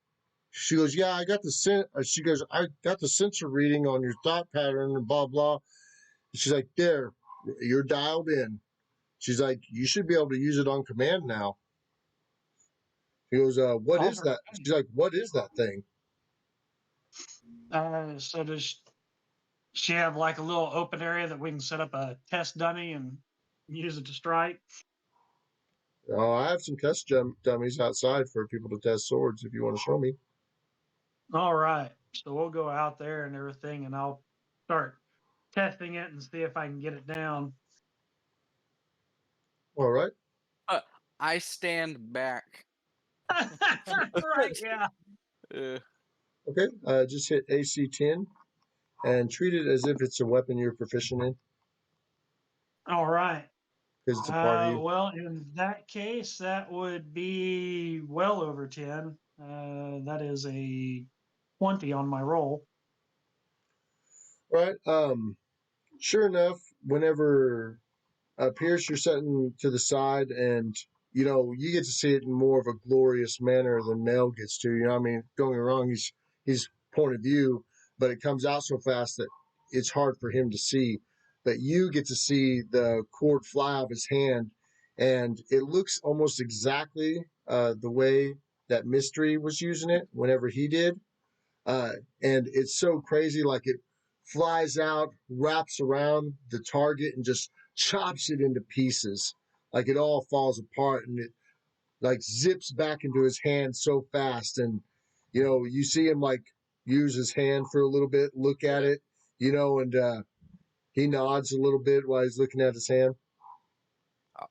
yeah, I got the she goes, I got the sensor reading on your thought pattern and blah blah. And she's like, there, you're dialed in. She's like, you should be able to use it on command now. He goes, what All is that? She's like, what is that thing? right. So does she have like a little open area that we can set up a test dummy and use it to strike? I have some test dummies outside for people to test swords if you want to show me. All right. So we'll go out there and everything, and I'll start testing it and see if I can get it down. All right. I stand back. Right, yeah. Uh, Okay. Just hit AC 10. and treat it as if it's a weapon you're proficient in, All right. because it's a part of you. Well, in that case, that would be well over 10. That is a 20 on my roll. Right. Sure enough, whenever Pierce, you're sitting to the side, and you get to see it in more of a glorious manner than Mel gets to. I mean, don't get me wrong, he's point of view, but it comes out so fast that it's hard for him to see. But you get to see the cord fly off his hand, and it looks almost exactly the way that Mystery was using it whenever he did. And it's so crazy, like it flies out, wraps around the target, and just chops it into pieces. Like it all falls apart, and it like zips back into his hand so fast. And you see him like use his hand for a little bit, look at it, and he nods a little bit while he's looking at his hand. Oh.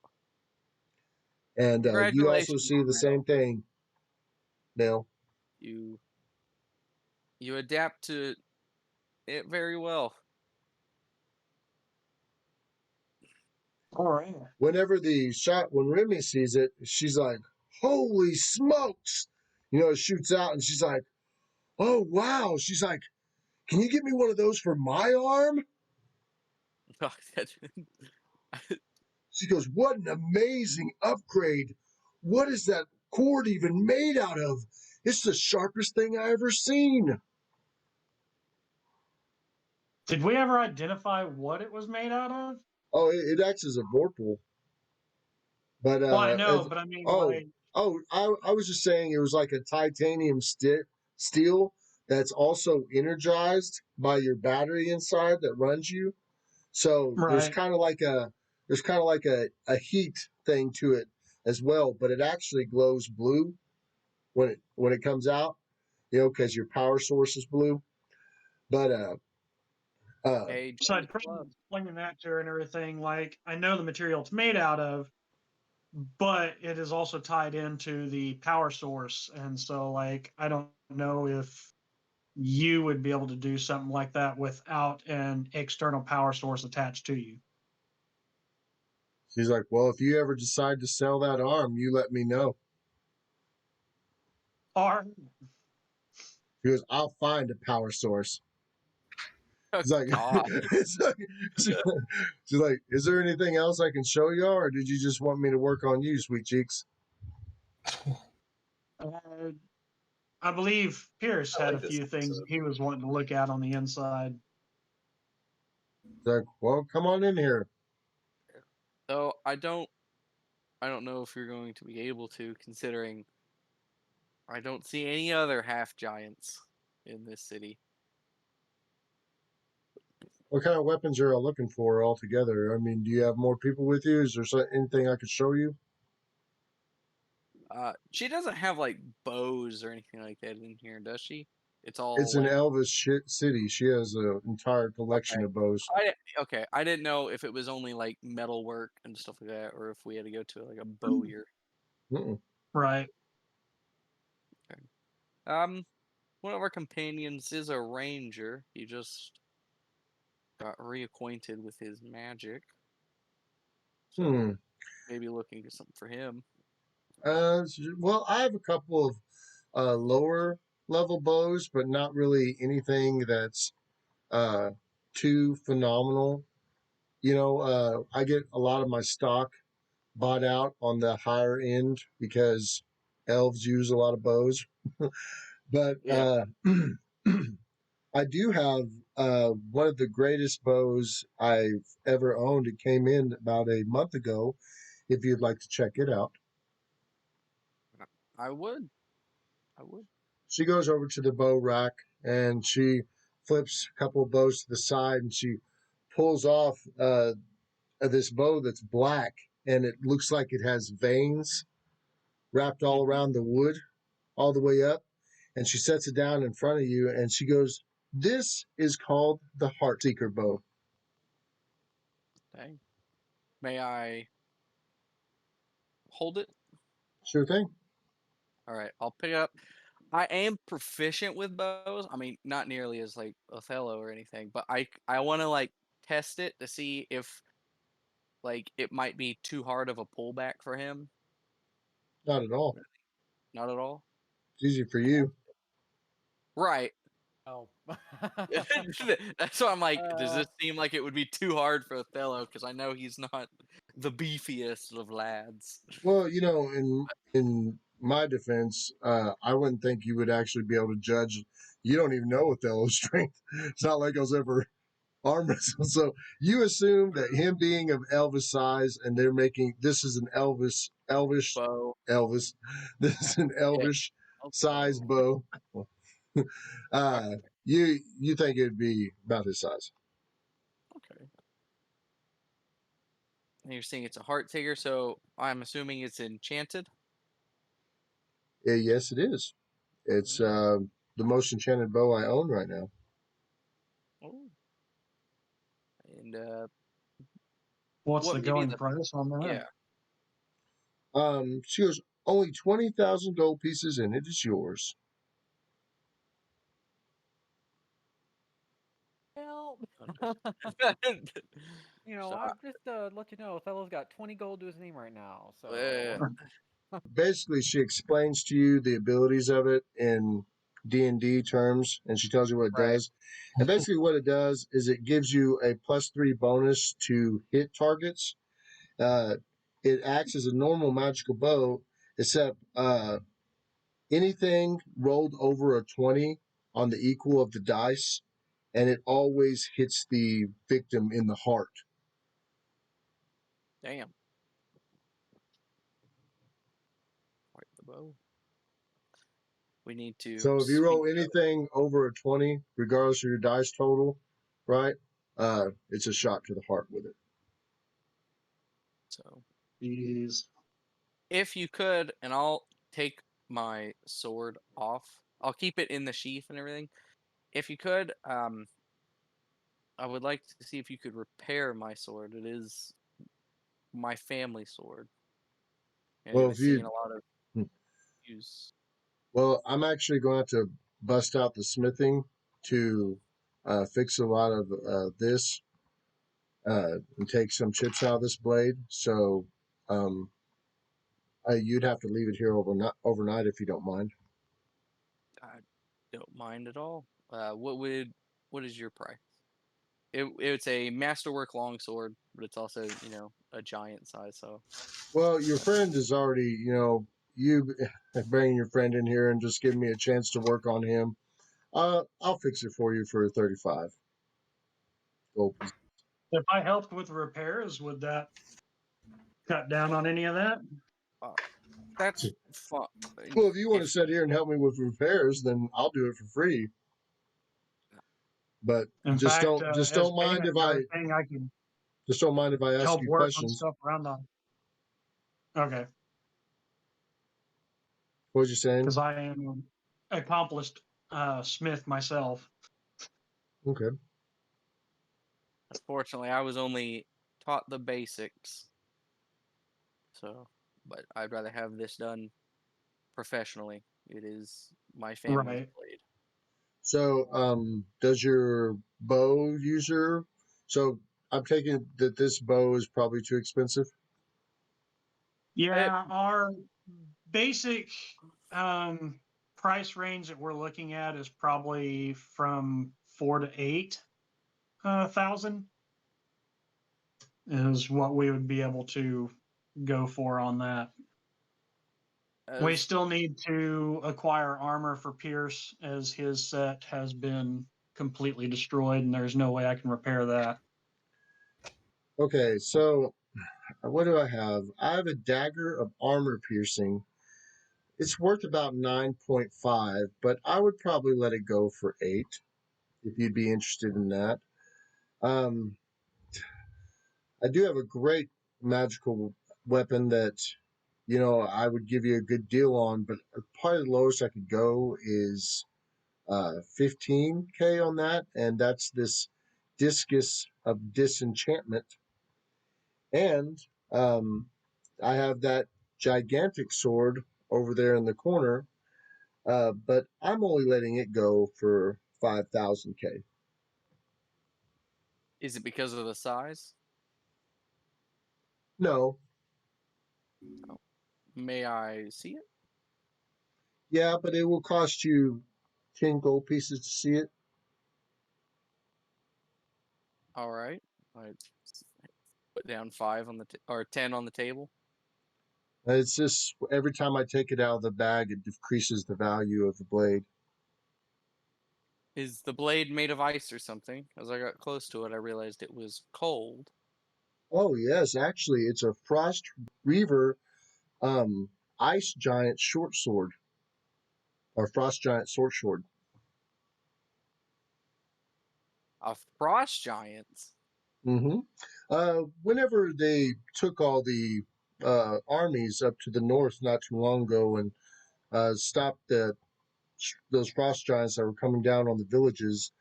And you also Congratulations, see the Mel. same thing, Nell. You adapt to it very well. All right. Whenever when Remy sees it, she's like, "Holy smokes!" It shoots out, and she's like, "Oh wow!" She's like, "Can you get me one of those for my arm?" She goes, "What an amazing upgrade! What is that cord even made out of? It's the sharpest thing I ever seen." Did we ever identify what it was made out of? Oh, it acts as a vorpal. But Well, I know, but I mean, oh like, I was just saying it was like a titanium steel that's also energized by your battery inside that runs you. So there's right. kind of like a heat thing to it as well, but it actually glows blue when it comes out, because your power source is blue. But Hey, So join the I'd probably club. explain that to her and everything. Like, I know the material it's made out of, but it is also tied into the power source. And so, like, I don't know if you would be able to do something like that without an external power source attached to you. she's like, "Well, if you ever decide to sell that arm, you let me know." Or, She goes, "I'll find a power source." Oh, She's like, God. it's like she's like, "Is there anything else I can show you, or did you just want me to work on you, sweet cheeks?" I believe Pierce I had a like this few things episode. he was wanting to look at on the inside. She's like, "Well, come on in here." So I don't know if you're going to be able to, considering I don't see any other half giants in this city. What kind of weapons are you looking for altogether? I mean, do you have more people with you? Is there anything I could show you? She doesn't have like bows or anything like that in here, does she? It's all It's an like Elvis city. She has an entire collection okay. of bows. I didn't know if it was only like metal work and stuff like that, or if we had to go to like a bowyer. Mm-mm. Right. Okay. One of our companions is a ranger. He just got reacquainted with his magic, so Hmm. maybe looking for something for him. Well, I have a couple of lower level bows, but not really anything that's uh, too phenomenal. I get a lot of my stock bought out on the higher end because elves use a lot of bows. But Yeah. I do have one of the greatest bows I've ever owned. It came in about a month ago. If you'd like to check it out, I would. I would. she goes over to the bow rack and she flips a couple of bows to the side and she pulls off this bow that's black and it looks like it has veins wrapped all Mhm. around the wood all the way up. And she sets it down in front of you and she goes, "This is called the Heartseeker bow." Dang. May I hold it? Sure thing. All right, I'll pick it up. I am proficient with bows. I mean, not nearly as like Othello or anything, but I want to like test it to see if like it might be too hard of a pullback for him. Not at all. Not at all. It's easy for you. Right. Oh. That's why I'm like, does Uh, this seem like it would be too hard for Othello? Because I know he's not the beefiest of lads. Well, in my defense, I wouldn't think you would actually be able to judge. You don't even know Othello's strength. It's not like I was ever arm wrestle. So you assume that him being of Elvis size, and they're making this is an Bow. Elvis. This is an Yeah. Elvish size Bow. bow. All uh, you think it'd be about his size? Okay. And you're saying it's a heart taker, so I'm assuming it's enchanted. Yes, it is. It's the most enchanted bow I own right now. Oh. And What's what the may be going the price on that? yeah? She goes, only 20,000 gold pieces, and it is yours. well, So I'll just let you know, Othello's got 20 gold to his name right now. So Basically, she explains to you the abilities of it in D&D terms, and she tells you what it right. does. And basically, what it does is it gives you a +3 bonus to hit targets. Uh, it acts as a normal magical bow, except anything rolled over a 20 on the equal of the dice, and it always hits the victim in the heart. Damn. Quite the bow. We need to So if you speak roll to anything over a 20, regardless of your dice total, right, it's a shot to the heart with it. so Jeez. if you could, and I'll take my sword off. I'll keep it in the sheath and everything. If you could, I would like to see if you could repair my sword. It is my family sword, and it Well, was seeing a lot of use. well, I'm actually going to bust out the smithing to fix a lot of this and take some chips out of this blade. So um, you'd have to leave it here overnight if you don't mind. I don't mind at all. What is your price? It's a masterwork longsword, but it's also a giant size. So Well, your friend is already, you bringing your friend in here and just giving me a chance to work on him. I'll fix it for you for 35 gold pieces. If I helped with repairs, would that cut down on any of that? uh, that's fun. Well, if you want to If sit here and help me with repairs, then I'll do it for free. But In just fact, don't just as don't mind payment if and I everything, I can just don't mind if I ask help you work on questions. stuff around the. Okay, What was you saying? because I am an accomplished smith myself. Okay. unfortunately I was only taught the basics, so but I'd rather have this done professionally. It is my family's Right. blade. So, does your bow user? So I'm taking that this bow is probably too expensive. Yeah, our basic um, price range that we're looking at is probably from 4 to 8 thousand is what we would be able to go for on that. We As still need to acquire armor for Pierce as his set has been completely destroyed and there's no way I can repair that. Okay, so what do I have? I have a dagger of armor piercing. It's worth about 9.5, but I would probably let it go for 8 if you'd be interested in that. Um, I do have a great magical weapon that I would give you a good deal on, but probably the lowest I could go is 15K on that, and that's this discus of disenchantment. And um, I have that gigantic sword over there in the corner but I'm only letting it go for 5,000K. Is it because of the size? No, May I see it? yeah, but it will cost you 10 gold pieces to see it. All right. I put down 5 on the or 10 on the table. It's just every time I take it out of the bag, it decreases the value of the blade. Is the blade made of ice or something? As I got close to it, I realized it was cold. Oh yes, actually, it's a Frost Reaver Ice Giant short sword or Frost Giant short sword. A frost giants. Mm-hmm. Whenever they took all the armies up to the north not too long ago and stopped those frost giants that were coming down on the villages,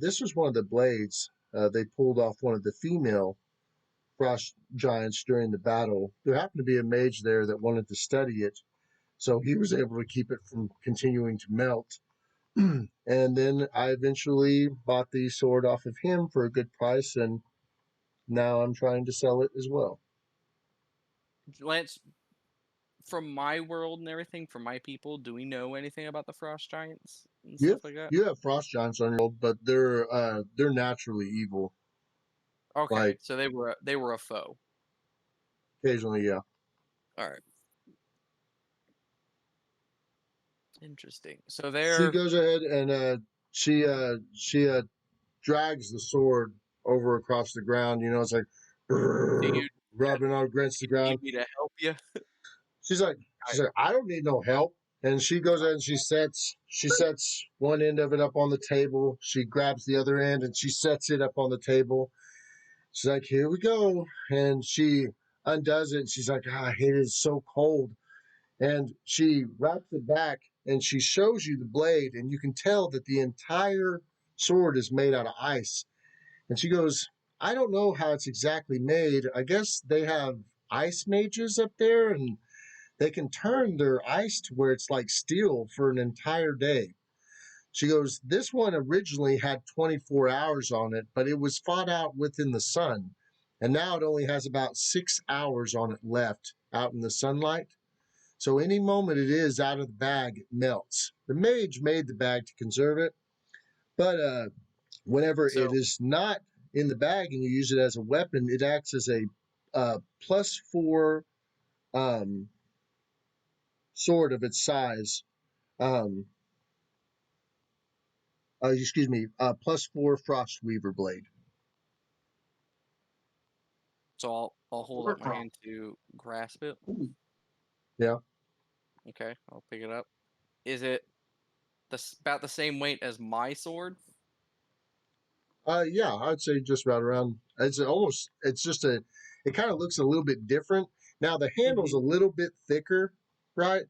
this was one of the blades. They pulled off one of the female frost giants during the battle. There happened to be a mage there that wanted to study it, so he was able to keep it from continuing to melt. And then I eventually bought the sword off of him for a good price, and now I'm trying to sell it as well. Lance, from my world and everything, from my people, do we know anything about the frost giants and You stuff have, like that? you have frost giants on your world, but they're naturally evil. Okay, Like so they were a foe. occasionally, yeah. All right. Interesting. So She they're goes ahead and she drags the sword over across the ground. You know, it's like do you rubbing on against the ground. need me to help you? She's like, I don't need no help. And she goes in and she sets one end of it up on the table. She grabs the other end and she sets it up on the table. She's like, here we go. And she undoes it. And she's like, I hate it. It's so cold. And she wraps it back and she shows you the blade. And you can tell that the entire sword is made out of ice. And she goes, I don't know how it's exactly made. I guess they have ice mages up there and they can turn their ice to where it's like steel for an entire day. She goes, this one originally had 24 hours on it, but it was fought out within the sun. And now it only has about 6 hours on it left out in the sunlight. So any moment it is out of the bag, it melts. The mage made the bag to conserve it, but whenever it So is not in the bag and you use it as a weapon, it acts as a +4 um, sword of its size. Um, excuse me, +4 Frost Weaver blade. I'll hold up my hand to grasp it. Yeah. Okay, I'll pick it up. Is it about the same weight as my sword? Yeah, I'd say just right around. It's just it kind of looks a little bit different. Now the handle's a little bit thicker, right?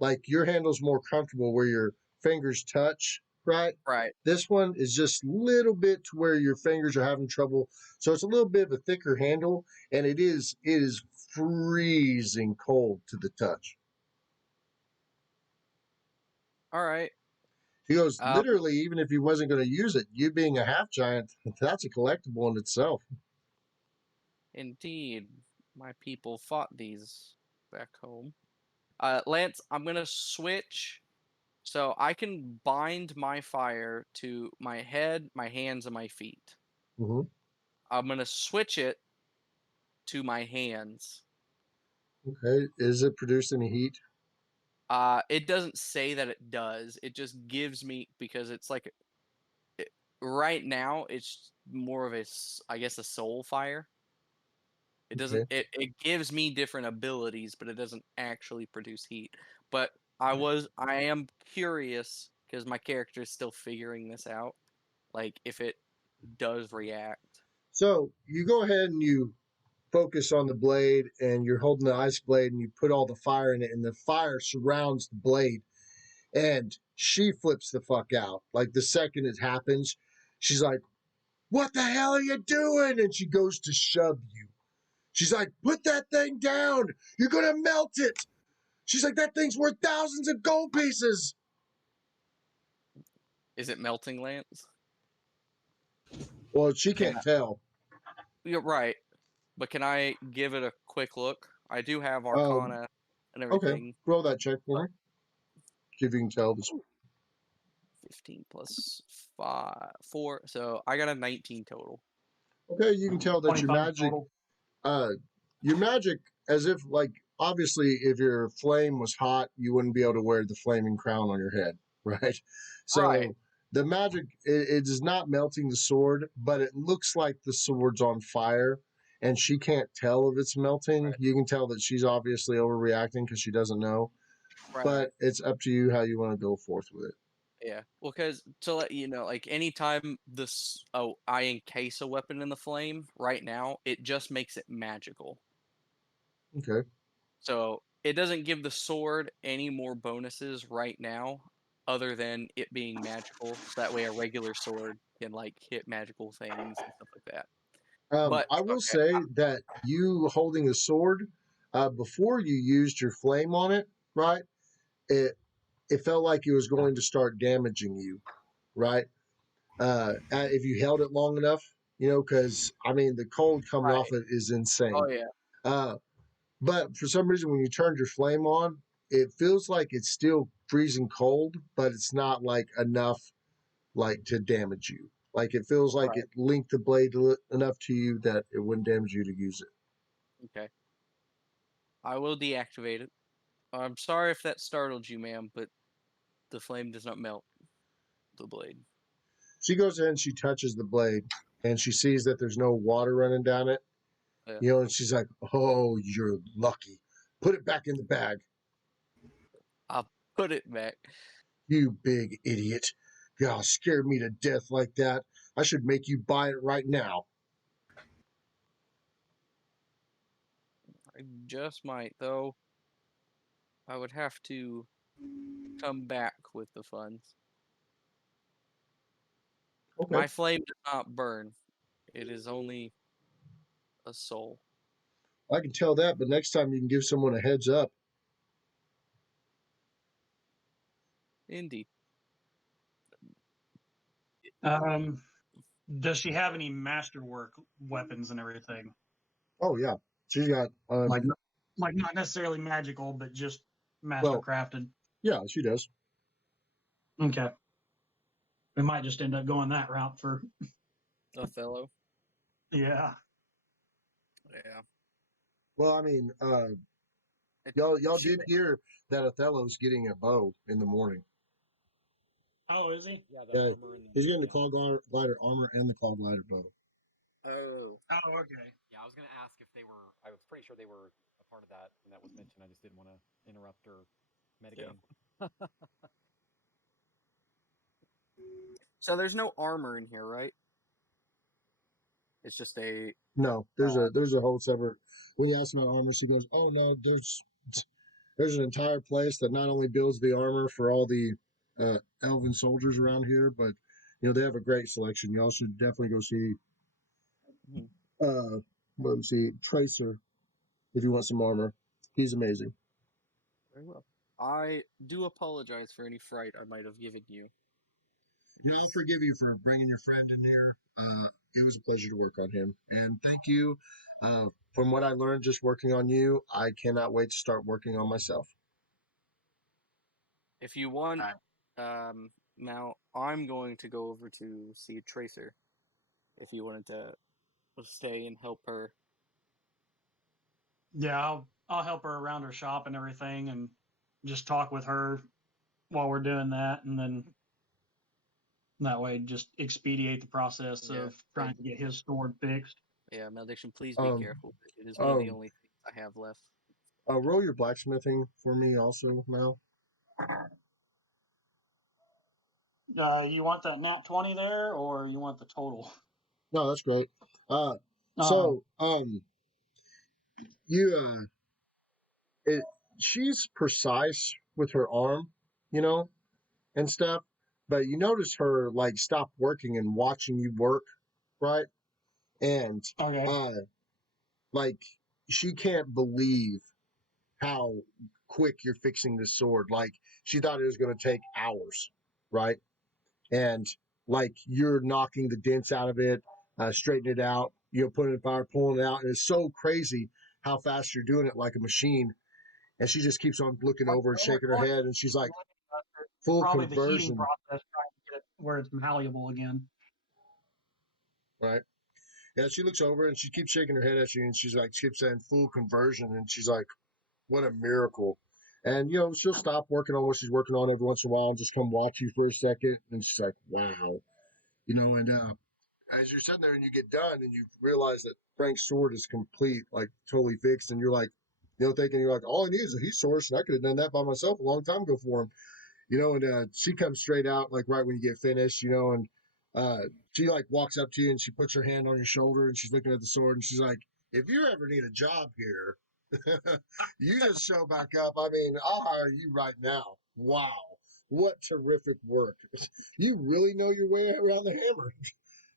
Like your handle's more comfortable where your fingers touch, right? Right. This one is just a little bit to where your fingers are having trouble. So it's a little bit of a thicker handle, and it is freezing cold to the touch. All right. He goes, Um, literally, even if he wasn't going to use it, you being a half giant, that's a collectible in itself. Indeed, my people fought these back home. Lance, I'm gonna switch so I can bind my fire to my head, my hands, and my feet. Mm-hmm. I'm gonna switch it to my hands. Okay. Is it producing any heat? It doesn't say that it does. It just gives me because it's like right now it's more of I guess a soul fire. It doesn't. Okay. It gives me different abilities, but it doesn't actually produce heat. But I am curious because my character is still figuring this out. Like if it does react. So you go ahead and you focus on the blade, and you're holding the ice blade, and you put all the fire in it, and the fire surrounds the blade, and she flips the fuck out. Like the second it happens, she's like, "What the hell are you doing?" And she goes to shove you. She's like, "Put that thing down. You're gonna melt it." She's like, that thing's worth thousands of gold pieces. Is it melting lance? Well, she can't tell. You're right, but can I give it a quick look? I do have Um, Arcana and Okay, everything. roll that check for me. See if you can tell this. 15 plus 4, so I got a 19 total. Okay, you can tell that 25 total. your magic, as if like obviously if your flame was hot, you wouldn't be able to wear the flaming crown on your head, right? So Right. the magic it is not melting the sword, but it looks like the sword's on fire, and she can't tell if it's melting. Right. You can tell that she's obviously overreacting because she doesn't know. Right. But it's up to you how you want to go forth with it. Yeah. Well, because to let you know, like anytime I encase a weapon in the flame right now, it just makes it magical. Okay. So it doesn't give the sword any more bonuses right now, other than it being magical. So that way, a regular sword can like hit magical things and stuff like that. But I will okay, say that you holding a sword, before you used your flame on it, right? It it felt like it was going to start damaging you, right? If you held it long enough, because I mean the cold coming off right. it is Oh insane. yeah. Uh, but for some reason, when you turned your flame on, it feels like it's still freezing cold, but it's not like enough like to damage you. Like it feels like Right. it linked the blade enough to you that it wouldn't damage you to use it. Okay. I will deactivate it. I'm sorry if that startled you, ma'am, but the flame does not melt the blade. She goes in, she touches the blade, and she sees that there's no water running down it. Yeah. And she's like, "Oh, you're lucky. Put it back in the bag, I'll put it back. you big idiot. Y'all scared me to death like that. I should make you buy it right now." I just might, though. I would have to come back with the funds. Okay, My flame does not burn. It is only a soul. I can tell that, but next time you can give someone a heads up. Indeed. Does she have any masterwork weapons and everything? Oh yeah, she's got Like, like not necessarily magical, but just master well, crafted. yeah, she does. Okay. We might just end up going that route for, Othello. yeah. Yeah. Well, I mean, It, y'all she, did hear that Othello's getting a bow in the morning. Oh, is he? Yeah, the Yeah, armor and he's getting the yeah. claw glider armor and the claw glider bow. oh. Oh, okay. Yeah, I was gonna ask if they were. I was pretty sure they were a part of that, and that was mentioned. I just didn't want to interrupt or metagame. Yeah. So there's no armor in here, right? It's just a. No, there's a whole separate. When you ask about armor, she goes, "Oh no, there's an entire place that not only builds the armor for all the elven soldiers around here, but they have a great selection. Y'all should definitely go see Mhm. let me see Tracer if you want some armor. He's amazing. Very well. I do apologize for any fright I might have given you. I'll forgive you for bringing your friend in here. It was a pleasure to work on him, and thank you. From what I learned just working on you, I cannot wait to start working on myself. If you want, now I'm going to go over to see Tracer. If you wanted to stay and help her. Yeah, I'll help her around her shop and everything, and just talk with her while we're doing that, and then that way just expedite the process Yeah, of trying to get his sword fixed. Yeah, Malediction, please be Um, careful. It is one of the um, only things I have left. roll your blacksmithing for me also, Mal. You want that nat 20 there, or you want the total? No, that's great. Uh, Uh, so you it she's precise with her arm, you know, and stuff, but you notice her like stop working and watching you work, right? And okay. like she can't believe how quick you're fixing the sword. Like she thought it was going to take hours, right? And like you're knocking the dents out of it, straightening it out, putting it in fire, pulling it out, and it's so crazy how fast you're doing it like a machine. And she just keeps on looking over and shaking her head, and she's like, full Probably the heating conversion, process, trying to get it where it's malleable again. right? Yeah, she looks over and she keeps shaking her head at you, and she's like, she keeps saying full conversion, and she's like, what a miracle. And she'll stop working on what she's working on every once in a while and just come watch you for a second, and she's like, wow, and as you're sitting there and you get done and you realize that Frank's sword is complete, like totally fixed, and you're like, thinking you're like, all I need is a heat source, and I could have done that by myself a long time ago for him. And she comes straight out like right when you get finished, and she like walks up to you and she puts her hand on your shoulder and she's looking at the sword and she's like, if you ever need a job here, you just show back up. I mean, I'll hire you right now. Wow. What terrific work. You really know your way around the hammer.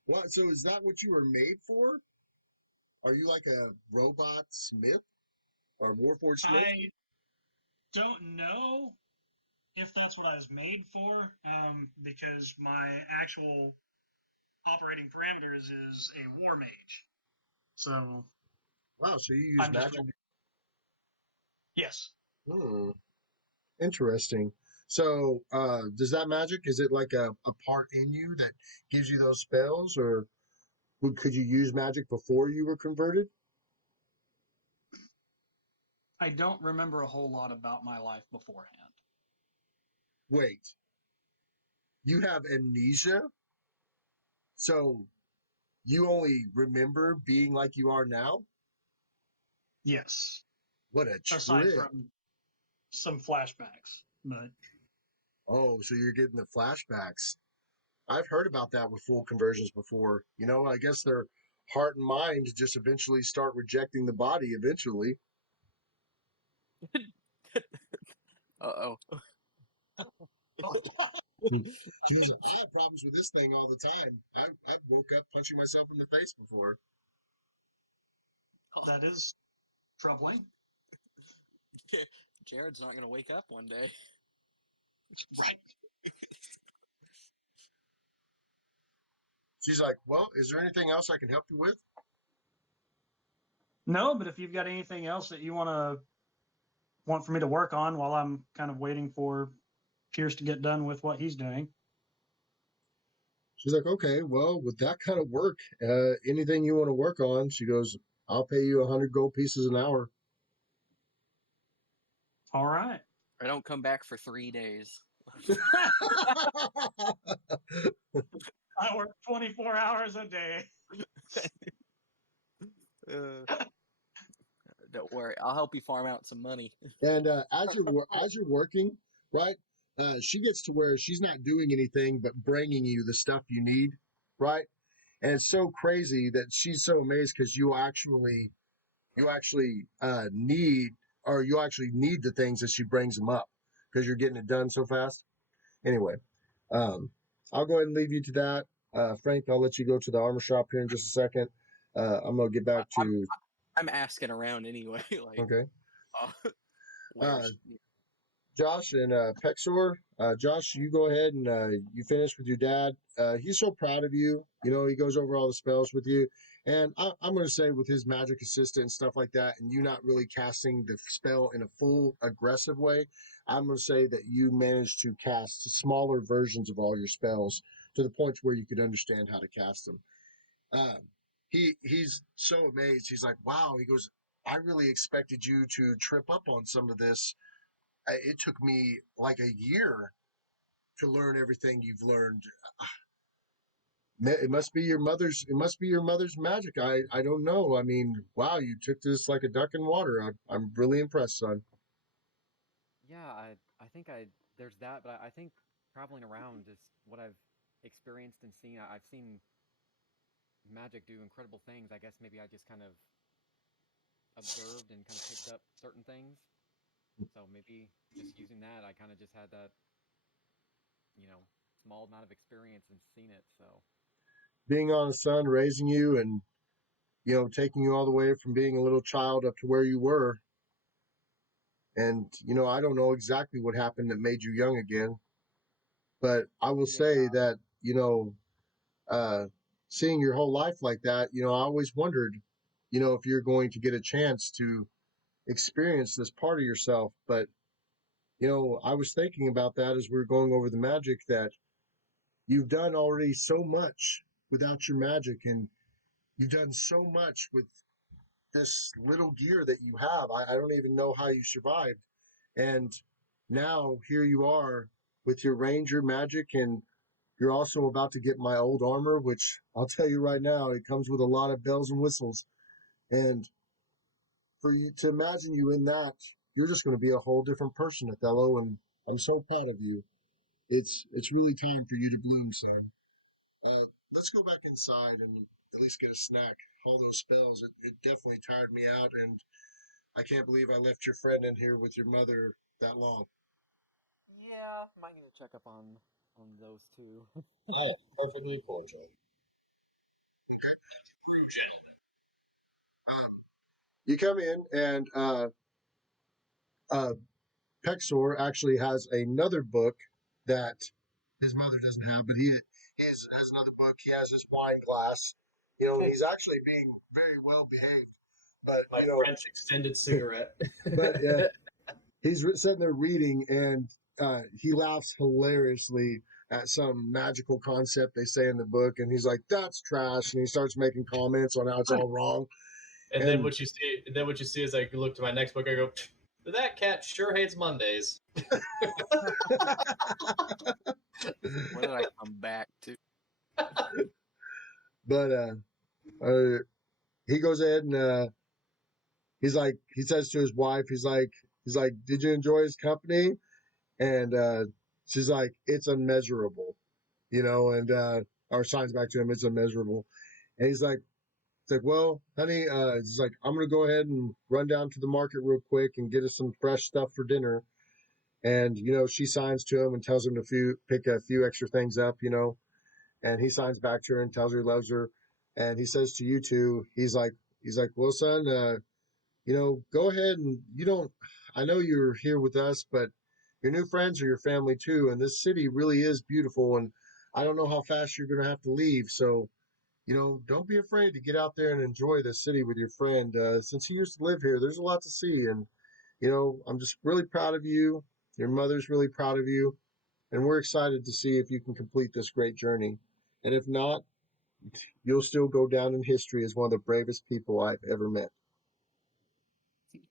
What? So is that what you were made for? Are you like a robot smith or Warforged smith? I don't know if that's what I was made for, because my actual operating parameters is a war mage. So Wow, so you use I'm just magic? yes. Hmm. Interesting. So, does that magic, is it like a part in you that gives you those spells, or could you use magic before you were converted? I don't remember a whole lot about my life beforehand. Wait, you have amnesia? So you only remember being like you are now? Yes. What a Aside trip. from some flashbacks. But Oh, so you're getting the flashbacks. I've heard about that with full conversions before. I guess their heart and mind just eventually start rejecting the body eventually. Uh-oh. She goes, I have problems with this thing all the time. I woke up punching myself in the face before. that is troubling. Jared's not going to wake up one day. Right. She's like, well, is there anything else I can help you with? No, but if you've got anything else that you want for me to work on while I'm kind of waiting for Pierce to get done with what he's doing. She's like, okay, well, with that kind of work, anything you want to work on, she goes, I'll pay you 100 gold pieces an hour. All right. I don't come back for 3 days. I work 24 hours a day. Don't worry, I'll help you farm out some money. And as you're working, right, she gets to where she's not doing anything but bringing you the stuff you need, right? And it's so crazy that she's so amazed because you actually need the things that she brings them up because you're getting it done so fast. Anyway, I'll go ahead and leave you to that. Frank, I'll let you go to the armor shop here in just a second. I'm gonna get back to I'm asking around anyway. Like, okay. where's Josh and Pexor. Josh, you go ahead and you finish with your dad. He's so proud of you. He goes over all the spells with you. And I'm going to say with his magic assistant and stuff like that, and you not really casting the spell in a full aggressive way, I'm going to say that you managed to cast smaller versions of all your spells to the point where you could understand how to cast them. He's so amazed. He's like, wow. He goes, I really expected you to trip up on some of this. It took me like a year to learn everything you've learned. It must be your mother's. It must be your mother's magic. I don't know. I mean, wow, you took this like a duck in water. I'm really impressed, son. Yeah, I think there's that, but I think traveling around is what I've experienced and seen. I've seen magic do incredible things. I guess maybe I just kind of observed and kind of picked up certain things. So maybe just using that, I kind of just had that, small amount of experience and seen it. So Being on a son, raising you, and taking you all the way from being a little child up to where you were, And, I don't know exactly what happened that made you young again, but I will say Yeah. that, uh, seeing your whole life like that, I always wondered, if you're going to get a chance to experience this part of yourself. But, I was thinking about that as we were going over the magic, that you've done already so much without your magic, and you've done so much with this little gear that you have. I don't even know how you survived. And now here you are with your ranger magic, and you're also about to get my old armor, which I'll tell you right now, it comes with a lot of bells and whistles. And for you to imagine you in that, you're just going to be a whole different person, Othello. And I'm so proud of you. It's really time for you to bloom, son. Let's go back inside and at least get a snack. All those spells, it definitely tired me out, and I can't believe I left your friend in here with your mother that long. Yeah, might need to check up on those two. I am perfectly cordial. True gentleman. You come in, and uh, Pexor actually has another book that his mother doesn't have, but he has another book. He has his wine glass, and he's actually being very well behaved. But My French extended cigarette. but he's sitting there reading, and he laughs hilariously at some magical concept they say in the book, and he's like, "That's trash," and he starts making comments on how it's all wrong. And then what you see is I look to my next book. I go, that cat sure hates Mondays. What did I come back to? But he goes ahead, and he says to his wife, he's like, "Did you enjoy his company?" And she's like, "It's unmeasurable," and our signs back to him, "It's unmeasurable," and he's like, "Well, honey," he's like, "I'm gonna go ahead and run down to the market real quick and get us some fresh stuff for dinner." And she signs to him and tells him to pick a few extra things up, and he signs back to her and tells her he loves her. And he says to you two, he's like, "Well, son, go ahead, and you don't. I know you're here with us, but your new friends are your family too, and this city really is beautiful. And I don't know how fast you're gonna have to leave, so." Don't be afraid to get out there and enjoy the city with your friend. Since he used to live here, there's a lot to see. And, I'm just really proud of you. Your mother's really proud of you. And we're excited to see if you can complete this great journey. And if not, you'll still go down in history as one of the bravest people I've ever met.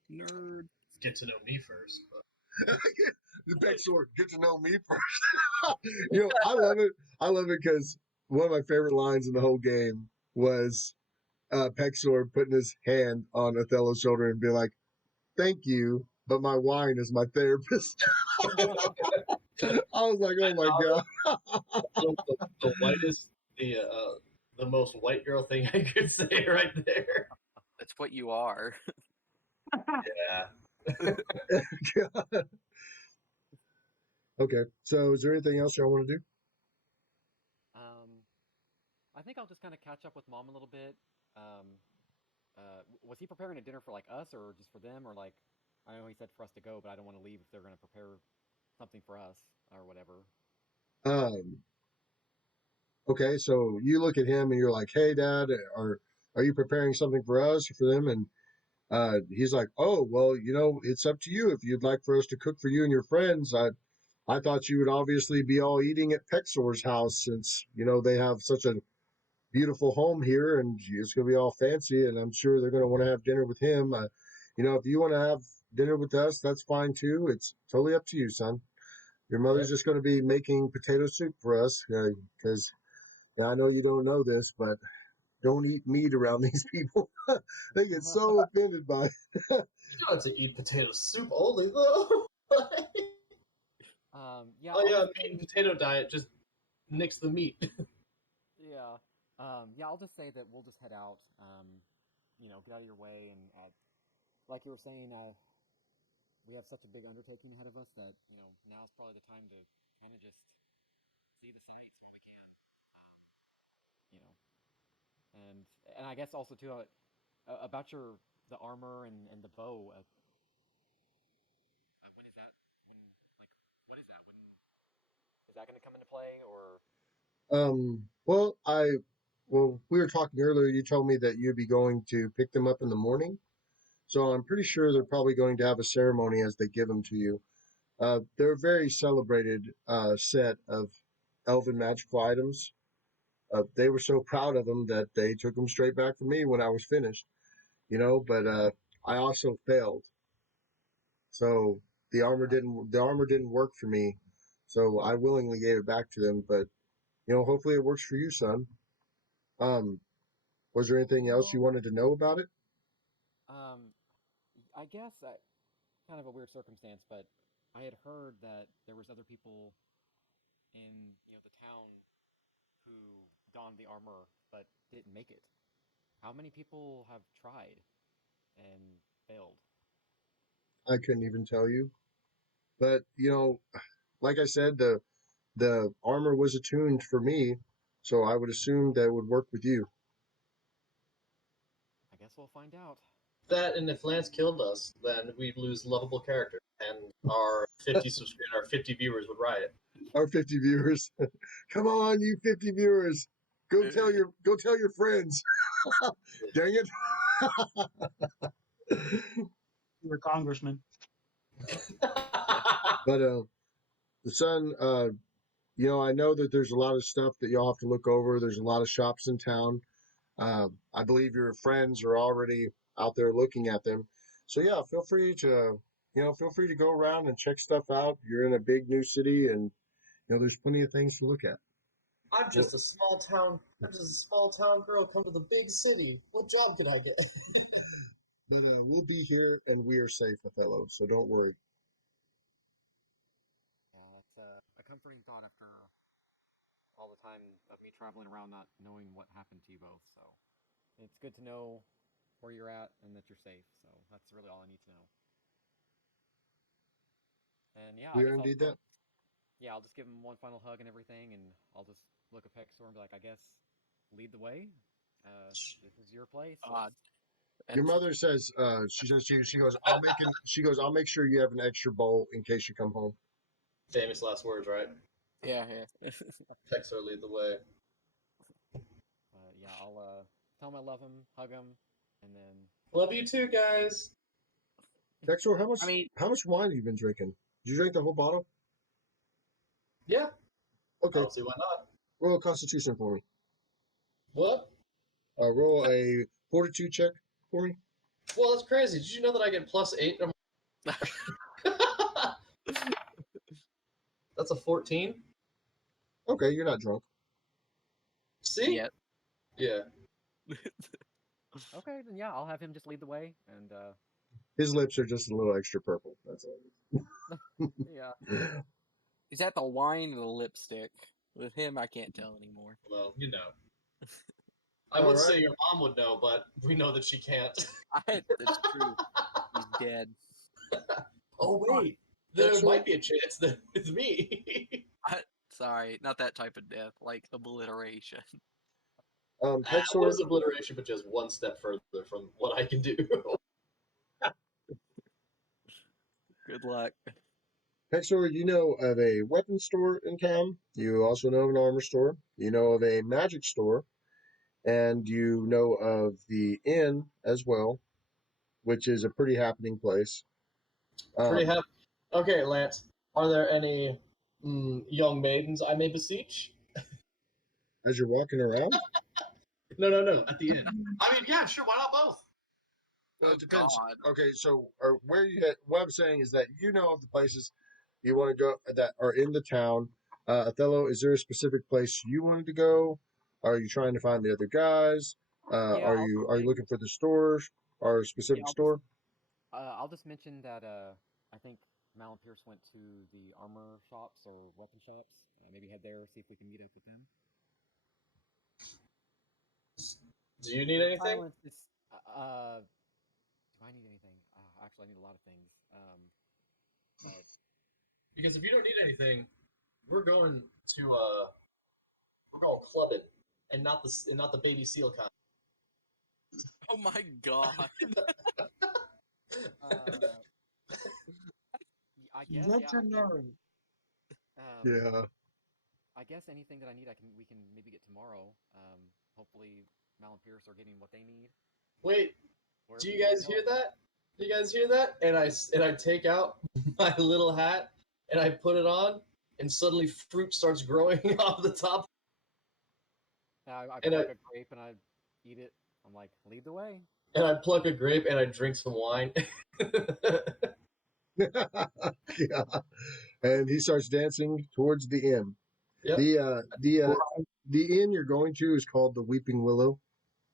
Nerd. Get to know me first. The back sword, get to know me first. I love it. I love it because one of my favorite lines in the whole game was Pexor putting his hand on Othello's shoulder and being like, "Thank you, but my wine is my therapist." I was like, "Oh my god!" The whitest, the most white girl thing I could say right there. That's what you are. Yeah. Okay, so is there anything else y'all want to do? I think I'll just kind of catch up with mom a little bit. Was he preparing a dinner for like us or just for them, or like I know he said for us to go, but I don't want to leave if they're going to prepare something for us or whatever. Um, okay, so you look at him and you're like, "Hey, Dad, are you preparing something for us or for them?" And he's like, "Oh, well, it's up to you. If you'd like for us to cook for you and your friends, I thought you would obviously be all eating at Pexor's house since they have such a beautiful home here, and it's going to be all fancy, and I'm sure they're going to want to have dinner with him. If you want to have dinner with us, that's fine too. It's totally up to you, son. Your mother's just going to be making potato soup for us because I know you don't know this, but don't eat meat around these people. They get so offended by it. You don't have to eat potato soup only, though. Yeah. Oh, I'll yeah, just meat and say, potato diet. Just nix the meat. yeah. Yeah. I'll just say that we'll just head out. Get out of your way, and like you were saying, we have such a big undertaking ahead of us that now's probably the time to kind of just see the sights while we can. You know, and I guess also too about the armor and the bow. that going to come into play, or? Well, we were talking earlier. You told me that you'd be going to pick them up in the morning. So I'm pretty sure they're probably going to have a ceremony as they give them to you. They're a very celebrated set of elven magical items. They were so proud of them that they took them straight back for me when I was finished. But I also failed, so the armor didn't work for me. So I willingly gave it back to them. But hopefully it works for you, son. Um, was there anything else you wanted to know about it? I guess kind of a weird circumstance, but I had heard that there was other people in the town who donned the armor but didn't make it. How many people have tried and failed? I couldn't even tell you. But like I said, the armor was attuned for me, so I would assume that it would work with you. I guess we'll find out. That, and if Lance killed us, then we'd lose lovable characters, and our 50 viewers would riot. Our 50 viewers, come on, you 50 viewers, go tell your friends. Dang it! You were congressman. But the son, I know that there's a lot of stuff that y'all have to look over. There's a lot of shops in town. I believe your friends are already out there looking at them. So yeah, feel free to go around and check stuff out. You're in a big new city, and there's plenty of things to look at. I'm Well, just a small town. I'm just a small town girl come to the big city. What job could I get? but we'll be here, and we are safe, Othello. So don't worry. Yeah, it's a comforting thought after all the time of me traveling around not knowing what happened to you both. So it's good to know where you're at and that you're safe. So that's really all I need to know. And yeah, I We are guess indeed that. I'll just give him one final hug and everything, and I'll just look at Pexor and be like, I guess lead the way. This is your place. Odd. Your mother says, she goes, I'll make sure you have an extra bowl in case you come home. Famous last words, right? Yeah, yeah. Texar lead the way. Yeah, I'll tell him I love him, hug him, and then Love you too, guys. Dexter, how much I mean, how much wine have you been drinking? Did you drink the whole bottle? Yeah, I Okay. don't see why not. Roll a constitution for me. What? Roll a fortitude check for me. Well, that's crazy. Did you know that I get +8? That's a 14. Okay, you're not drunk. See? yeah. Yeah. okay, then yeah, I'll have him just lead the way, and His lips are just a little extra purple. That's yeah. all. Is that the wine or the lipstick? With him, I can't tell anymore. Well, you know. I All would right. say your mom would know, but we know that she can't. It's true. He's dead. Oh, wait. There might be a chance that it's me. Sorry, not that type of death. Like obliteration. That Pexor, was obliteration, but just one step further from what I can do. Good luck. Pexor, you know of a weapon store in town. You also know of an armor store. You know of a magic store, and you know of the inn as well, which is a pretty happening place. Pretty happy. Okay, Lance. Are there any young maidens I may beseech? As you're walking around, No. At the end. I mean, yeah, sure. Why not both? well, Oh, it depends. God. Okay, so where you hit, what I'm saying is that you know of the places you want to go that are in the town. Othello, is there a specific place you wanted to go? Are you trying to find the other guys? Yeah, Are you looking for the stores or a yeah, specific store? I'll just mention that I think Mal and Pierce went to the armor shops or weapon shops. Maybe head there, see if we can meet up with them. Do you need anything? Silence is. Do I need anything? Actually, I need a lot of things. But Because if you don't need anything, we're going clubbing, and not the baby seal kind. Oh my God. I guess, yeah. I mean, Legendary. Yeah. I guess anything that I need, we can maybe get tomorrow. Hopefully, Mal and Pierce are getting what they need. Wait, Wherever do you you wanna guys go, hear man. that? Do you guys hear that? And I take out my little hat and I put it on, and suddenly fruit starts growing off the top. I And pluck a grape and I eat it. I'm like, lead the way. I pluck a grape and I drink some wine. Yeah. And he starts dancing towards the inn. Yep. The inn you're going to is called the Weeping Willow.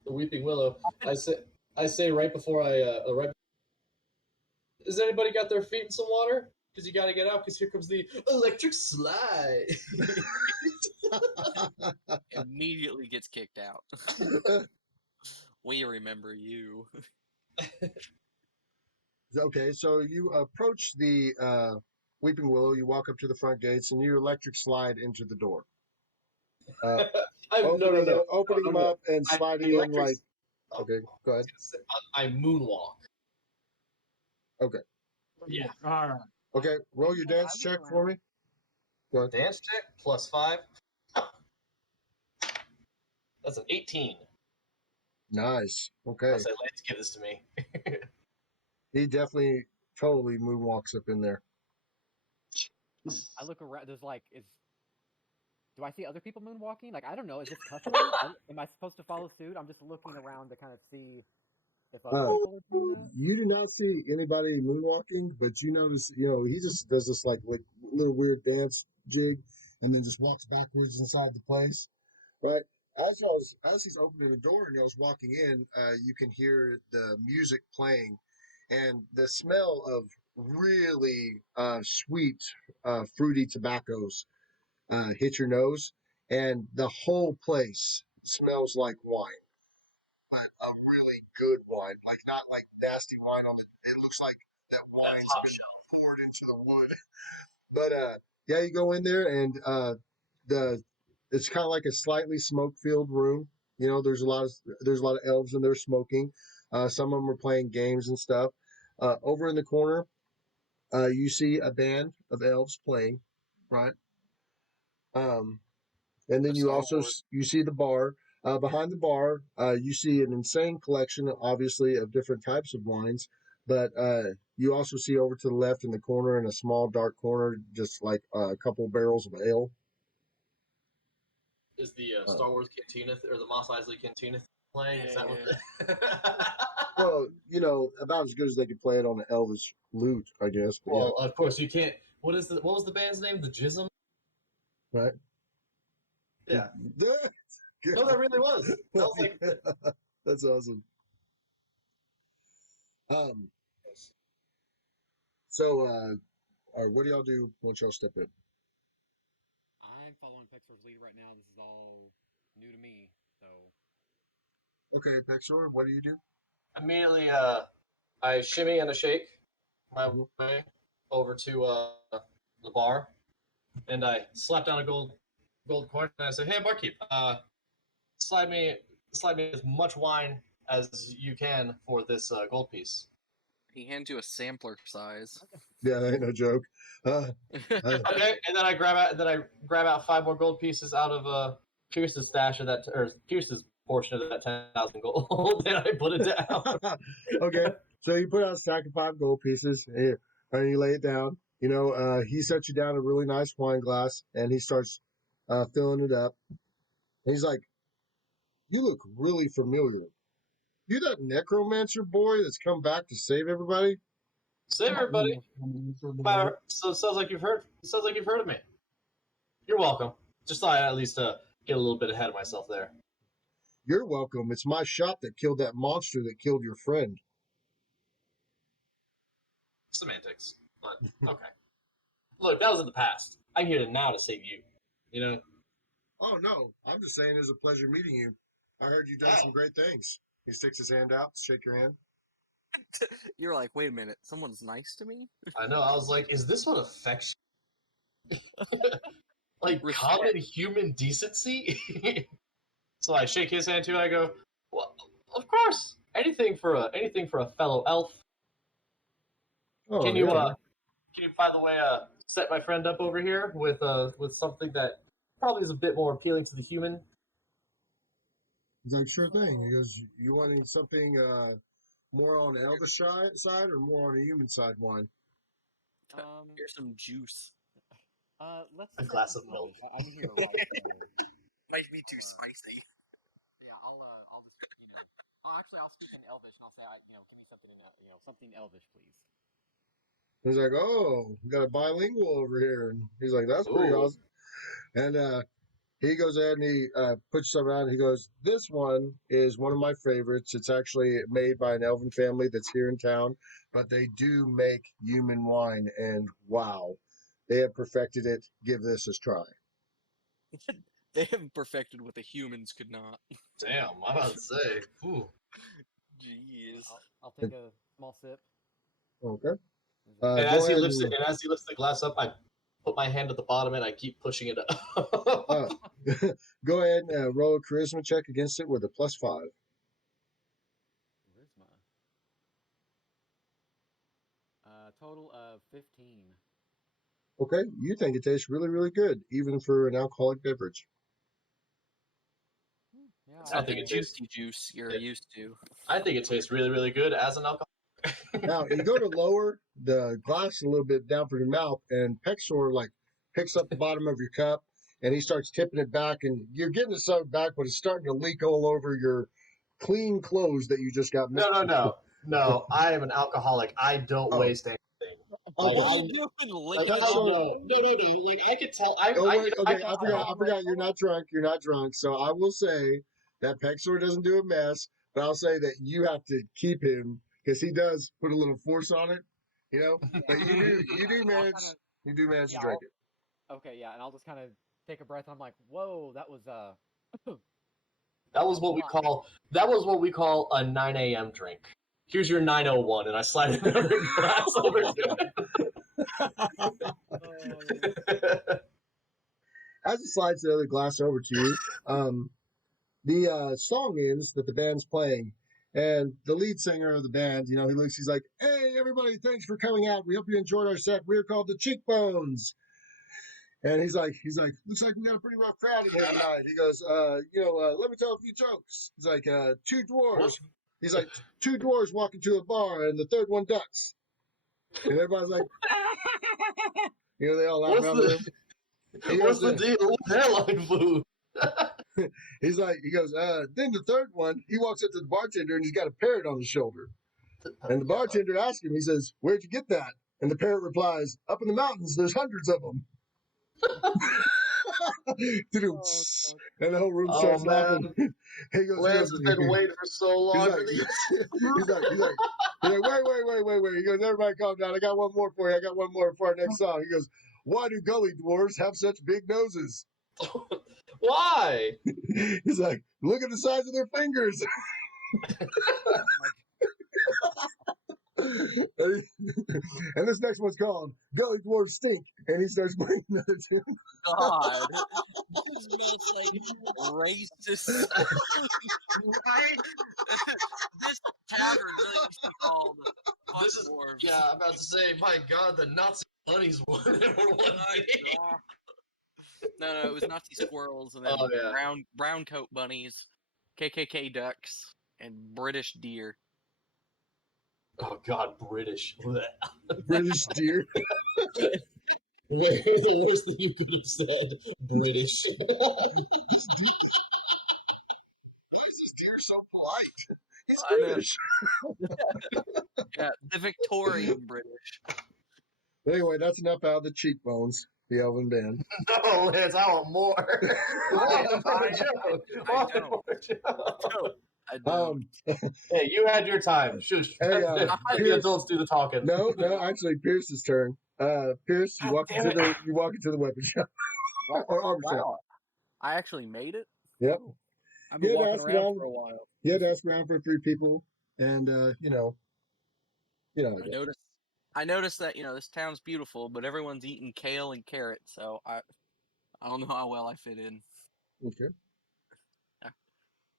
The Weeping Willow. I say right before right. Has anybody got their feet in some water? Because you got to get out. Because here comes the electric slide. Immediately gets kicked out. We remember you. Okay, so you approach the Weeping Willow. You walk up to the front gates, and you electric slide into the door. Opening them up and sliding in like. Okay, go ahead. I moonwalk. Okay. Yeah. All right. Okay, roll your dance check for me. Go ahead. Dance check +5. That's an 18. Nice. Okay. I said, let's give this to me. He definitely totally moonwalks up in there. I look around. There's like, do I see other people moonwalking? Like, I don't know. Is this custom? Am I supposed to follow suit? I'm just looking around to kind of see if other people are doing that. You do not see anybody moonwalking, but you notice, he just does this like little weird dance jig, and then just walks backwards inside the place, right? As he's opening the door and y'all's walking in, you can hear the music playing, and the smell of really sweet, fruity tobaccos hit your nose, and the whole place smells like wine. But a really good wine, like not like nasty wine on the. It looks like that wine's been poured into the wood. But yeah, you go in there and it's kind of like a slightly smoke-filled room. There's a lot of elves in there smoking. Some of them are playing games and stuff. Over in the corner, you see a band of elves playing, right? And then you also you see the bar. Behind the bar, you see an insane collection, obviously, of different types of wines. But you also see over to the left in the corner, in a small dark corner, just like a couple barrels of ale. Is the Star Wars Cantina or the Mos Eisley Cantina playing? Is that what? Well, about as good as they could play it on an Elvis lute, I guess. But well, of course you can't. What was the band's name? The Jism. Right. Yeah. No, that really was. That was like. That's awesome. So, what do y'all do once y'all step in? I'm following Pexor's lead right now. This is all new to me, so. Okay, Pexor, what do you do? Immediately, I shimmy and a shake my way over to the bar, and I slap down a gold coin, and I say, "Hey, barkeep, slide me as much wine as you can for this gold piece." He hands you a sampler size. Yeah, that ain't no joke. Okay, and then I grab out 5 more gold pieces out of Pierce's stash of that, or Pierce's portion of that 10,000 gold, and I put it down. Okay, so you put out a stack of 5 gold pieces, and you lay it down. He sets you down a really nice wine glass, and he starts filling it up. And he's like, "You look really familiar. You that necromancer boy that's come back to save everybody?" Save everybody. So it sounds like you've heard. It sounds like you've heard of me. You're welcome. Just thought I'd at least get a little bit ahead of myself there. You're welcome. It's my shop that killed that monster that killed your friend. Semantics, but okay. Look, that was in the past. I'm here now to save you. Oh no, I'm just saying it was a pleasure meeting you. I heard you've done some great things. He sticks his hand out to shake your hand. You're like, wait a minute, someone's nice to me? I know. I was like, is this what affections? Like Respect. common human decency? So I shake his hand too. I go, well, of course, anything for a fellow elf. Oh, Can you by the way set my friend up over here with something that probably is a bit more appealing to the human. He's like, sure thing. He goes, you wanting something more on the elvish side or more on the human side wine? Here's some juice. Let's A stick glass with of milk. Elvish. I'm here, right? So Might be too spicy. yeah, I'll just I'll speak in Elvish and I'll say, give me something in something Elvish, please. He's like, oh, we got a bilingual over here, and he's like, that's pretty Ooh. awesome. And he goes ahead and he puts something on. He goes, this one is one of my favorites. It's actually made by an elven family that's here in town, but they do make human wine, and wow, they have perfected it. Give this a try. They have perfected what the humans could not. Damn, I'm about to say. Ooh. Jeez. I'll take a small sip. Okay. And Go as he ahead lifts and it, and as he lifts the glass up, I put my hand at the bottom and I keep pushing it up. go ahead and roll a charisma check against it with a +5. Charisma. Total of 15. Okay, you think it tastes really, really good, even for an alcoholic beverage. Yeah, It's Not I think the it tastes- juicy juice you're it- used to. I think it tastes really, really good as an alcohol. Now you go to lower the glass a little bit down from your mouth, and Pexor like picks up the bottom of your cup, and he starts tipping it back, and you're getting some back, but it's starting to leak all over your clean clothes that you just got. No. I am an alcoholic. I don't Oh. waste anything. Oh, No, That's so- Like, I could tell. oh wait, okay, I forgot. You're not drunk. You're not drunk. So I will say that Pexor doesn't do a mess, but I'll say that you have to keep him because he does put a little force on it, But you do manage. You do manage to drink it. Okay, yeah, and I'll just kind of take a breath. I'm like, whoa, that was That was what we call a 9 a.m. drink. Here's your 9:01, and I slide another glass over to it. As he slides the other glass over to you, the song ends that the band's playing, and the lead singer of the band, he looks, he's like, "Hey, everybody, thanks for coming out. We hope you enjoyed our set. We're called the Cheekbones." And he's like, looks like we got a pretty rough crowd in here tonight. He goes, let me tell a few jokes. He's like, two dwarves. He's like, two dwarves walk into a bar, and the third one ducks. And everybody's like, they all laugh around the room. What's the deal with hairline food? He goes, then the third one, he walks up to the bartender and he's got a parrot on his shoulder. And the bartender asks him, he says, "Where'd you get that?" And the parrot replies, "Up in the mountains, there's hundreds of them." And the whole room starts laughing. He goes, Lance has been waiting for so long for these. he's like, wait. He goes, everybody calm down. I got one more for you. I got one more for our next song. He goes, why do gully dwarves have such big noses? Why? He's like, look at the size of their fingers. And this next one's called Gully Dwarves Stink. And he starts playing another tune. God, this is the most racist. Right? This tavern really used to be called Fuck This is Dwarves. yeah. I'm about to say, my God, the Nazi bunnies won one day. No, it was Nazi squirrels and then Oh, yeah. brown coat bunnies, KKK ducks, and British deer. Oh God, British. British deer. The worst thing you could have said, British. Why is this deer so polite? It's I know. British. Yeah, the Victorian British. Anyway, that's enough out of the Cheekbones, the Elven band. No, Lance, I want more. I don't. Hey, you had your time. Shush. Hey, Let the Pierce- adults do the talking. No, actually, Pierce's turn. Pierce, you God walk damn into the weapon shop. Or armor shop. Wow. I actually made it. Yep. I've been Yeah, walking that's around wrong. for a while. You had to ask around for 3 people, and I noticed that this town's beautiful, but everyone's eating kale and carrots, so I don't know how well I fit in. Okay.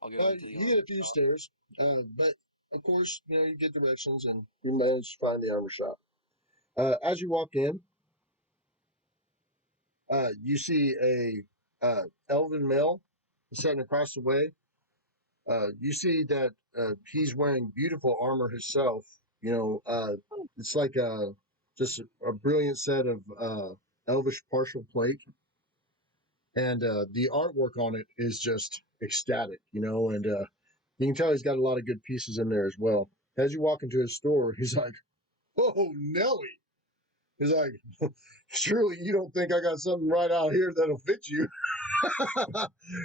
I'll go into the You get a armor few shop. stairs, but of course, you get directions and you manage to find the armor shop. As you walk in, you see a elven male sitting across the way. You see that he's wearing beautiful armor himself. You know, it's like just a brilliant set of elvish partial plate, and the artwork on it is just ecstatic. You know, and you can tell he's got a lot of good pieces in there as well. As you walk into his store, he's like, "Oh, Nelly!" He's like, "Surely you don't think I got something right out here that'll fit you?"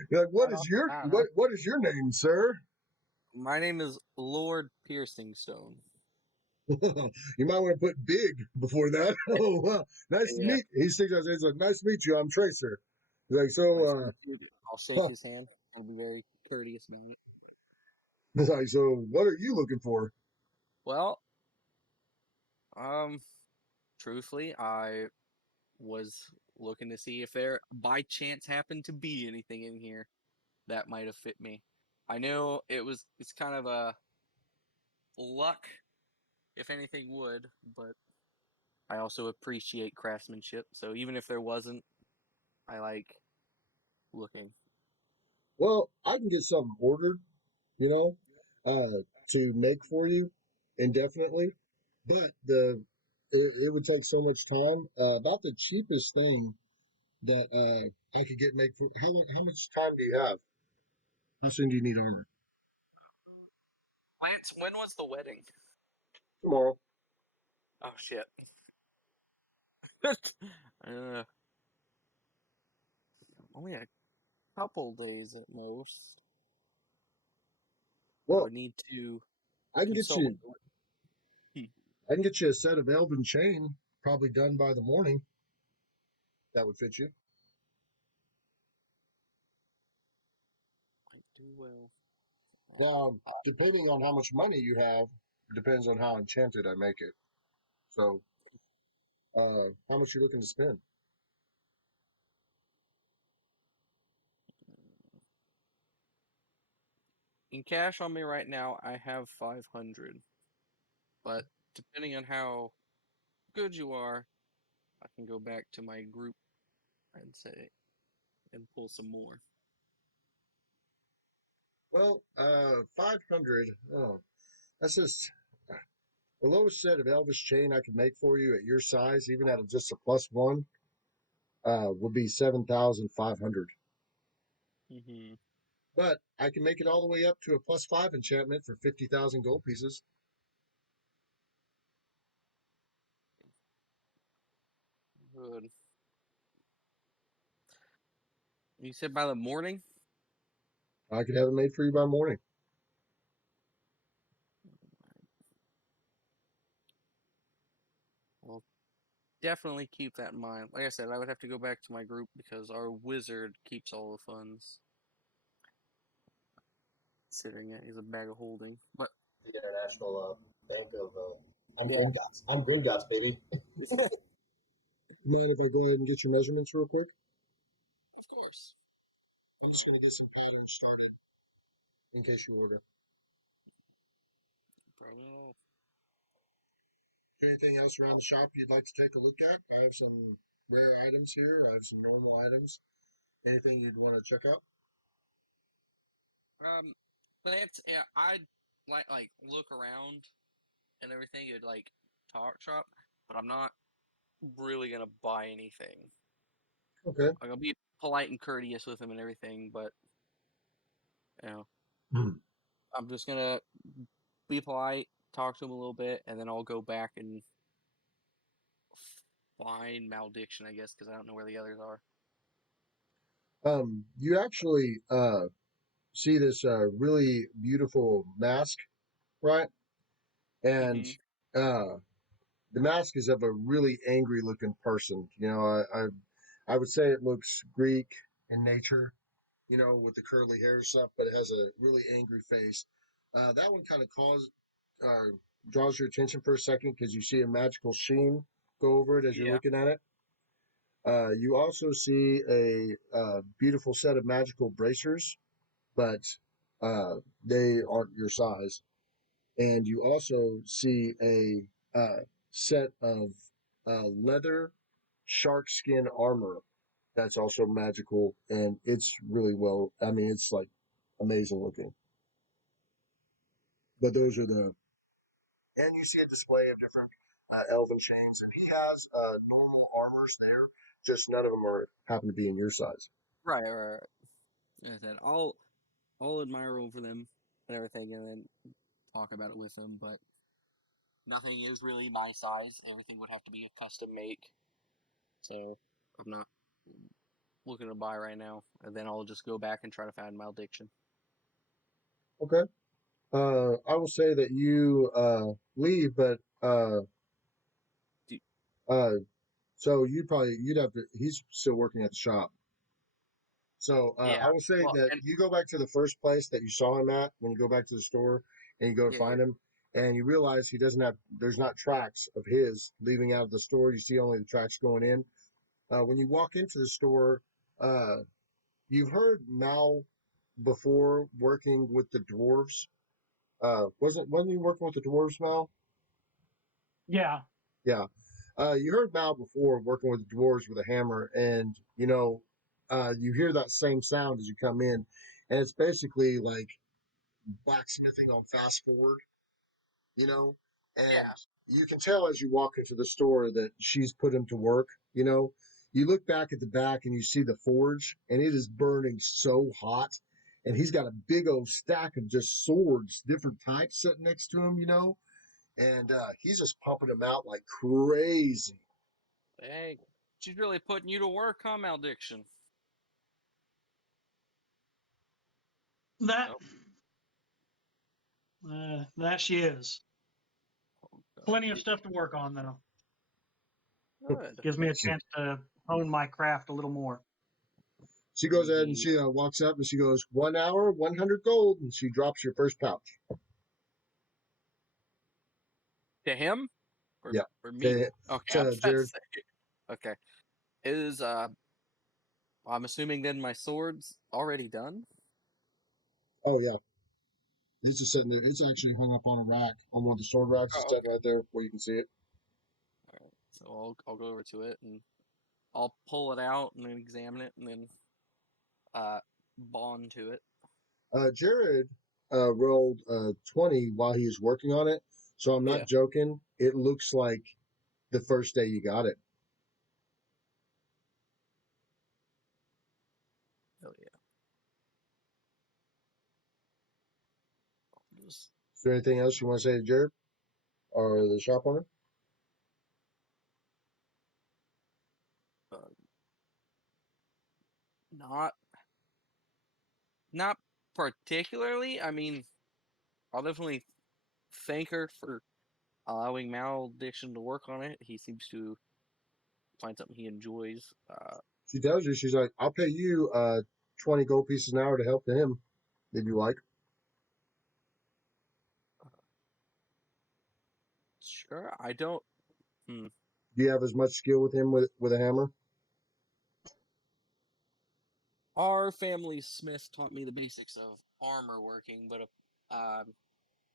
You're like, Right off the bat, huh? what is your name, sir? My name is Lord Piercingstone. You might want to put big before that. Oh, nice to Yeah. meet. He sticks out. He's like, nice to meet you. I'm Tracer. He's like, Nice so, to meet you. I'll shake his hand. I'll be very courteous about it. he's like, so, what are you looking for? Well, um, truthfully, I was looking to see if there by chance happened to be anything in here that might have fit me. I know it's kind of a luck if anything would, but I also appreciate craftsmanship. So even if there wasn't, I like looking. Well, I can get something ordered, you know, to make for you indefinitely, but it would take so much time. About the cheapest thing that I could get make for how much time do you have? How soon do you need armor? Lance, when was the wedding? Tomorrow. Oh shit. uh, only a couple days at most. I Well, would need to I can get consult with you the I can get you a set of elven chain, probably done by the morning. That would fit you. I do well. Now, depending on how much money you have, it depends on how enchanted I make it. So, how much you looking to spend? In cash on me right now, I have 500. But depending on how good you are, I can go back to my group and say and pull some more. Well, 500. Oh, that's just the lowest set of Elvis chain I could make for you at your size, even at just a +1, would be 7,500. Mm-hmm. But I can make it all the way up to a +5 enchantment for 50,000 gold pieces. Good. You said by the morning? I could have it made for you by morning. Well, definitely keep that in mind. Like I said, I would have to go back to my group because our wizard keeps all the funds sitting at. He's a bag of holding. But The International Bank of I'm Gringotts. I'm Gringotts, baby. Mind if I go ahead and get your measurements real quick? of course, I'm just going to get some patterns started in case you order. probably not all. Anything else around the shop you'd like to take a look at? I have some rare items here. I have some normal items. Anything you'd want to check out? Lance, yeah, I'd like look around and everything. You'd like talk shop, but I'm not really gonna buy anything. Okay. Like, I'll be polite and courteous with him and everything, but you know, Hmm. I'm just gonna be polite, talk to him a little bit, and then I'll go back and find malediction, I guess, because I don't know where the others are. You actually see this really beautiful mask, right? And Mm-hmm. uh, the mask is of a really angry looking person. You know, I would say it looks Greek in nature, you know, with the curly hair and stuff, but it has a really angry face. That one kind of draws your attention for a second because you see a magical sheen go over it as you're Yeah. looking at it. You also see a beautiful set of magical bracers, but they aren't your size. And you also see a set of leather shark skin armor that's also magical, and it's really well. I mean, it's like amazing looking. But those are the and you see a display of different elven chains, and he has normal armors there. Just none of them are happen to be in your size. Right, right, right. Like I said, I'll admire over them and everything, and then talk about it with them. But nothing is really my size. Everything would have to be a custom make. So I'm not looking to buy right now, and then I'll just go back and try to find malediction. Okay. I will say that you leave, but Do, uh, so you'd have to. He's still working at the shop. So yeah, I will say well, that and you go back to the first place that you saw him at when you go back to the store and you go to yeah, yeah, find him, and you realize he doesn't have. There's not tracks of his leaving out of the store. You see only the tracks going in. When you walk into the store, uh, you've heard Mal before working with the dwarves. Wasn't you working with the dwarves, Mal? Yeah. Yeah. You heard Mal before working with the dwarves with a hammer, and you hear that same sound as you come in, and it's basically like blacksmithing on fast forward, yeah. and you can tell as you walk into the store that she's put him to work. You look back at the back and you see the forge, and it is burning so hot, and he's got a big old stack of just swords, different types, sitting next to him, and he's just pumping them out like crazy. Hey, she's really putting you to work, huh, malediction? That Nope. that she is. Okay. Plenty of stuff to work on though. Good. Gives me a chance to hone my craft a little more. She goes ahead and Indeed. she walks up and she goes, 1 hour, 100 gold, and she drops your first pouch. To him? Yeah, Or me? to, Okay, I to was about to Jared. say. Okay. Is I'm assuming then my sword's already done? Oh yeah, it's just sitting there. It's actually hung up on a rack, on one of the sword racks. It's Oh, dead okay. right there where you can see it. Alright. So I'll go over to it and I'll pull it out and then examine it and then uh bond to it. Jared rolled 20 while he was working on it, so I'm not Yeah. joking. It looks like the first day you got it. Oh yeah. Just Is there anything else you want to say to Jared or the shop owner? uh, not not particularly. I mean, I'll definitely thank her for allowing malediction to work on it. He seems to find something he enjoys. She tells you, she's like, I'll pay you 20 gold pieces an hour to help him if you like. Sure. I don't. Hmm. Do you have as much skill with him with a hammer? Our family smith taught me the basics of armor working, but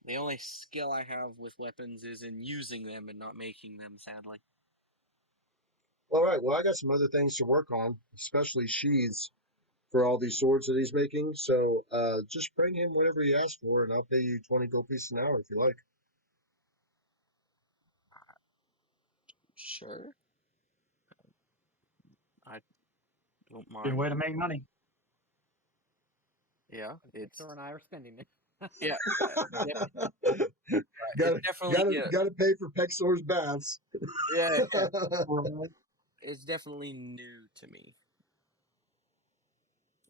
the only skill I have with weapons is in using them and not making them, sadly. All right. Well, I got some other things to work on, especially sheaths for all these swords that he's making. So just bring him whatever he asks for, and I'll pay you 20 gold pieces an hour if you like. Sure. I don't Good mind. way to make money. Yeah, it's Victor and I are spending it. yeah, it's gotta definitely gotta gotta pay for Pexor's baths. yeah, yeah, Right. it's definitely new to me,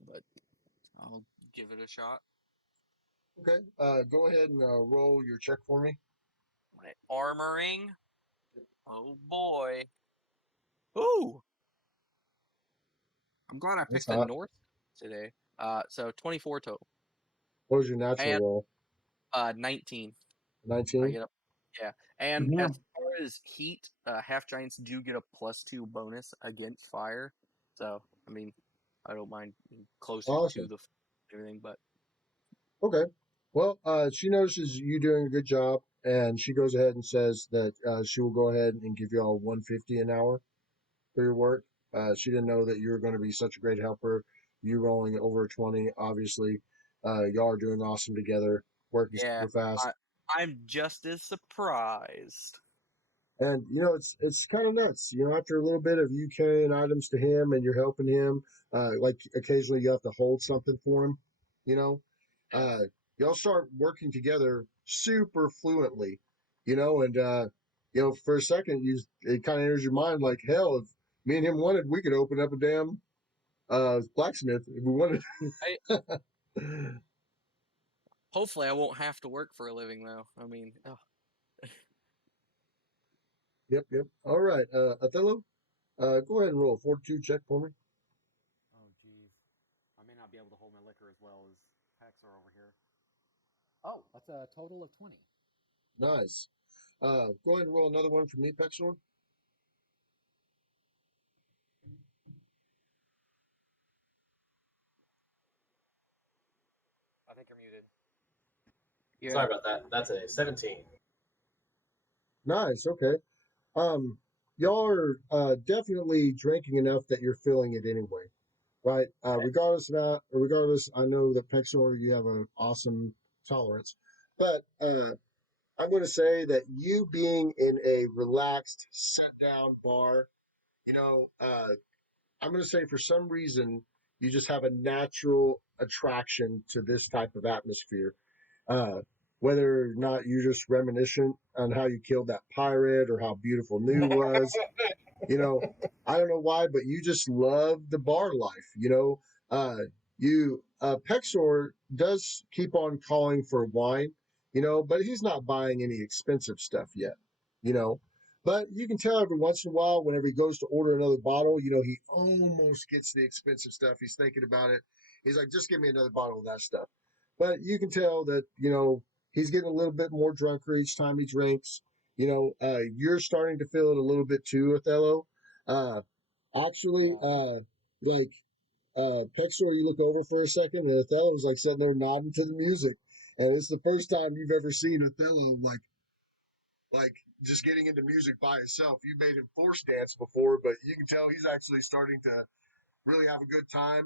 but I'll give it a shot. Okay. Go ahead and roll your check for me. My armoring. Oh boy. Ooh, I'm glad I That's picked the hot. north today. So 24 total What was your natural and roll? 19. I 19. get up. Yeah, and Yeah. as far as heat, half giants do get a +2 bonus against fire. So I mean, I don't mind being closer to Awesome. the everything, but Okay. Well, she notices you doing a good job, and she goes ahead and says that she will go ahead and give you all 150 an hour for your work. She didn't know that you were going to be such a great helper. You rolling over a 20, obviously. Y'all are doing awesome together, working Yeah, super fast. I'm just as surprised. And it's kind of nuts. After a little bit of you carrying items to him and you're helping him, like occasionally you have to hold something for him. You know, Yes. uh, y'all start working together super fluently. And for a second, it kind of enters your mind like, hell, if me and him wanted, we could open up a damn blacksmith if we wanted. Hopefully, I won't have to work for a living, though. I mean, Yep, yep. All right, Othello, go ahead and roll a fortitude check for me. Oh, jeez. I may not be able to hold my liquor as well as Pex are over here. Oh, that's a total of 20. Nice. Go ahead and roll another one for me, Pexor. I think you're muted. yeah. Sorry about that. That's a 17. Nice. Okay. Y'all are definitely drinking enough that you're feeling it anyway, right? Regardless, I know that Pexor, you have an awesome tolerance, but I'm going to say that you being in a relaxed, set down bar, I'm going to say for some reason you just have a natural attraction to this type of atmosphere. Uh, Whether or not you're just reminiscent on how you killed that pirate or how beautiful New was, you know, I don't know why, but you just love the bar life. Pexor does keep on calling for wine, but he's not buying any expensive stuff yet, you know. But you can tell every once in a while, whenever he goes to order another bottle, he almost gets the expensive stuff. He's thinking about it. He's like, just give me another bottle of that stuff. But you can tell that, he's getting a little bit more drunker each time he drinks. You're starting to feel it a little bit too, Othello. Uh, actually, Yeah. like Pexor, you look over for a second, and Othello's like sitting there nodding to the music, and it's the first time you've ever seen Othello like just getting into music by himself. You made him force dance before, but you can tell he's actually starting to really have a good time.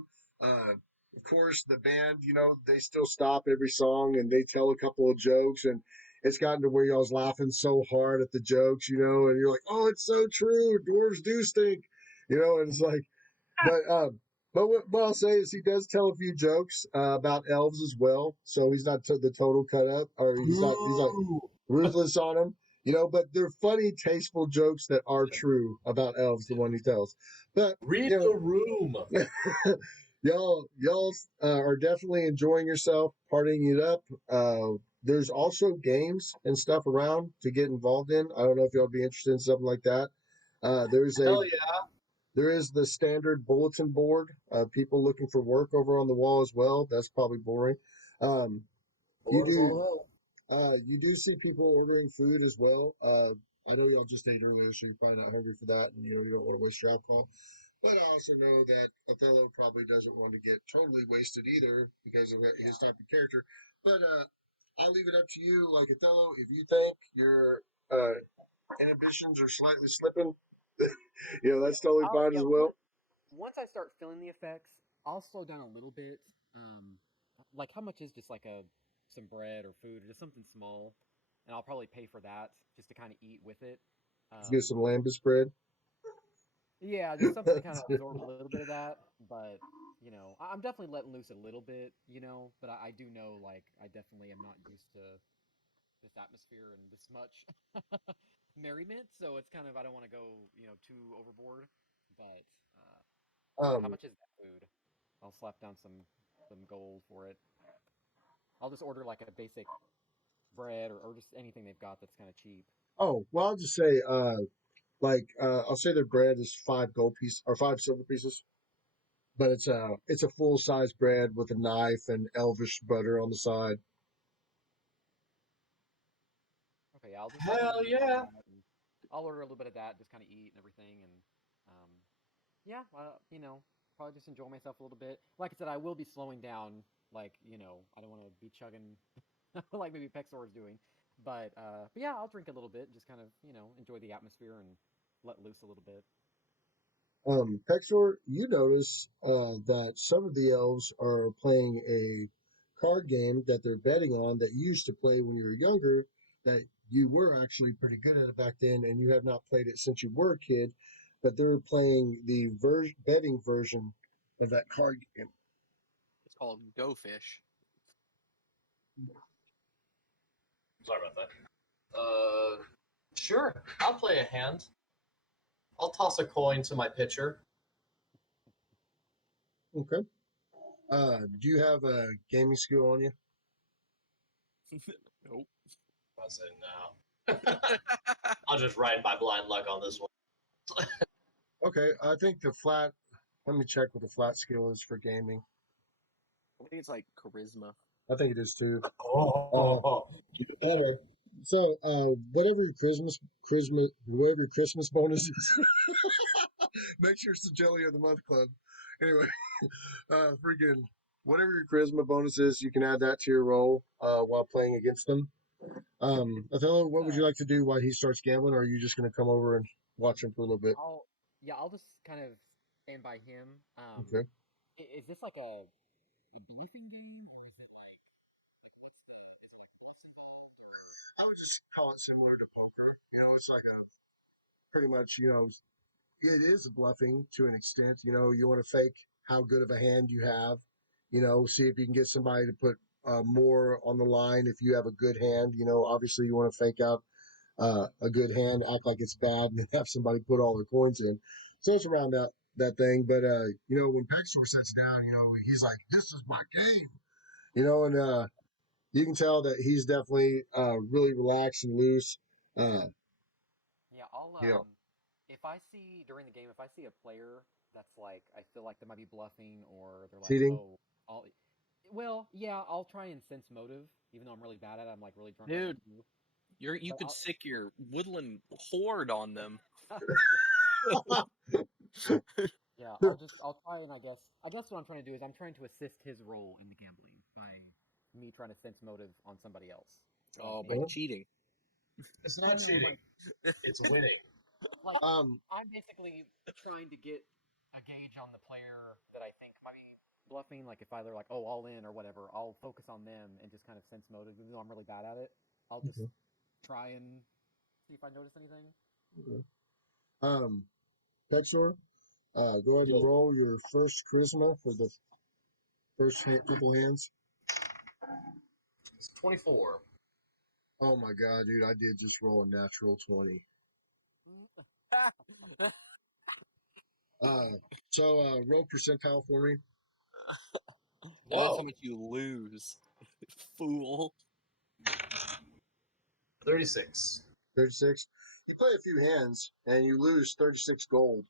Of course, the band, they still stop every song and they tell a couple of jokes, and it's gotten to where y'all's laughing so hard at the jokes, and you're like, oh, it's so true. Dwarves do stink, and it's like, but what I'll say is he does tell a few jokes about elves as well, so he's not the total cut up, or he's not Ooh, ruthless on them, but they're funny, tasteful jokes that are true about elves. The one he tells, but read you the know room. y'all are definitely enjoying yourself, partying it up. There's also games and stuff around to get involved in. I don't know if y'all be interested in something like that. There's a Hell yeah. there is the standard bulletin board. People looking for work over on the wall as well. That's probably boring. Um, you Bored as do all you do see people ordering food as well. I know y'all just ate earlier, so you're probably not hungry for that, and you don't want to waste your alcohol. But I also know that Othello probably doesn't want to get totally wasted either because of his type of character. But I'll leave it up to you. Like Othello, if you think your inhibitions are slightly slipping, that's totally fine Yeah. as well. Once I start feeling the effects, I'll slow down a little bit. Like how much is just like some bread or food or just something small, and I'll probably pay for that just to kind of eat with it. Let's get some lambus bread. Yeah, just something to kind of absorb a little bit of that. But I'm definitely letting loose a little bit. But I do know like I definitely am not used to this atmosphere and this much merriment. So it's kind of I don't want to go too overboard. But yeah, how um, much is that food? I'll slap down some gold for it. I'll just order like a basic bread or just anything they've got that's kind of cheap. oh, well, I'll just say, I'll say their bread is 5 gold pieces or 5 silver pieces, but it's a full size bread with a knife and elvish butter on the side. Okay, I'll just let them Hell know yeah. that, and I'll order a little bit of that, just kind of eat and everything, and um, yeah, probably just enjoy myself a little bit. Like I said, I will be slowing down. Like I don't want to be chugging like maybe Pexor is doing, but yeah, I'll drink a little bit, just kind of enjoy the atmosphere and let loose a little bit. Pexor, you notice that some of the elves are playing a card game that they're betting on that you used to play when you were younger, that you were actually pretty good at it back then, and you have not played it since you were a kid, but they're playing the betting version of that card game. It's called Go Fish. Sorry about that. Sure. I'll play a hand. I'll toss a coin to my pitcher. Okay. Do you have a gaming skill on you? Nope. I said no. I'll just ride by blind luck on this one. Okay, I think the flat. Let me check what the flat skill is for gaming. I think it's like charisma. I think it is too. Oh. Anyway, so whatever your whatever your Christmas bonus is, make sure it's the Jelly of the Month Club. Anyway, freaking whatever your charisma bonus is, you can add that to your roll while playing against them. Othello, what would you like to do while he starts gambling, or are you just going to come over and watch him for a little bit? I'll just kind of stand by him. Okay. Is this like a bluffing game, or is it I would just call it similar to poker. It's like a pretty much, it is bluffing to an extent. You want to fake how good of a hand you have. See if you can get somebody to put more on the line if you have a good hand. Obviously you want to fake out a good hand, act like it's bad, and then have somebody put all their coins in. So it's around that thing. But when Pexor sits down, he's like, "This is my game," and you can tell that he's definitely really relaxed and loose. Yeah, I'll Yeah, if I see during the game, if I see a player that's like I feel like they might be bluffing or they're like, cheating. oh, yeah, I'll try and sense motive, even though I'm really bad at it. I'm like really drunk. Dude, you But could sick your woodland horde on them. Yeah, I'll try and I guess what I'm trying to do is I'm trying to assist his role in the gambling by me trying to sense motive on somebody else. Oh, by cheating. It's not cheating. It's winning. Like Um, I'm basically trying to get a gauge on the player that I think might be bluffing. Like if either like all in or whatever, I'll focus on them and just kind of sense motive. Even though I'm really bad at it, I'll just okay, try and see if I notice anything. okay. Pexor, go ahead and roll your first charisma for the first couple hands. It's 24. Oh my god, dude, I did just roll a natural 20. Uh, so roll percentile for me. Well, that's how Whoa. much you lose, fool. 36. 36. You play a few hands and you lose 36 gold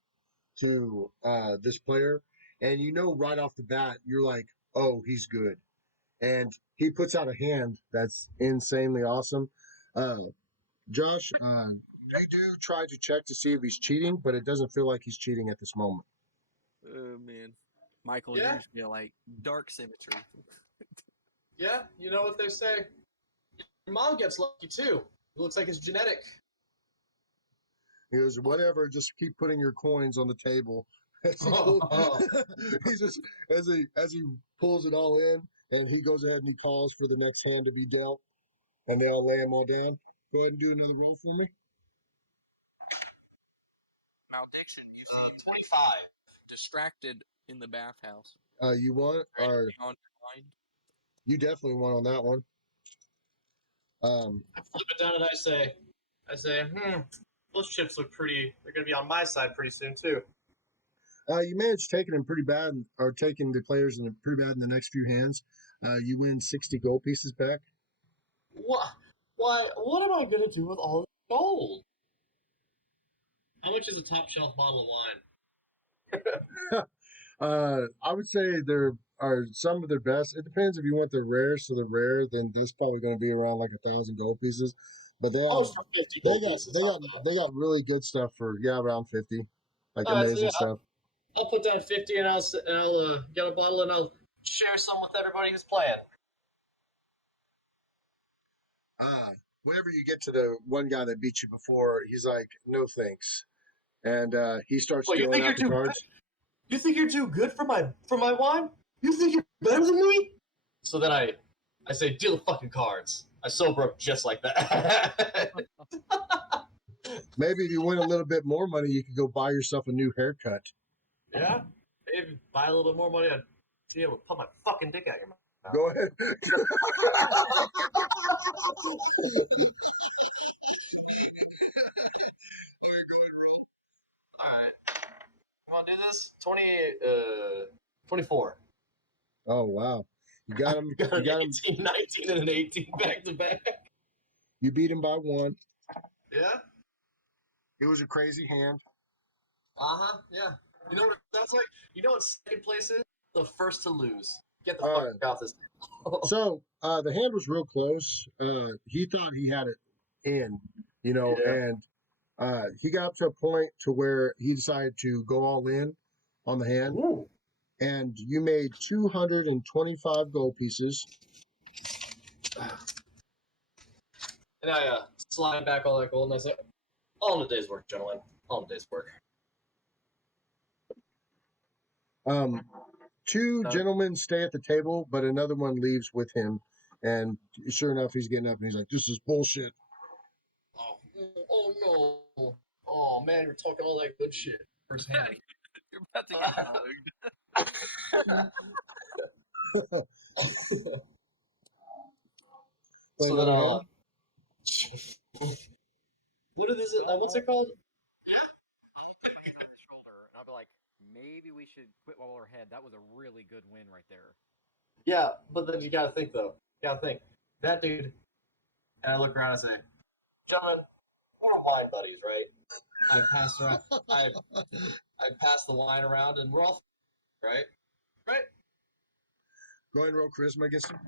to this player, and right off the bat, you're like, oh, he's good. And he puts out a hand that's insanely awesome. Josh, you do try to check to see if he's cheating, but it doesn't feel like he's cheating at this moment. Oh man, Michael, Yeah. you're just gonna like dark symmetry. Yeah, you know what they say. Your mom gets lucky too. It looks like it's genetic. He goes, whatever, just keep putting your coins on the table. He's just as he pulls it all in, and he goes ahead and he calls for the next hand to be dealt, and they all lay them all down. Go ahead and do another roll for me. Maldiction, you see 25. distracted in the bathhouse. You want, or On your mind. you definitely won on that one. I flip it down and I say, those chips look pretty. They're gonna be on my side pretty soon too. You managed taking him pretty bad, or taking the players in pretty bad in the next few hands. You win 60 gold pieces back. What? Why? What am I gonna do with all the gold? How much is a top shelf bottle of wine? I would say there are some of their best. It depends if you want the rare. So the rare, then there's probably going to be around like 1,000 gold pieces. But Oh, for 50 gold pieces. they got really good stuff for around 50, like All right, so amazing yeah, stuff. I'll put down 50 and I'll get a bottle and I'll share some with everybody who's playing. Whenever you get to the one guy that beat you before, he's like, "No thanks." and he starts What, you dealing think out the you're too cards. You think you're too good for my wine? You think you're better than me? So then I say, deal the fucking cards. I sober up just like that. Maybe if you win a little bit more money, you could go buy yourself a new haircut. Yeah, maybe buy a little bit more money. I'd be able to put my fucking dick out your mouth. Go ahead. Alright. You want to do this? 24. Oh wow, you got him. Got You an got him. 18, 19, and an 18 back to back. You beat him by one. Yeah? It was a crazy hand. Uh-huh, yeah. You know what that's like? You know what second place is? The first to lose. Get the Uh, fuck off this. So the hand was real close. He thought he had it in, Yeah. and he got up to a point to where he decided to go all in on the hand, Ooh. and you made 225 gold pieces. And I slide back all that gold, and I say, all in a day's work, gentlemen. All in a day's work. Two gentlemen stay at the table, but another one leaves with him. And sure enough, he's getting up and he's like, "This is bullshit." Oh no. Oh man, you're talking all that good shit firsthand. You're about to get mugged. So then what is it? What's it called? Shoulder, and I'll be like, maybe we should quit while we're ahead. That was a really good win right there. Yeah, but then you gotta think though. You gotta think. That dude, and I look around and say, gentlemen, we're wine buddies, right? I pass around I pass the wine around and we're all right? Right? Go ahead and roll charisma against him.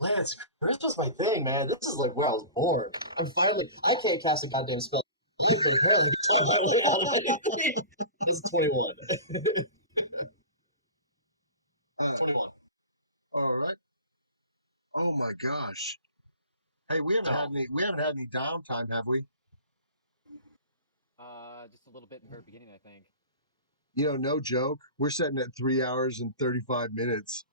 Lance, charisma's my thing, man. This is like where I was born. I'm finally I can't cast a goddamn spell. I've been barely It's 21. 21. All right. Oh my gosh. Hey, we haven't had any downtime, have we? Just a little bit in the very beginning, I think. No joke. We're sitting at 3 hours and 35 minutes.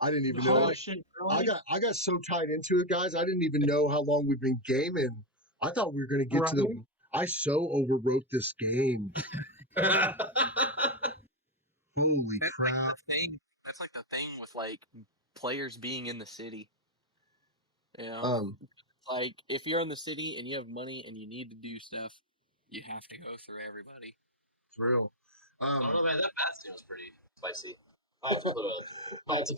I didn't even know. Holy shit, really? I got so tied into it, guys. I didn't even know how long we've been gaming. I thought we were going to get to the. I so overwrote this game. Holy That's crap! like the thing. That's like the thing with like players being in the city. Like if you're in the city and you have money and you need to do stuff, you have to go through everybody. It's real. I don't know, man. That Bastion was pretty spicy. I'll have to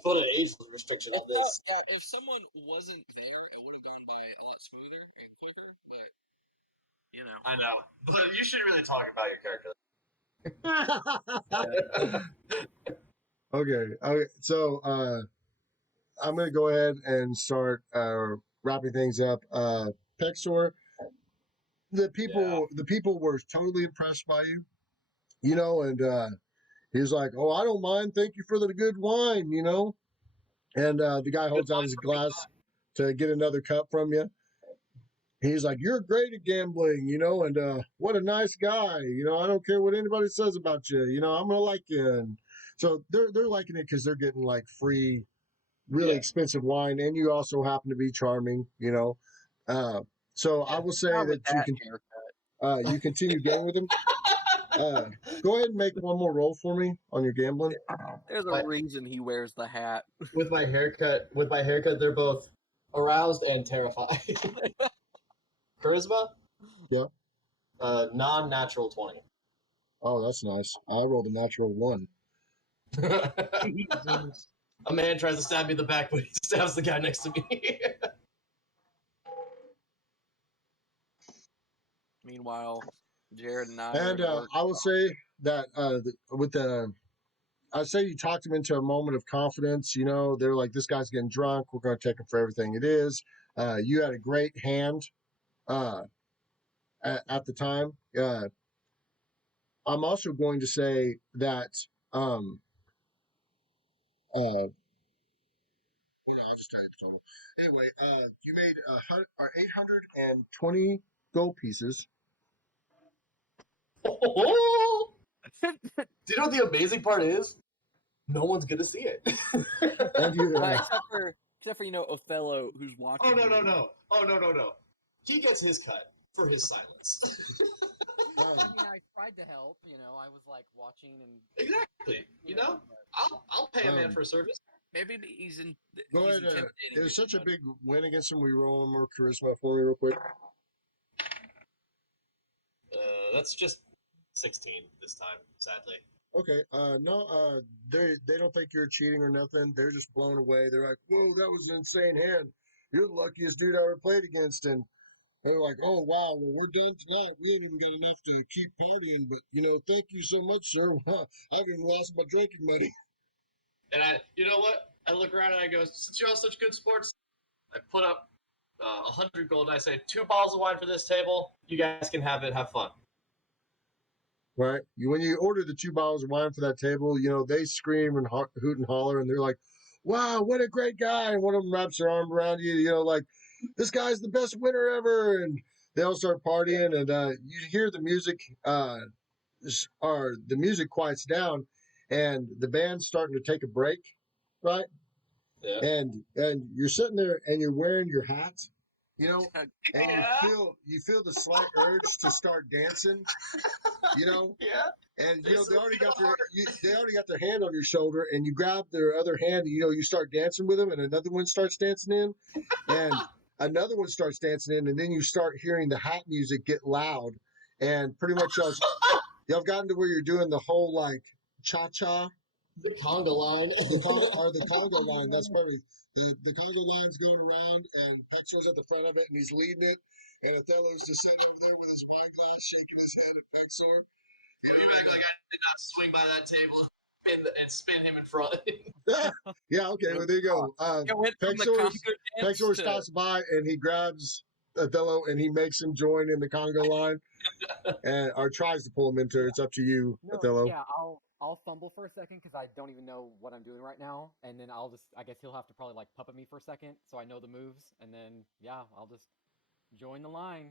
put an age restriction on this. Yeah, if someone wasn't there, it would have gone by a lot smoother and quicker. But I know, but you should really talk about your character. Okay. So I'm going to go ahead and start wrapping things up. Pexor, the people were totally impressed by you, and he was like, "Oh, I don't mind. Thank you for the good wine," And the guy holds out his glass to get another cup from you. He's like, "You're great at gambling, and what a nice guy. I don't care what anybody says about you. I'm gonna like you." And so they're liking it because they're getting like free, really expensive wine, and you also happen to be charming. So I will say that you continue game with him. Go ahead and make one more roll for me on your gambling. there's a reason he wears the hat. With my haircut, they're both aroused and terrified. Charisma? Yeah. Non-natural 20. Oh, that's nice. I rolled a natural 1. Jesus. A man tries to stab me in the back, but he stabs the guy next to me. Meanwhile, Jared and I. And I will say that I'd say you talked him into a moment of confidence. They're like, this guy's getting drunk. We're going to take him for everything it is. You had a great hand at the time. I'm also going to say that I'll just tell you the total. Anyway, you made 820 gold pieces. Oh! Do you know what the amazing part is? No one's gonna see it. And you, except for Othello, who's watching. Oh no! He gets his cut for his silence. I mean, I tried to help. I was like watching and Exactly. I'll pay a man for a service. Maybe he's in. go he's ahead. intimidated It was me, such a but- big win against him. We roll one more charisma for me real quick. That's just 16 this time, sadly. Okay. No. They don't think you're cheating or nothing. They're just blown away. They're like, "Whoa, that was an insane hand. You're the luckiest dude I ever played against." And they're like, "Oh wow, well we're done tonight. We ain't even got enough to keep partying, but thank you so much, sir. I've even lost my drinking money." And you know what? I look around and I go, since you're all such good sports, I put up 100 gold and I say 2 bottles of wine for this table. You guys can have it. Have fun. Right? When you order the 2 bottles of wine for that table, they scream and hoot and holler, and they're like, "Wow, what a great guy!" And one of them wraps their arm around you, like, "This guy's the best winner ever!" And they all start partying, and you hear the music, or the music quiets down, and the band's starting to take a break, right? Yeah. And you're sitting there, and you're wearing your hat, and Yeah. you feel the slight urge to start dancing, Yeah. and This they will already feel got hard. they already got their hand on your shoulder, and you grab their other hand, and you start dancing with them, and another one starts dancing in, and another one starts dancing in, and then you start hearing the hat music get loud, and pretty much y'all gotten to where you're doing the whole like cha cha. The conga line. The Congo line. That's perfect. The Congo line's going around, and Pexor's at the front of it, and he's leading it. And Othello's just sitting over there with his wine glass, shaking his head at Pexor. You act like I did not swing by that table and spin him in front. Yeah, okay, well, there you go. It went from the Congo dance Pexor to- stops by, and he grabs Othello, and he makes him join in the Congo line, or tries to pull him into it. It's up to you, no, Othello. yeah, I'll fumble for a second because I don't even know what I'm doing right now, and then I guess he'll have to probably like puppet me for a second so I know the moves, and then yeah, I'll just join the line.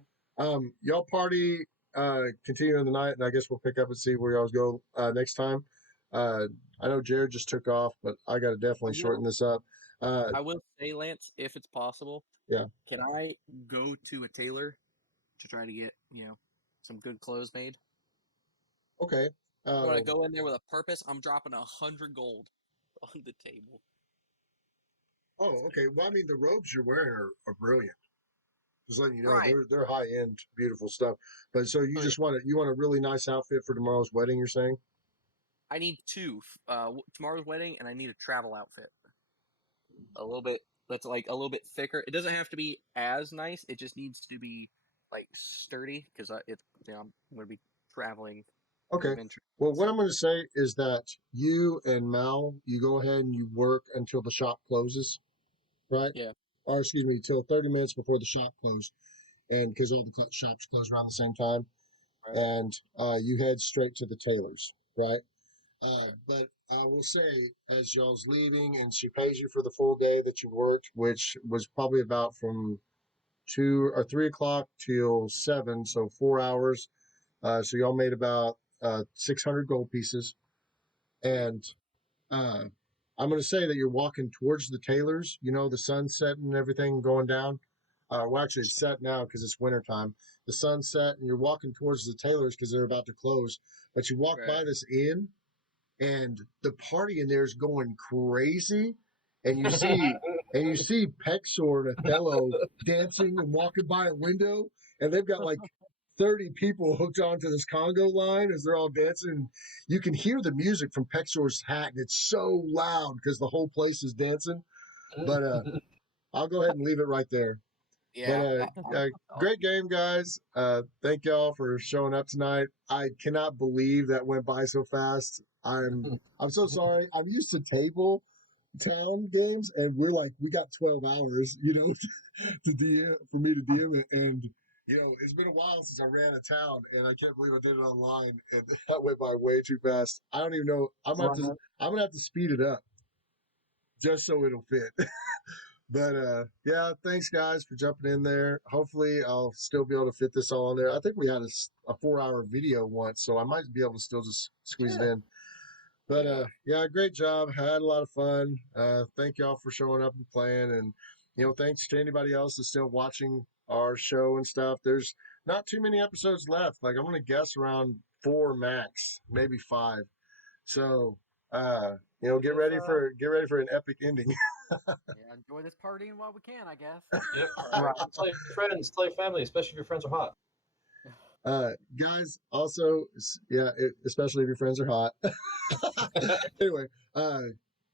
Y'all party, continue in the night, and I guess we'll pick up and see where y'all go next time. I know Jared just took off, but I got to definitely shorten this up. I will say, Lance, if it's possible, Yeah. can I go to a tailor to try to get some good clothes made? Okay. I want to go in there with a purpose. I'm dropping 100 gold on the table. Oh, okay. Well, I mean, the robes you're wearing are brilliant. Just letting you know, Right. they're high end, beautiful stuff. But so you Oh, just want a really nice outfit for tomorrow's wedding? You're saying? I need 2. Tomorrow's wedding, and I need a travel outfit. A little bit. That's like a little bit thicker. It doesn't have to be as nice. It just needs to be like sturdy because I'm going to be traveling. Okay. Well, what I'm going to say is that you and Mal, you go ahead and you work until the shop closes, right? Yeah. Or excuse me, till 30 minutes before the shop closed, and because all the shops close around the same time, Right. and you head straight to the tailor's, right? But I will say, as y'all's leaving, and she pays you for the full day that you worked, which was probably about from 2 or 3 o'clock till 7, so 4 hours. So y'all made about 600 gold pieces, and uh, I'm going to say that you're walking towards the tailors. The sunset and everything going down. Well, actually, it's set now because it's wintertime. The sun's set, and you're walking towards the tailors because they're about to close. But you walk by this inn, and the party in there is going crazy, and you see Pexor and Othello dancing and walking by a window, and they've got like 30 people hooked onto this Congo line as they're all dancing. You can hear the music from Pexor's hat, and it's so loud because the whole place is dancing. But I'll go ahead and leave it right there. Yeah. But great game, guys. Thank y'all for showing up tonight. I cannot believe that went by so fast. I'm so sorry. I'm used to table town games, and we got 12 hours, to DM for me to DM it. And it's been a while since I ran a town, and I can't believe I did it online, and that went by way too fast. I don't even know. I'm gonna have to speed it up just so it'll fit. But yeah, thanks guys for jumping in there. Hopefully, I'll still be able to fit this all in there. I think we had a 4-hour video once, so I might be able to still just squeeze it Yeah. in. But Yeah. yeah, great job. Had a lot of fun. Thank y'all for showing up and playing, and thanks to anybody else that's still watching our show and stuff. There's not too many episodes left. Like I'm gonna guess around 4 max, maybe 5. So get ready for an epic ending. Yeah, enjoy this partying while we can, I guess. Yep. Right. Tell your friends, tell your family, especially if your friends are hot. Guys, also, especially if your friends are hot. Anyway, uh,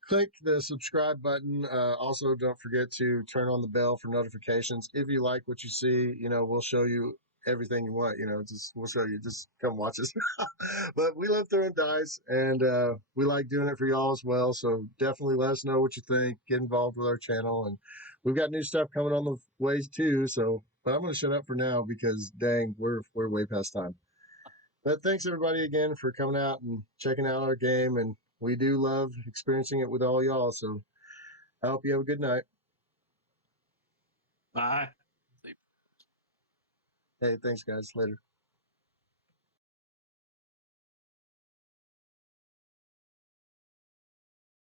click the subscribe button. Also, don't forget to turn on the bell for notifications. If you like what you see, we'll show you everything you want. We'll show you. Just come watch us. But we love throwing dice, and we like doing it for y'all as well. So definitely let us know what you think. Get involved with our channel, and we've got new stuff coming on the way too. So, but I'm going to shut up for now because dang, we're way past time. But thanks everybody again for coming out and checking out our game, and we do love experiencing it with all y'all. So I hope you have a good night. Bye. Hey, thanks guys. Later.